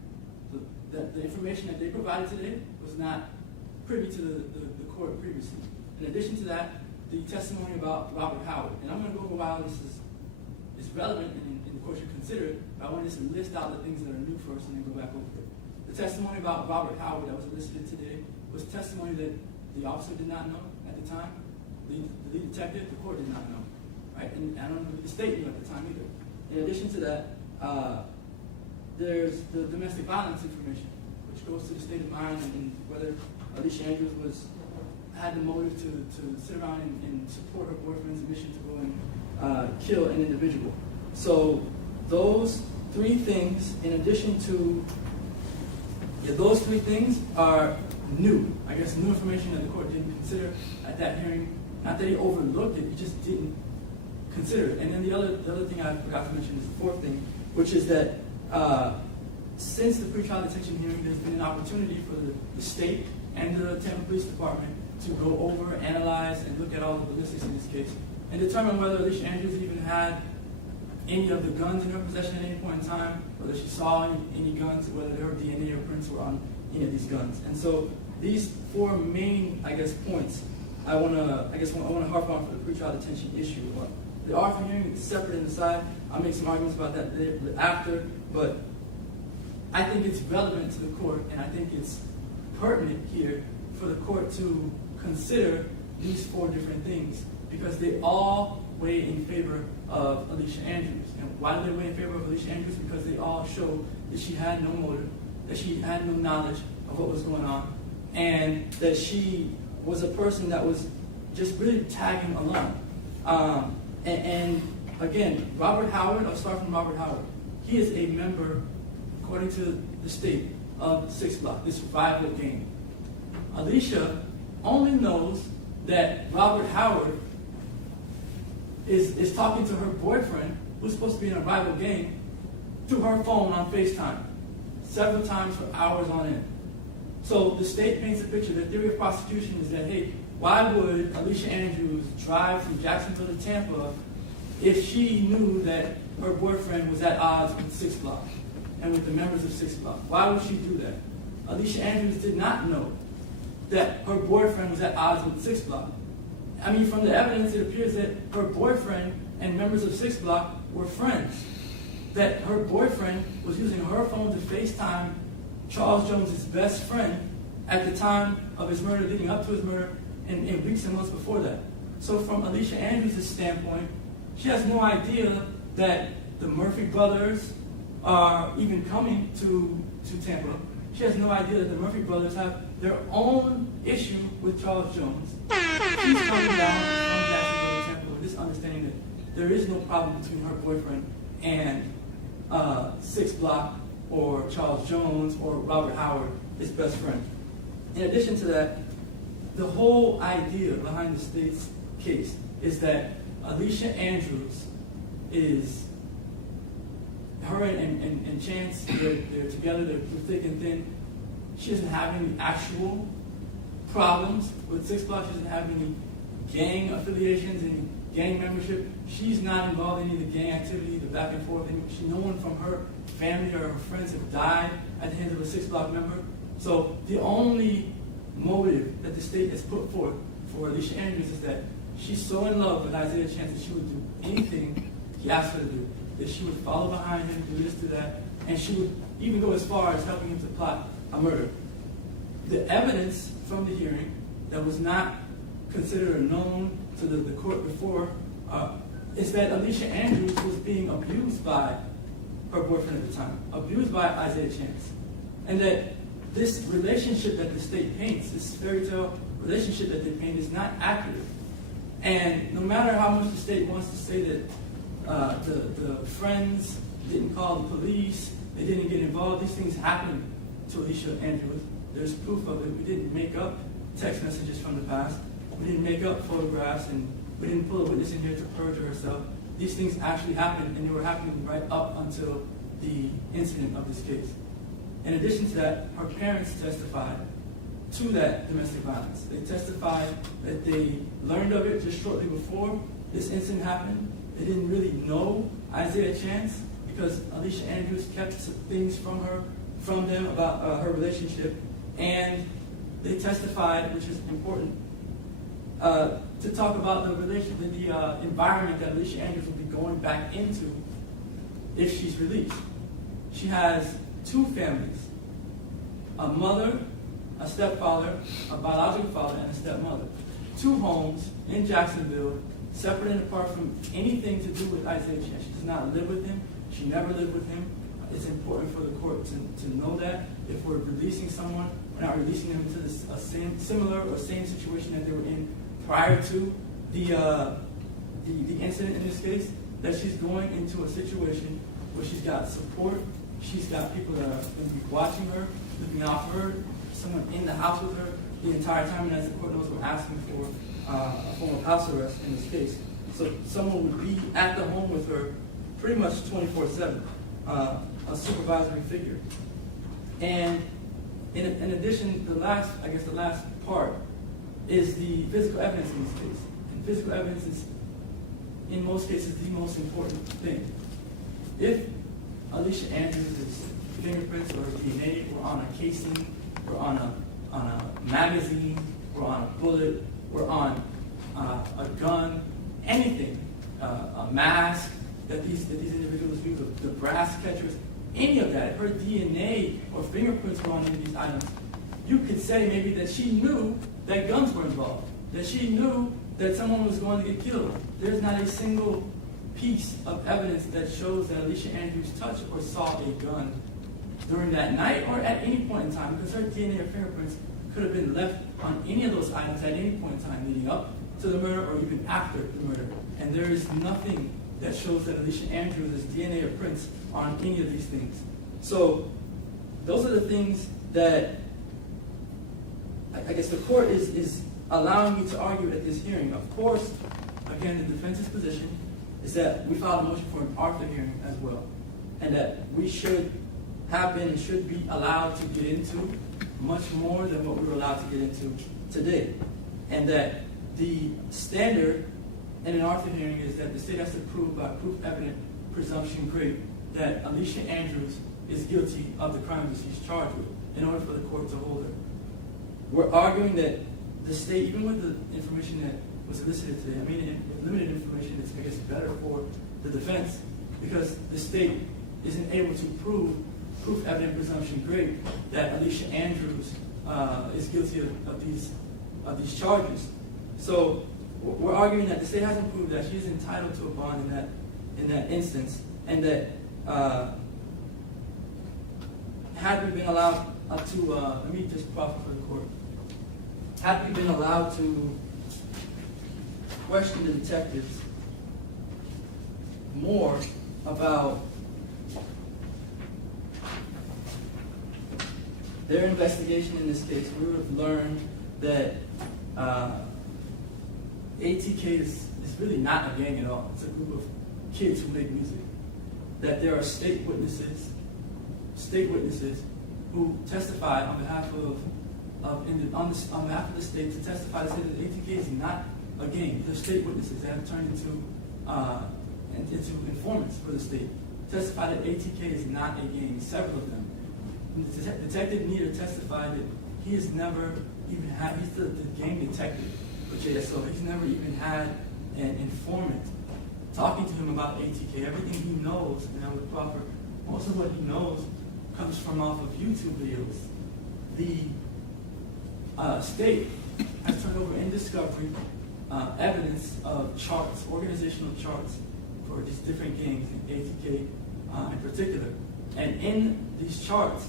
So the information that they provided today was not privy to the court previously. In addition to that, the testimony about Robert Howard, and I'm going to go over why this is relevant and the court should consider it, but I want to just list out the things that are new first and then go back over it. The testimony about Robert Howard that was elicited today was testimony that the officer did not know at the time, the lead detective, the court did not know, right? And I don't know if the state knew at the time either. In addition to that, there's the domestic violence information, which goes to the state of mind and whether Alicia Andrews had the motive to sit around and support her boyfriend's mission to go and kill an individual. So those three things, in addition to, those three things are new. I guess new information that the court didn't consider at that hearing. Not that he overlooked it, he just didn't consider it. And then the other thing I forgot to mention is the fourth thing, which is that since the pretrial detention hearing, there's been an opportunity for the state and the Tampa Police Department to go over, analyze, and look at all the ballistics in this case, and determine whether Alicia Andrews even had any of the guns in her possession at any point in time, whether she saw any guns, whether her DNA or prints were on any of these guns. And so these four main, points I want to harp on for the pretrial detention issue. The Arthur hearing is separate and aside. I'll make some arguments about that after, but I think it's relevant to the court, and I think it's pertinent here for the court to consider these four different things because they all weigh in favor of Alicia Andrews. And why do they weigh in favor of Alicia Andrews? Because they all show that she had no motive, that she had no knowledge of what was going on, and that she was a person that was just really tagging along. And again, Robert Howard, I'll start from Robert Howard. He is a member, according to the state, of 6 Block, this rival gang. Alicia only knows that Robert Howard is talking to her boyfriend, who's supposed to be in a rival gang, through her phone on FaceTime, several times for hours on end. So the state paints a picture. The theory of prosecution is that, hey, why would Alicia Andrews drive from Jacksonville to Tampa if she knew that her boyfriend was at odds with 6 Block and with the members of 6 Block? Why would she do that? Alicia Andrews did not know that her boyfriend was at odds with 6 Block. I mean, from the evidence, it appears that her boyfriend and members of 6 Block were friends. That her boyfriend was using her phone to FaceTime Charles Jones' best friend at the time of his murder, leading up to his murder, and weeks and months before that. So from Alicia Andrews' standpoint, she has no idea that the Murphy brothers are even coming to Tampa. She has no idea that the Murphy brothers have their own issue with Charles Jones. She's coming down from Jacksonville to Tampa with this understanding that there is no problem between her boyfriend and 6 Block or Charles Jones or Robert Howard, his best friend. In addition to that, the whole idea behind the state's case is that Alicia Andrews is, her and Chance, they're together, they're thick and thin. She doesn't have any actual problems with 6 Block. She doesn't have any gang affiliations, any gang membership. She's not involved in any of the gang activity, the back and forth. No one from her family or her friends have died at the hands of a 6 Block member. So the only motive that the state has put forth for Alicia Andrews is that she's so in love with Isaiah Chance that she would do anything he asked her to do. That she would follow behind him, do this, do that, and she would even go as far as helping him to plot a murder. The evidence from the hearing that was not considered or known to the court before is that Alicia Andrews was being abused by her boyfriend at the time, abused by Isaiah Chance, and that this relationship that the state paints, this fairy tale relationship that they paint, is not accurate. And no matter how much the state wants to say that the friends didn't call the police, they didn't get involved, these things happened to Alicia Andrews. There's proof of it. We didn't make up text messages from the past. We didn't make up photographs, and we didn't pull a witness in here to perjure herself. These things actually happened, and they were happening right up until the incident of this case. In addition to that, her parents testified to that domestic violence. They testified that they learned of it just shortly before this incident happened. They didn't really know Isaiah Chance because Alicia Andrews kept some things from them about her relationship. And they testified, which is important, to talk about the environment that Alicia Andrews will be going back into if she's released. She has 2 families, a mother, a stepfather, a biological father, and a stepmother. 2 homes in Jacksonville, separate and apart from anything to do with Isaiah Chance. She does not live with him. She never lived with him. It's important for the court to know that. If we're releasing someone, we're not releasing them into similar or same situation that they were in prior to the incident in this case, that she's going into a situation where she's got support, she's got people that are going to be watching her, looking out for her, someone in the house with her the entire time, and as the court knows, we're asking for a form of house arrest in this case. So someone would be at the home with her pretty much 24/7, a supervisory figure. And in addition, the last part is the physical evidence in this case. And physical evidence is, in most cases, the most important thing. If Alicia Andrews' fingerprints or DNA were on a casing, or on a magazine, or on a bullet, or on a gun, anything, a mask that these individuals use, the brass catchers, any of that, if her DNA or fingerprints were on any of these items, you could say maybe that she knew that guns were involved, that she knew that someone was going to get killed. There's not a single piece of evidence that shows that Alicia Andrews touched or saw a gun during that night or at any point in time, because her DNA or fingerprints could have been left on any of those items at any point in time leading up to the murder or even after the murder. And there is nothing that shows that Alicia Andrews' DNA or prints are on any of these things. So those are the things that I guess the court is allowing me to argue at this hearing. Of course, again, the defense's position is that we filed a motion for an Arthur hearing as well, and that we should have been and should be allowed to get into much more than what we were allowed to get into today. And that the standard in an Arthur hearing is that the state has to prove by proof evident presumption great that Alicia Andrews is guilty of the crime that she's charged with in order for the court to hold her. We're arguing that the state, even with the information that was elicited today, limited information is, I guess, better for the defense because the state isn't able to prove proof evident presumption great that Alicia Andrews is guilty of these charges. So we're arguing that the state hasn't proved that she's entitled to a bond in that instance, and that had we been allowed to, let me just proffer for the court, had we been allowed to question the detectives more about their investigation in this case, we would have learned that ATK is really not a gang at all. It's a group of kids who make music. That there are state witnesses who testify on behalf of on behalf of the state to testify to say that ATK is not a gang. They're state witnesses that have turned into informants for the state. Testify that ATK is not a gang. Several of them. Detective Nieder testified that he has never even had. He's the gang detective for JSO. He's never even had an informant talking to him about ATK. Everything he knows, and I would proffer, most of what he knows comes from off of YouTube videos. The state has turned over in discovery evidence of charts, organizational charts for these different gangs, ATK in particular. And in these charts,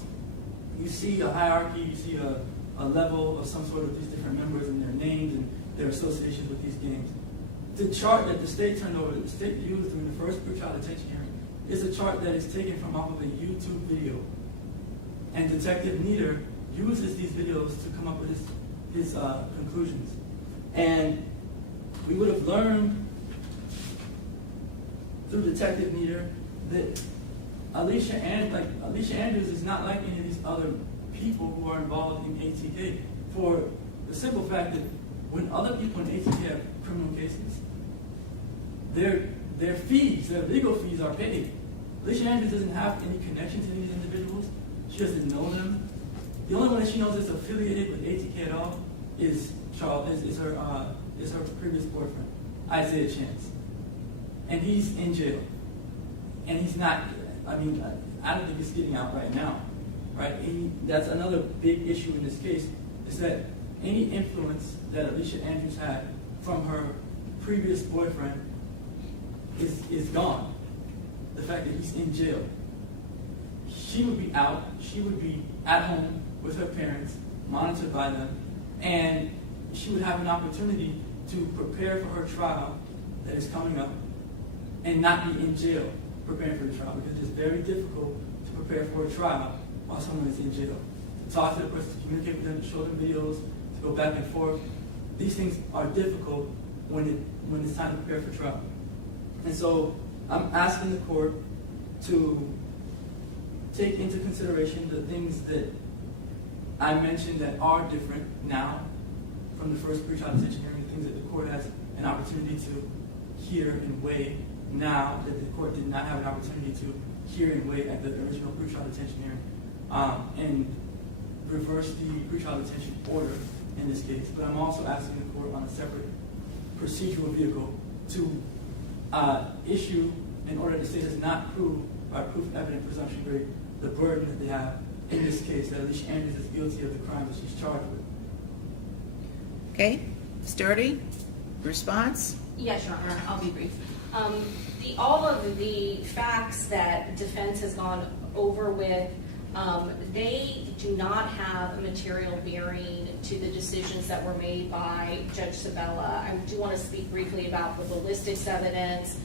you see a hierarchy, you see a level of some sort of these different members and their names and their associations with these gangs. The chart that the state turned over, that the state used during the first pretrial detention hearing, is a chart that is taken from off of a YouTube video. And Detective Nieder uses these videos to come up with his conclusions. And we would have learned through Detective Nieder that Alicia Andrews is not like any of these other people who are involved in ATK, for the simple fact that when other people in ATK have criminal cases, their fees, their legal fees are paid. Alicia Andrews doesn't have any connection to these individuals. She doesn't know them. The only one that she knows is affiliated with ATK at all is her previous boyfriend, Isaiah Chance. And he's in jail. And he's not, I don't think he's getting out right now. Right? That's another big issue in this case, is that any influence that Alicia Andrews had from her previous boyfriend is gone. The fact that he's in jail. She would be out, she would be at home with her parents, monitored by them, and she would have an opportunity to prepare for her trial that is coming up and not be in jail preparing for the trial, because it's very difficult to prepare for a trial while someone is in jail. To talk to the person, to communicate with them, to show them videos, to go back and forth. These things are difficult when it's time to prepare for trial. And so I'm asking the court to take into consideration the things that I mentioned that are different now from the first pretrial detention hearing, the things that the court has an opportunity to hear and weigh now that the court did not have an opportunity to hear and weigh at the original pretrial detention hearing, and reverse the pretrial detention order in this case. But I'm also asking the court on a separate procedural vehicle to issue an order the state has not proved by proof evident presumption grade the burden that they have in this case, that Alicia Andrews is guilty of the crime that she's charged with. Okay, Sturdy, response? Yes, Your Honor, I'll be brief. All of the facts that defense has gone over with, they do not have a material bearing to the decisions that were made by Judge Sabella. I do want to speak briefly about the ballistics evidence,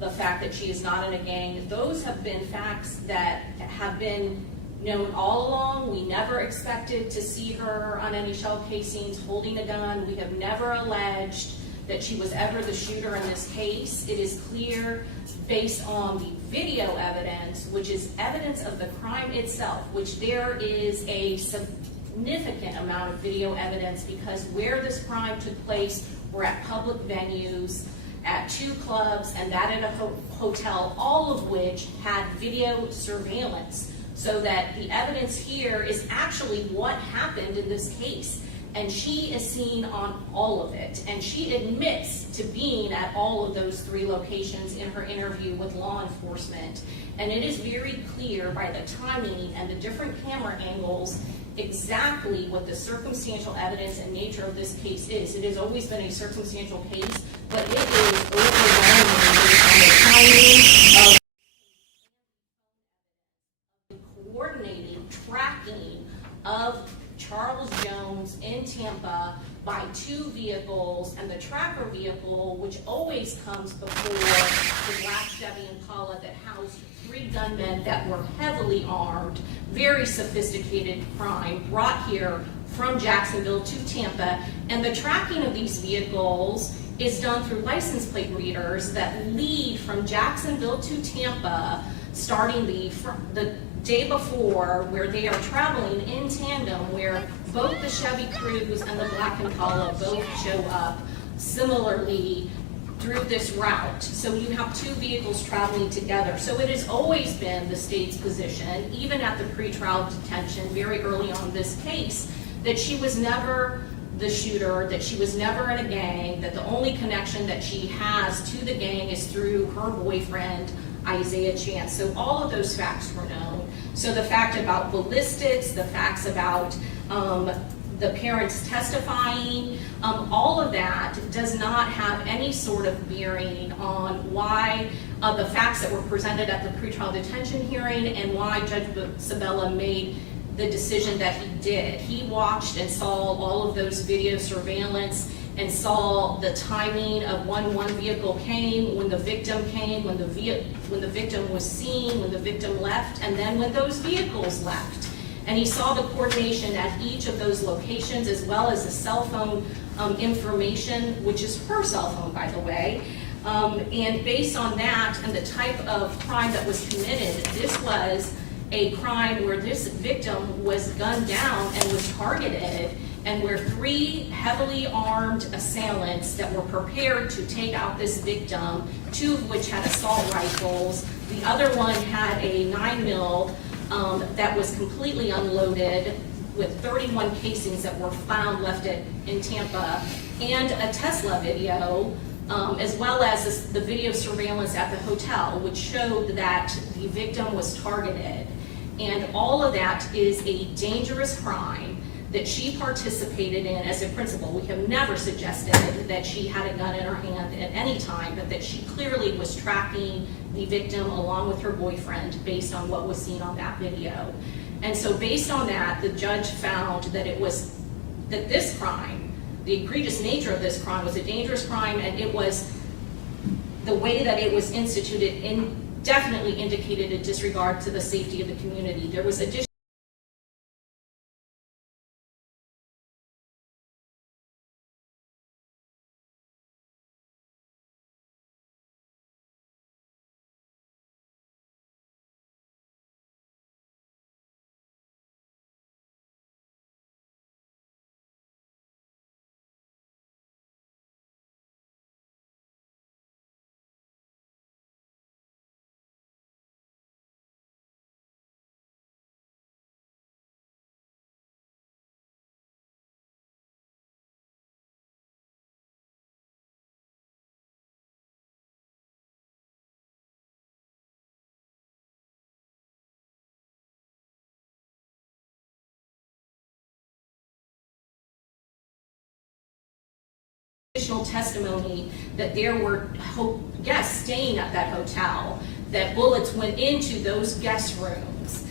the fact that she is not in a gang. Those have been facts that have been known all along. We never expected to see her on any shell casings holding a gun. We have never alleged that she was ever the shooter in this case. It is clear based on the video evidence, which is evidence of the crime itself, which there is a significant amount of video evidence, because where this crime took place were at public venues, at 2 clubs, and that at a hotel, all of which had video surveillance. So that the evidence here is actually what happened in this case. And she is seen on all of it. And she admits to being at all of those 3 locations in her interview with law enforcement. And it is very clear by the timing and the different camera angles exactly what the circumstantial evidence and nature of this case is. It has always been a circumstantial case, but it is overwhelming based on the timing of the coordinated tracking of Charles Jones in Tampa by 2 vehicles, and the tracker vehicle, which always comes before the black Chevy Impala that housed 3 gunmen that were heavily armed, very sophisticated crime, brought here from Jacksonville to Tampa. And the tracking of these vehicles is done through license plate readers that lead from Jacksonville to Tampa, starting the day before, where they are traveling in tandem, where both the Chevy Cruze and the black Impala both show up similarly through this route. So you have 2 vehicles traveling together. So it has always been the state's position, even at the pretrial detention very early on in this case, that she was never the shooter, that she was never in a gang, that the only connection that she has to the gang is through her boyfriend, Isaiah Chance. So all of those facts were known. So the fact about ballistics, the facts about the parents testifying, all of that does not have any sort of bearing on why the facts that were presented at the pretrial detention hearing and why Judge Sabella made the decision that he did. He watched and saw all of those video surveillance and saw the timing of when one vehicle came, when the victim came, when the victim was seen, when the victim left, and then when those vehicles left. And he saw the coordination at each of those locations, as well as the cell phone information, which is her cell phone, by the way. And based on that and the type of crime that was committed, this was a crime where this victim was gunned down and was targeted, and where 3 heavily armed assailants that were prepared to take out this victim, 2 of which had assault rifles, the other one had a 9mm that was completely unloaded with 31 casings that were found left in Tampa, and a Tesla video, as well as the video surveillance at the hotel, which showed that the victim was targeted. And all of that is a dangerous crime that she participated in as a principal. We have never suggested that she had a gun in her hand at any time, but that she clearly was tracking the victim along with her boyfriend based on what was seen on that video. And so based on that, the judge found that that this crime, the egregious nature of this crime, was a dangerous crime, and it was the way that it was instituted definitely indicated a disregard to the safety of the community. There was additional testimony that there were guests staying at that hotel, that bullets went into those guest rooms.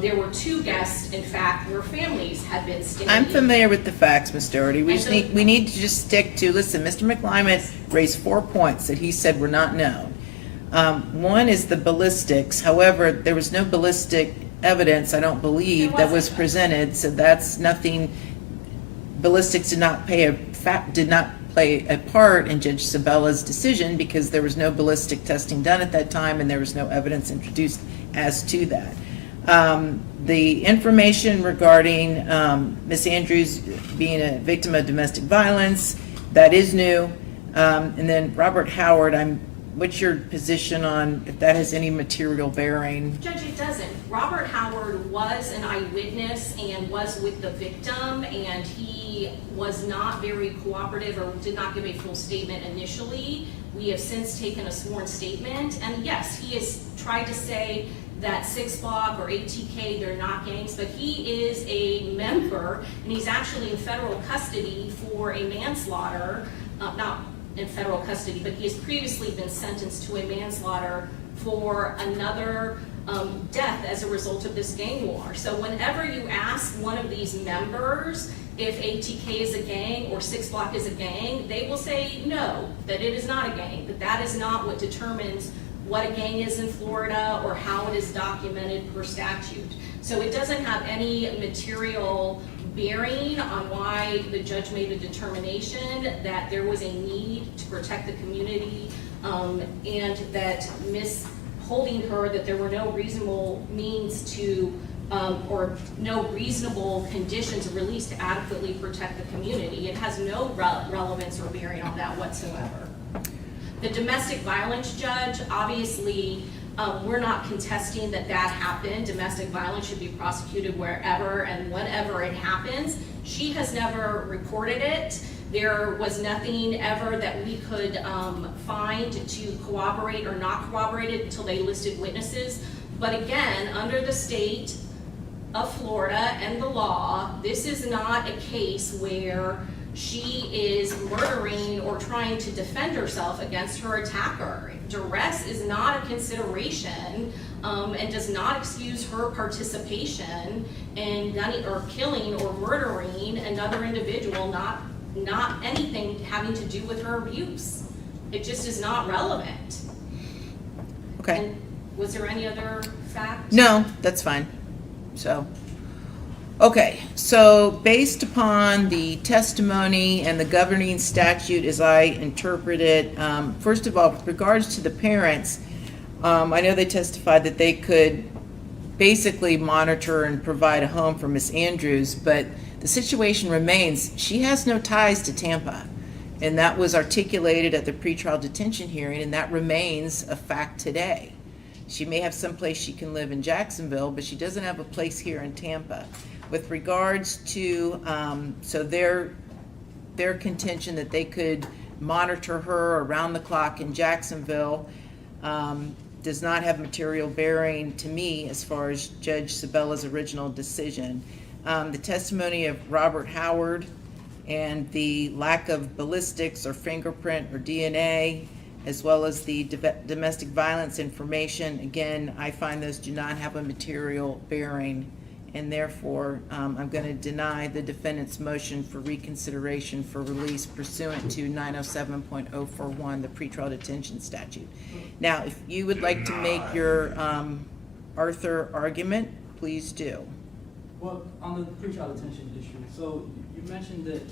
There were 2 guests, in fact, where families had been staying. I'm familiar with the facts, Ms. Doherty. We need to just stick to, listen, Mr. McClymonds raised 4 points that he said were not known. One is the ballistics. However, there was no ballistic evidence, I don't believe, that was presented, so that's nothing. Ballistics did not play a part in Judge Sabella's decision because there was no ballistic testing done at that time and there was no evidence introduced as to that. The information regarding Ms. Andrews being a victim of domestic violence, that is new. And then Robert Howard, I'm what's your position on if that has any material bearing? Judge, it doesn't. Robert Howard was an eyewitness and was with the victim, and he was not very cooperative or did not give a full statement initially. We have since taken a sworn statement, and yes, he has tried to say that 6 Block or ATK, they're not gangs, but he is a member, and he's actually in federal custody for a manslaughter, not in federal custody, but he has previously been sentenced to a manslaughter for another death as a result of this gang war. So whenever you ask one of these members if ATK is a gang or 6 Block is a gang, they will say no, that it is not a gang, that that is not what determines what a gang is in Florida or how it is documented per statute. So it doesn't have any material bearing on why the judge made the determination that there was a need to protect the community, and that holding her that there were no reasonable means to, or no reasonable conditions of release to adequately protect the community. It has no relevance or bearing on that whatsoever. The domestic violence judge, obviously, we're not contesting that that happened. Domestic violence should be prosecuted wherever and whenever it happens. She has never reported it. There was nothing ever that we could find to corroborate or not corroborate it until they listed witnesses. But again, under the state of Florida and the law, this is not a case where she is murdering or trying to defend herself against her attacker. Duress is not a consideration and does not excuse her participation in killing or murdering another individual, not anything having to do with her abuse. It just is not relevant. Okay. And was there any other fact? No, that's fine. So, okay, so based upon the testimony and the governing statute as I interpret it, first of all, with regards to the parents, I know they testified that they could basically monitor and provide a home for Miss Andrews, but the situation remains, she has no ties to Tampa. And that was articulated at the pretrial detention hearing, and that remains a fact today. She may have someplace she can live in Jacksonville, but she doesn't have a place here in Tampa. With regards to, so their contention that they could monitor her around the clock in Jacksonville does not have material bearing to me as far as Judge Sabella's original decision. The testimony of Robert Howard and the lack of ballistics or fingerprint or DNA, as well as the domestic violence information, again, I find those do not have a material bearing, and therefore I'm going to deny the defendant's motion for reconsideration for release pursuant to 907.041, the pretrial detention statute. Now, if you would like to make your Arthur argument, please do. Well, on the pretrial detention issue, so you mentioned that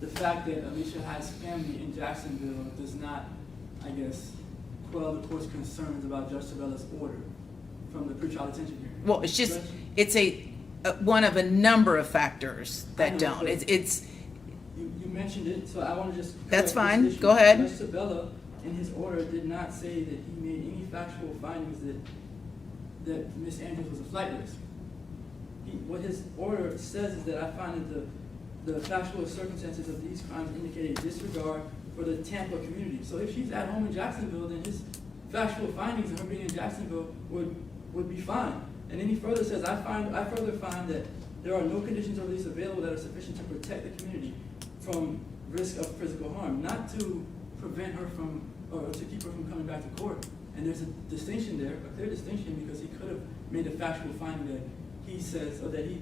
the fact that Alicia has family in Jacksonville does not, I guess, quell the court's concerns about Judge Sabella's order from the pretrial detention hearing. Well, it's just, it's a one of a number of factors that don't. It's You mentioned it, so I want to just... That's fine. Go ahead. Judge Sabella, in his order, did not say that he made any factual findings that Miss Andrews was a flight risk. What his order says is that I find that the factual circumstances of these crimes indicate a disregard for the Tampa community. So if she's at home in Jacksonville, then his factual findings of her being in Jacksonville would be fine. And then he further says, I further find that there are no conditions of release available that are sufficient to protect the community from risk of physical harm, not to prevent her from, or to keep her from coming back to court. And there's a distinction there, a clear distinction, because he could have made a factual finding that he says, or that he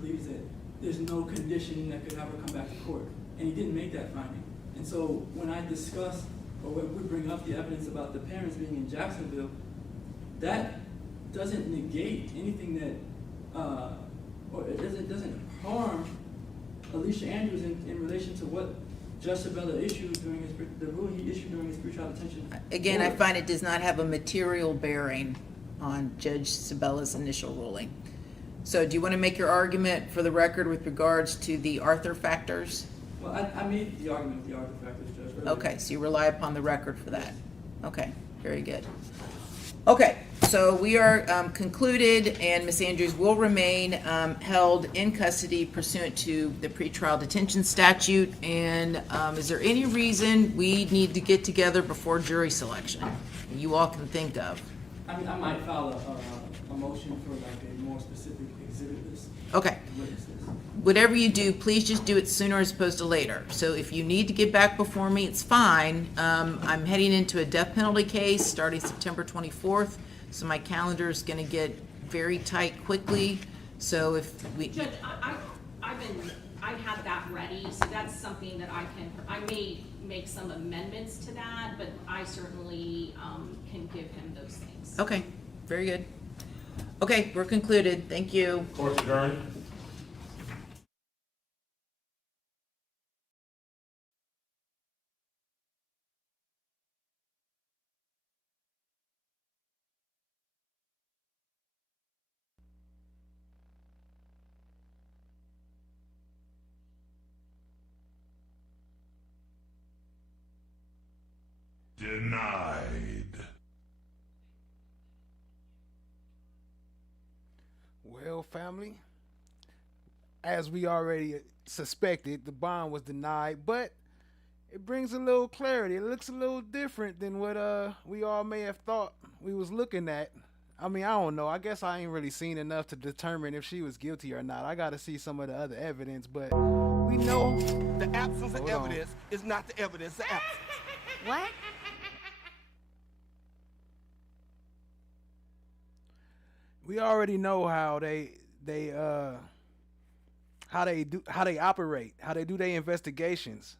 believes that there's no condition that could have her come back to court. And he didn't make that finding. And so when I discuss, or when we bring up the evidence about the parents being in Jacksonville, that doesn't negate anything that, or it doesn't harm Alicia Andrews in relation to what Judge Sabella issued during the ruling he issued during his pretrial detention. Again, I find it does not have a material bearing on Judge Sabella's initial ruling. So do you want to make your argument for the record with regards to the Arthur factors? Well, I made the argument with the Arthur factors, Judge. Earlier. Okay, so you rely upon the record for that. Okay. Very good. Okay, so we are concluded, and Ms. Andrews will remain held in custody pursuant to the pretrial detention statute. And is there any reason we need to get together before jury selection you all can think of? I mean, I might file a motion for like a more specific exhibit list. Okay. Whatever you do, please just do it sooner as opposed to later. So if you need to get back before me, it's fine. I'm heading into a death penalty case starting September 24th, so my calendar is going to get very tight quickly. So if we... Judge, I had that ready, so that's something that I may make some amendments to that, but I certainly can give him those things. Okay, very good. Okay, we're concluded. Thank you. Court adjourned. Denied. Well, family, as we already suspected, the bond was denied, but it brings a little clarity. It looks a little different than what we all may have thought we was looking at. I mean, I don't know. I guess I ain't really seen enough to determine if she was guilty or not. I got to see some of the other evidence, but we know the absence of evidence is not the evidence of absence. What? we already know how they operate, how they do their investigations.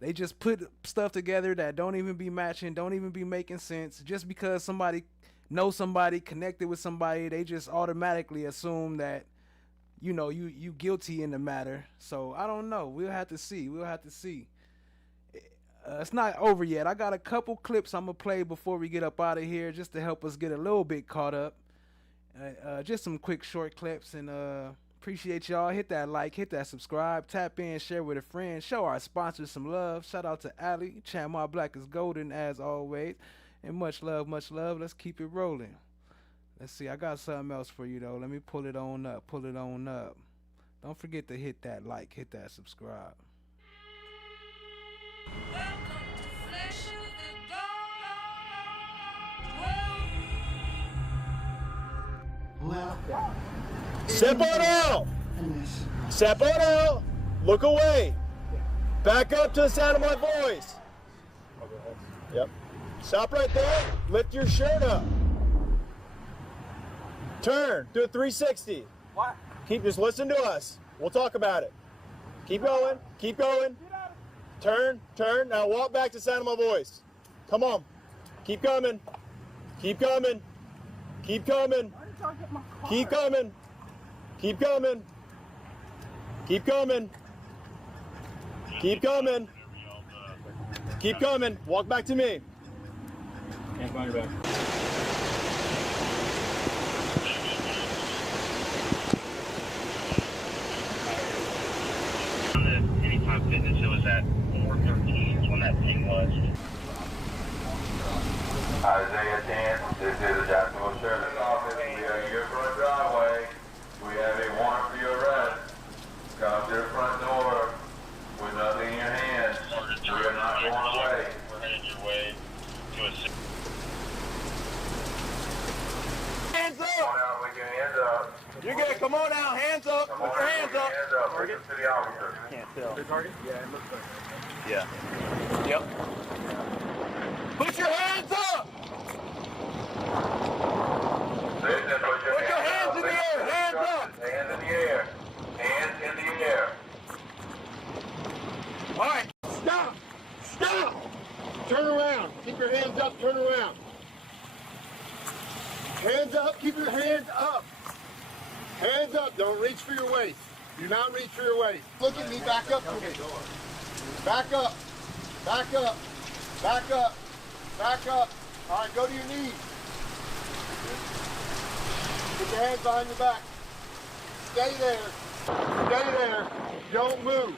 They just put stuff together that don't even be matching, don't even be making sense. Just because somebody knows somebody, connected with somebody, they just automatically assume that, you know, you guilty in the matter. So I don't know. We'll have to see. It's not over yet. I got a couple clips I'm gonna play before we get up out of here, just to help us get a little bit caught up. Just some quick short clips, and appreciate y'all. Hit that like, hit that subscribe, tap in, share with a friend, show our sponsors some love. Shout out to Ali, Chat Black is golden as always, and much love, much love. Let's keep it rolling. Let's see, I got something else for you though. Let me pull it on up. Don't forget to hit that like, hit that subscribe. Well, Step on out! Step on out! Look away! Back up to the sound of my voice! Yep. Stop right there. Lift your shirt up. Turn. Do a 360. What? Just listen to us. We'll talk about it. Keep going. Keep going. Turn. Turn. Now walk back to the sound of my voice. Come on. Keep coming. Keep coming. Keep coming. Keep coming. Keep coming. Keep coming. Keep coming. Keep coming. Walk back to me. Hands behind your back. Anytime Fitness, it was at 413 is when that thing was. Isaiah 10, this is the Jacksonville Sheriff's Office. We are in your front driveway. We have a warrant for your arrest. Come to the front door with nothing in your hands. We are not going away. We're headed your way to a... Hands up! Come on out, put your hands up. You're good. Come on out. Hands up. Put your hands up. Hands up. Target to the officer. Can't tell. The target? Yeah, it looks like it. Yeah. Yep. Put your hands up! Listen, Put your hands in the air. Hands up! Hands in the air. Hands in the air. All right. Stop. Stop. Turn around. Keep your hands up. Turn around. Hands up. Keep your hands up. Hands up. Don't reach for your waist. Do not reach for your waist. Look at me. Back up to me. Back up. Back up. Back up. Back up. All right. Go to your knees. Put your hands behind your back. Stay there. Stay there. Don't move.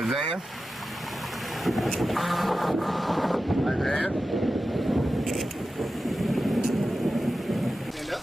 Isaiah? Isaiah? Stand up.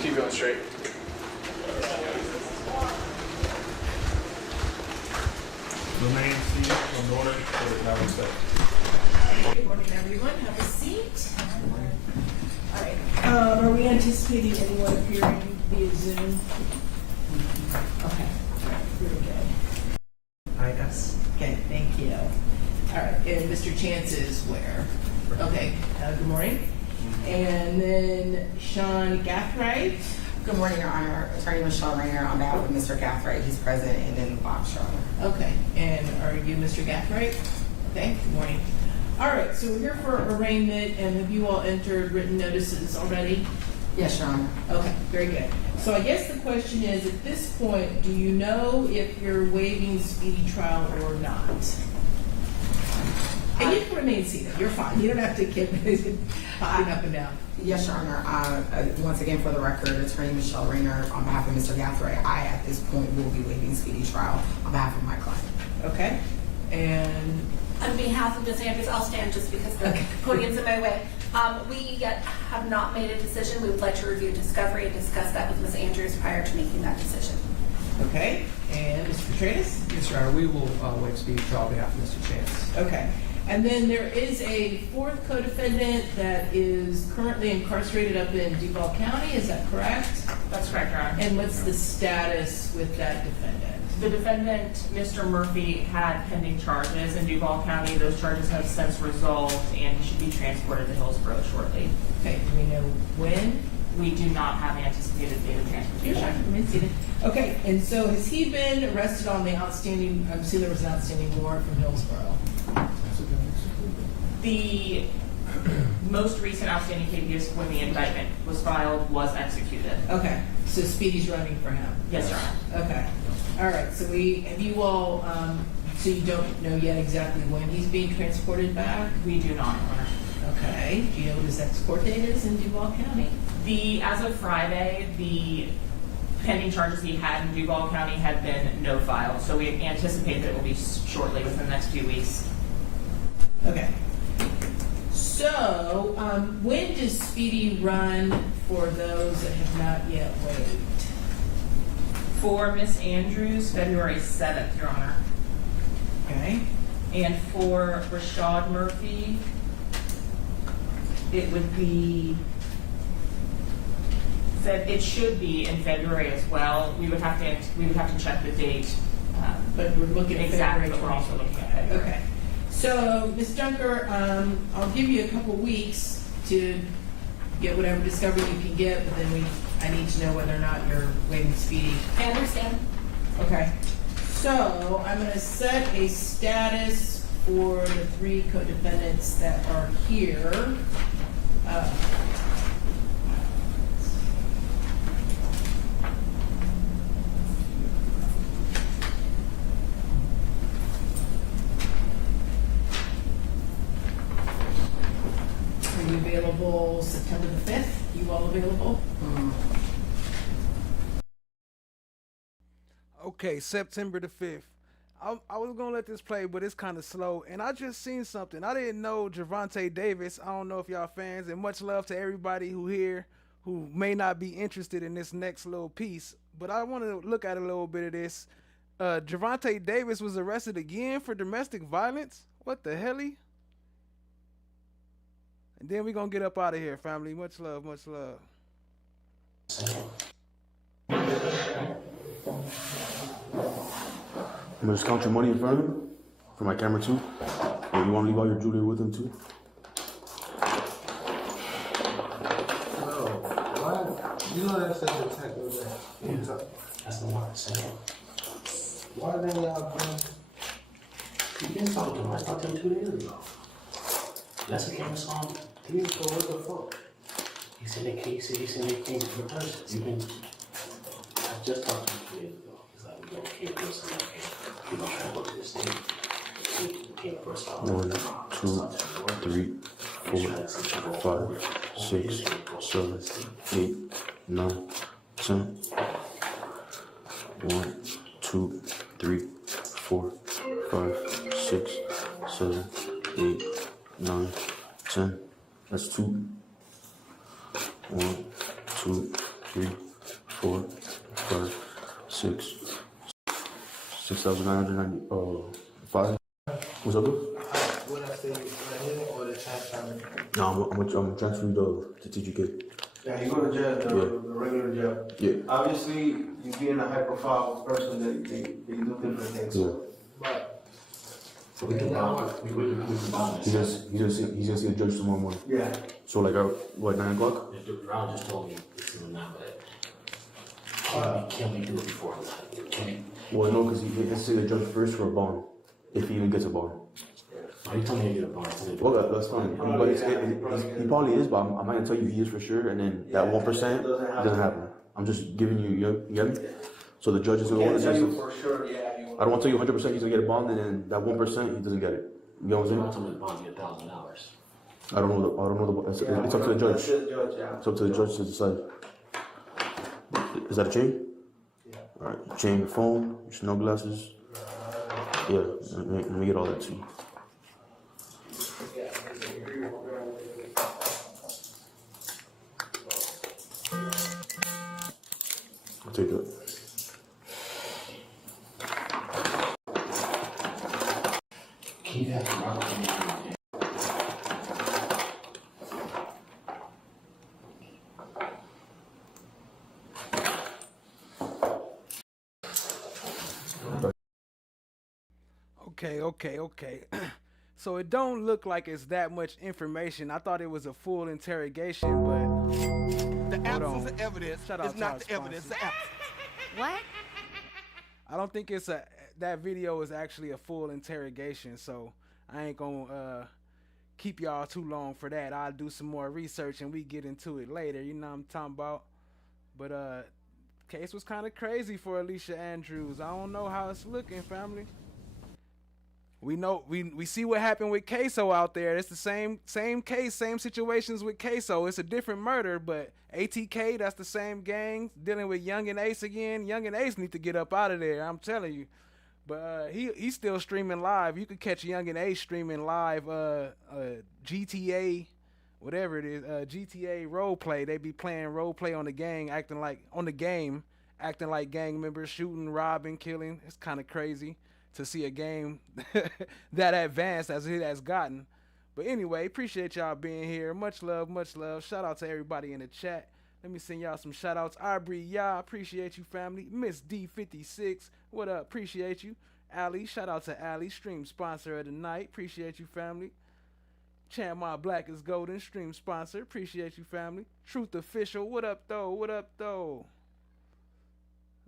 Keep going straight. Remain seated in order for the common sense. Good morning, everyone. Have a seat. All right. Are we anticipating anyone appearing via Zoom? Okay. All right. Very good. Hi, guys. Okay. Thank you. All right. And Mr. Chance is where? Okay. Good morning. And then Sean Gathright. Good morning, Your Honor. Attorney Michelle Rayner on behalf of Mr. Gathright. He's present, and then Bob Shaw. Okay. And are you Mr. Gathright? Okay. Good morning. All right. So we're here for arraignment, and have you all entered written notices already? Yes, Your Honor. Okay. Very good. So I guess the question is, at this point, do you know if you're waiving speedy trial or not? And you can remain seated. You're fine. You don't have to keep hopping up and down. Yes, Your Honor. Once again, for the record, Attorney Michelle Rayner on behalf of Mr. Gathright, I, at this point, will be waiving speedy trial on behalf of my client. Okay. And on behalf of Ms. Andrews, I'll stand just because the podium's in my way. We yet have not made a decision. We would like to review discovery and discuss that with Ms. Andrews prior to making that decision. Okay. And Mr. Petraeus? Yes, Your Honor. We will waive speedy trial on behalf of Mr. Chance. Okay. And then there is a fourth co-defendant that is currently incarcerated up in Duval County. Is that correct? That's correct, Your Honor. And what's the status with that defendant? The defendant, Mr. Murphy, had pending charges in Duval County. Those charges have since resolved, and he should be transported to Hillsborough shortly. Okay. Do we know when? We do not have an anticipated date of transportation. Okay. And so has he been arrested on the outstanding? I'm assuming there was an outstanding warrant from Hillsborough. The most recent outstanding case when the indictment was filed was executed. Okay. So speedy's running for him. Yes, Your Honor. Okay. All right. So have you all? So you don't know yet exactly when he's being transported back? We do not, Your Honor. Okay. Do you know what his next court date is in Duval County? As of Friday, the pending charges he had in Duval County had been no filed, so we anticipate that it will be shortly within the next few weeks. Okay. So, when does speedy run for those that have not yet waived? For Miss Andrews, February 7th, Your Honor. Okay. And for Rashad Murphy, it would be, it should be in February as well. We would have to check the date. But we're looking at exactly, February. but we're also looking at February. Okay. So, Ms. Junker, I'll give you a couple weeks to get whatever discovery you can get, but then I need to know whether or not you're waiving speedy. I understand. Okay. So, I'm going to set a status for the three co-defendants that are here. Are you available September the 5th? You all available? Okay, September the 5th. I was gonna let this play, but it's kind of slow. And I just seen something. I didn't know Gervonta Davis. I don't know if y'all fans. And much love to everybody who here who may not be interested in this next little piece. But I want to look at a little bit of this. Gervonta Davis was arrested again for domestic violence. What the hell? And then we gonna get up out of here, family. Much love, much love. I'm gonna just count your money in front of him for my camera too. Or you wanna leave all your jewelry with him too? No, why? You know that's such a technical thing. Yeah, that's the one. Why then y'all come? You been talking to him. I talked to him 2 days ago. That's a camera song 3 years ago. What the fuck? He said they came for person. You been? I just talked to him 2 days ago. He's like, we don't care for something. We don't try to go to this thing. We came for us all. 1, 2, 3, 4, 5, 6, 7, 8, 9, 10. 1, 2, 3, 4, 5, 6, 7, 8, 9, 10. That's 2. 1, 2, 3, 4, 5, 6, 6,995. What's up, bro? What I say, right here or the chat channel? No, I'm transferring to TGK. Yeah, you go to jail, the regular jail. Yeah. Obviously, you being a high profile person, they do different things. Yeah. But We can bond. He's gonna see a judge tomorrow morning. Yeah. So like, what, 9 o'clock? Ron just told me it's in the now, but can we do it before 9? Can we? Well, no, because he has to see the judge first for a bond, if he even gets a bond. Oh, he told me to get a bond. Well, that's fine. But he probably is, but I'm not gonna tell you he is for sure. And then that 1% doesn't happen. I'm just giving you, you get me? So the judge is gonna want to say for sure, yeah. I don't want to tell you 100% he's gonna get a bond, and then that 1% he doesn't get it. You know what I'm saying? I told him the bond be $1,000. I don't know. It's up to the judge. It's up to the judge to decide. Is that a chain? Yeah. All right. Chain, your phone, your Chanel glasses. Yeah. Let me get all that too. I'll take that. Keep that from Okay. So it don't look like it's that much information. I thought it was a full interrogation, but the absence of evidence is not the evidence. What? I don't think that video is actually a full interrogation, so I ain't gonna keep y'all too long for that. I'll do some more research and we get into it later. You know what I'm talking about? But case was kind of crazy for Alicia Andrews. I don't know how it's looking, family. We know we see what happened with Queso out there. It's the same case, same situations with Queso. It's a different murder, but ATK, that's the same gang dealing with Young and Ace again. Young and Ace need to get up out of there. I'm telling you. But he's still streaming live. You could catch Young and Ace streaming live. GTA, whatever it is, GTA roleplay. They be playing roleplay on the gang, acting like gang members, shooting, robbing, killing. It's kind of crazy to see a game that advanced as it has gotten. But anyway, appreciate y'all being here. Much love. Shout out to everybody in the chat. Let me send y'all some shout outs. Aubrey, appreciate you, family. Miss D56, what up? Appreciate you. Ali, shout out to Ali, stream sponsor of the night. Appreciate you, family. My Black is Golden, stream sponsor. Appreciate you, family. Truth Official, what up, though?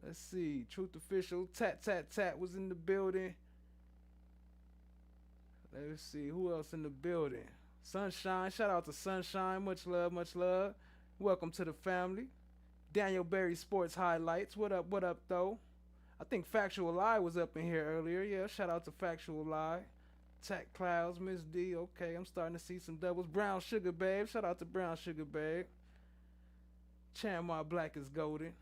Let's see. Truth Official. Tat was in the building. Let's see. Who else in the building? Sunshine. Shout out to Sunshine. Much love. Welcome to the family. Daniel Berry Sports Highlights. What up, though? I think Factual Lie was up in here earlier. Yeah, shout out to Factual Lie. Tech Clouds, Miss D. Okay, I'm starting to see some doubles. Brown Sugar Babe. Shout out to Brown Sugar Babe. My Black is Golden.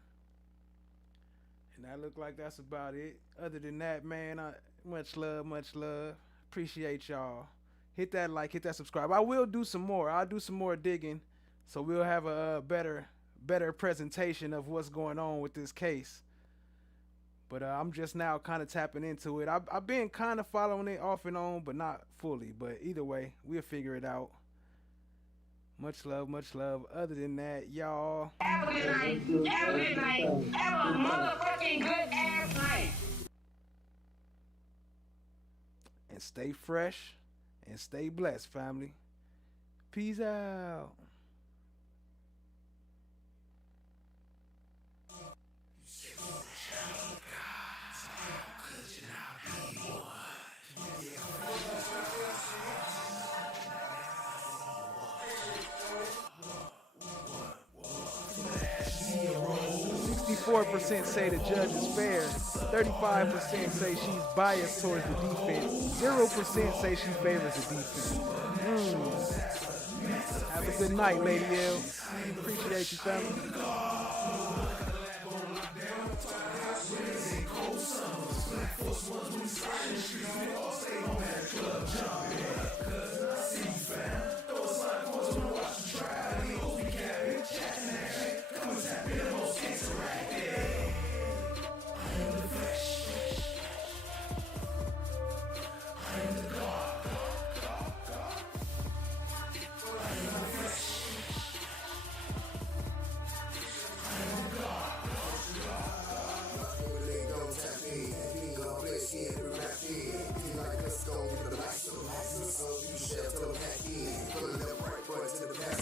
And that look like that's about it. Other than that, man, much love, much love. Appreciate y'all. Hit that like, hit that subscribe. I will do some more. I'll do some more digging, so we'll have a better presentation of what's going on with this case. But I'm just now kind of tapping into it. I've been kind of following it off and on, but not fully. But either way, we'll figure it out. Much love, much love. Other than that, y'all. Have a good night. Have a good night. Have a motherfucking good ass night. And stay fresh and stay blessed, family. Peace out. %, say the judge is fair. 35% say she's biased towards the defense. 0% say she favors the defense. Have a good night, Lady L. Appreciate you, family. So you shall tell them back in. Pulling up right, boy, to the back.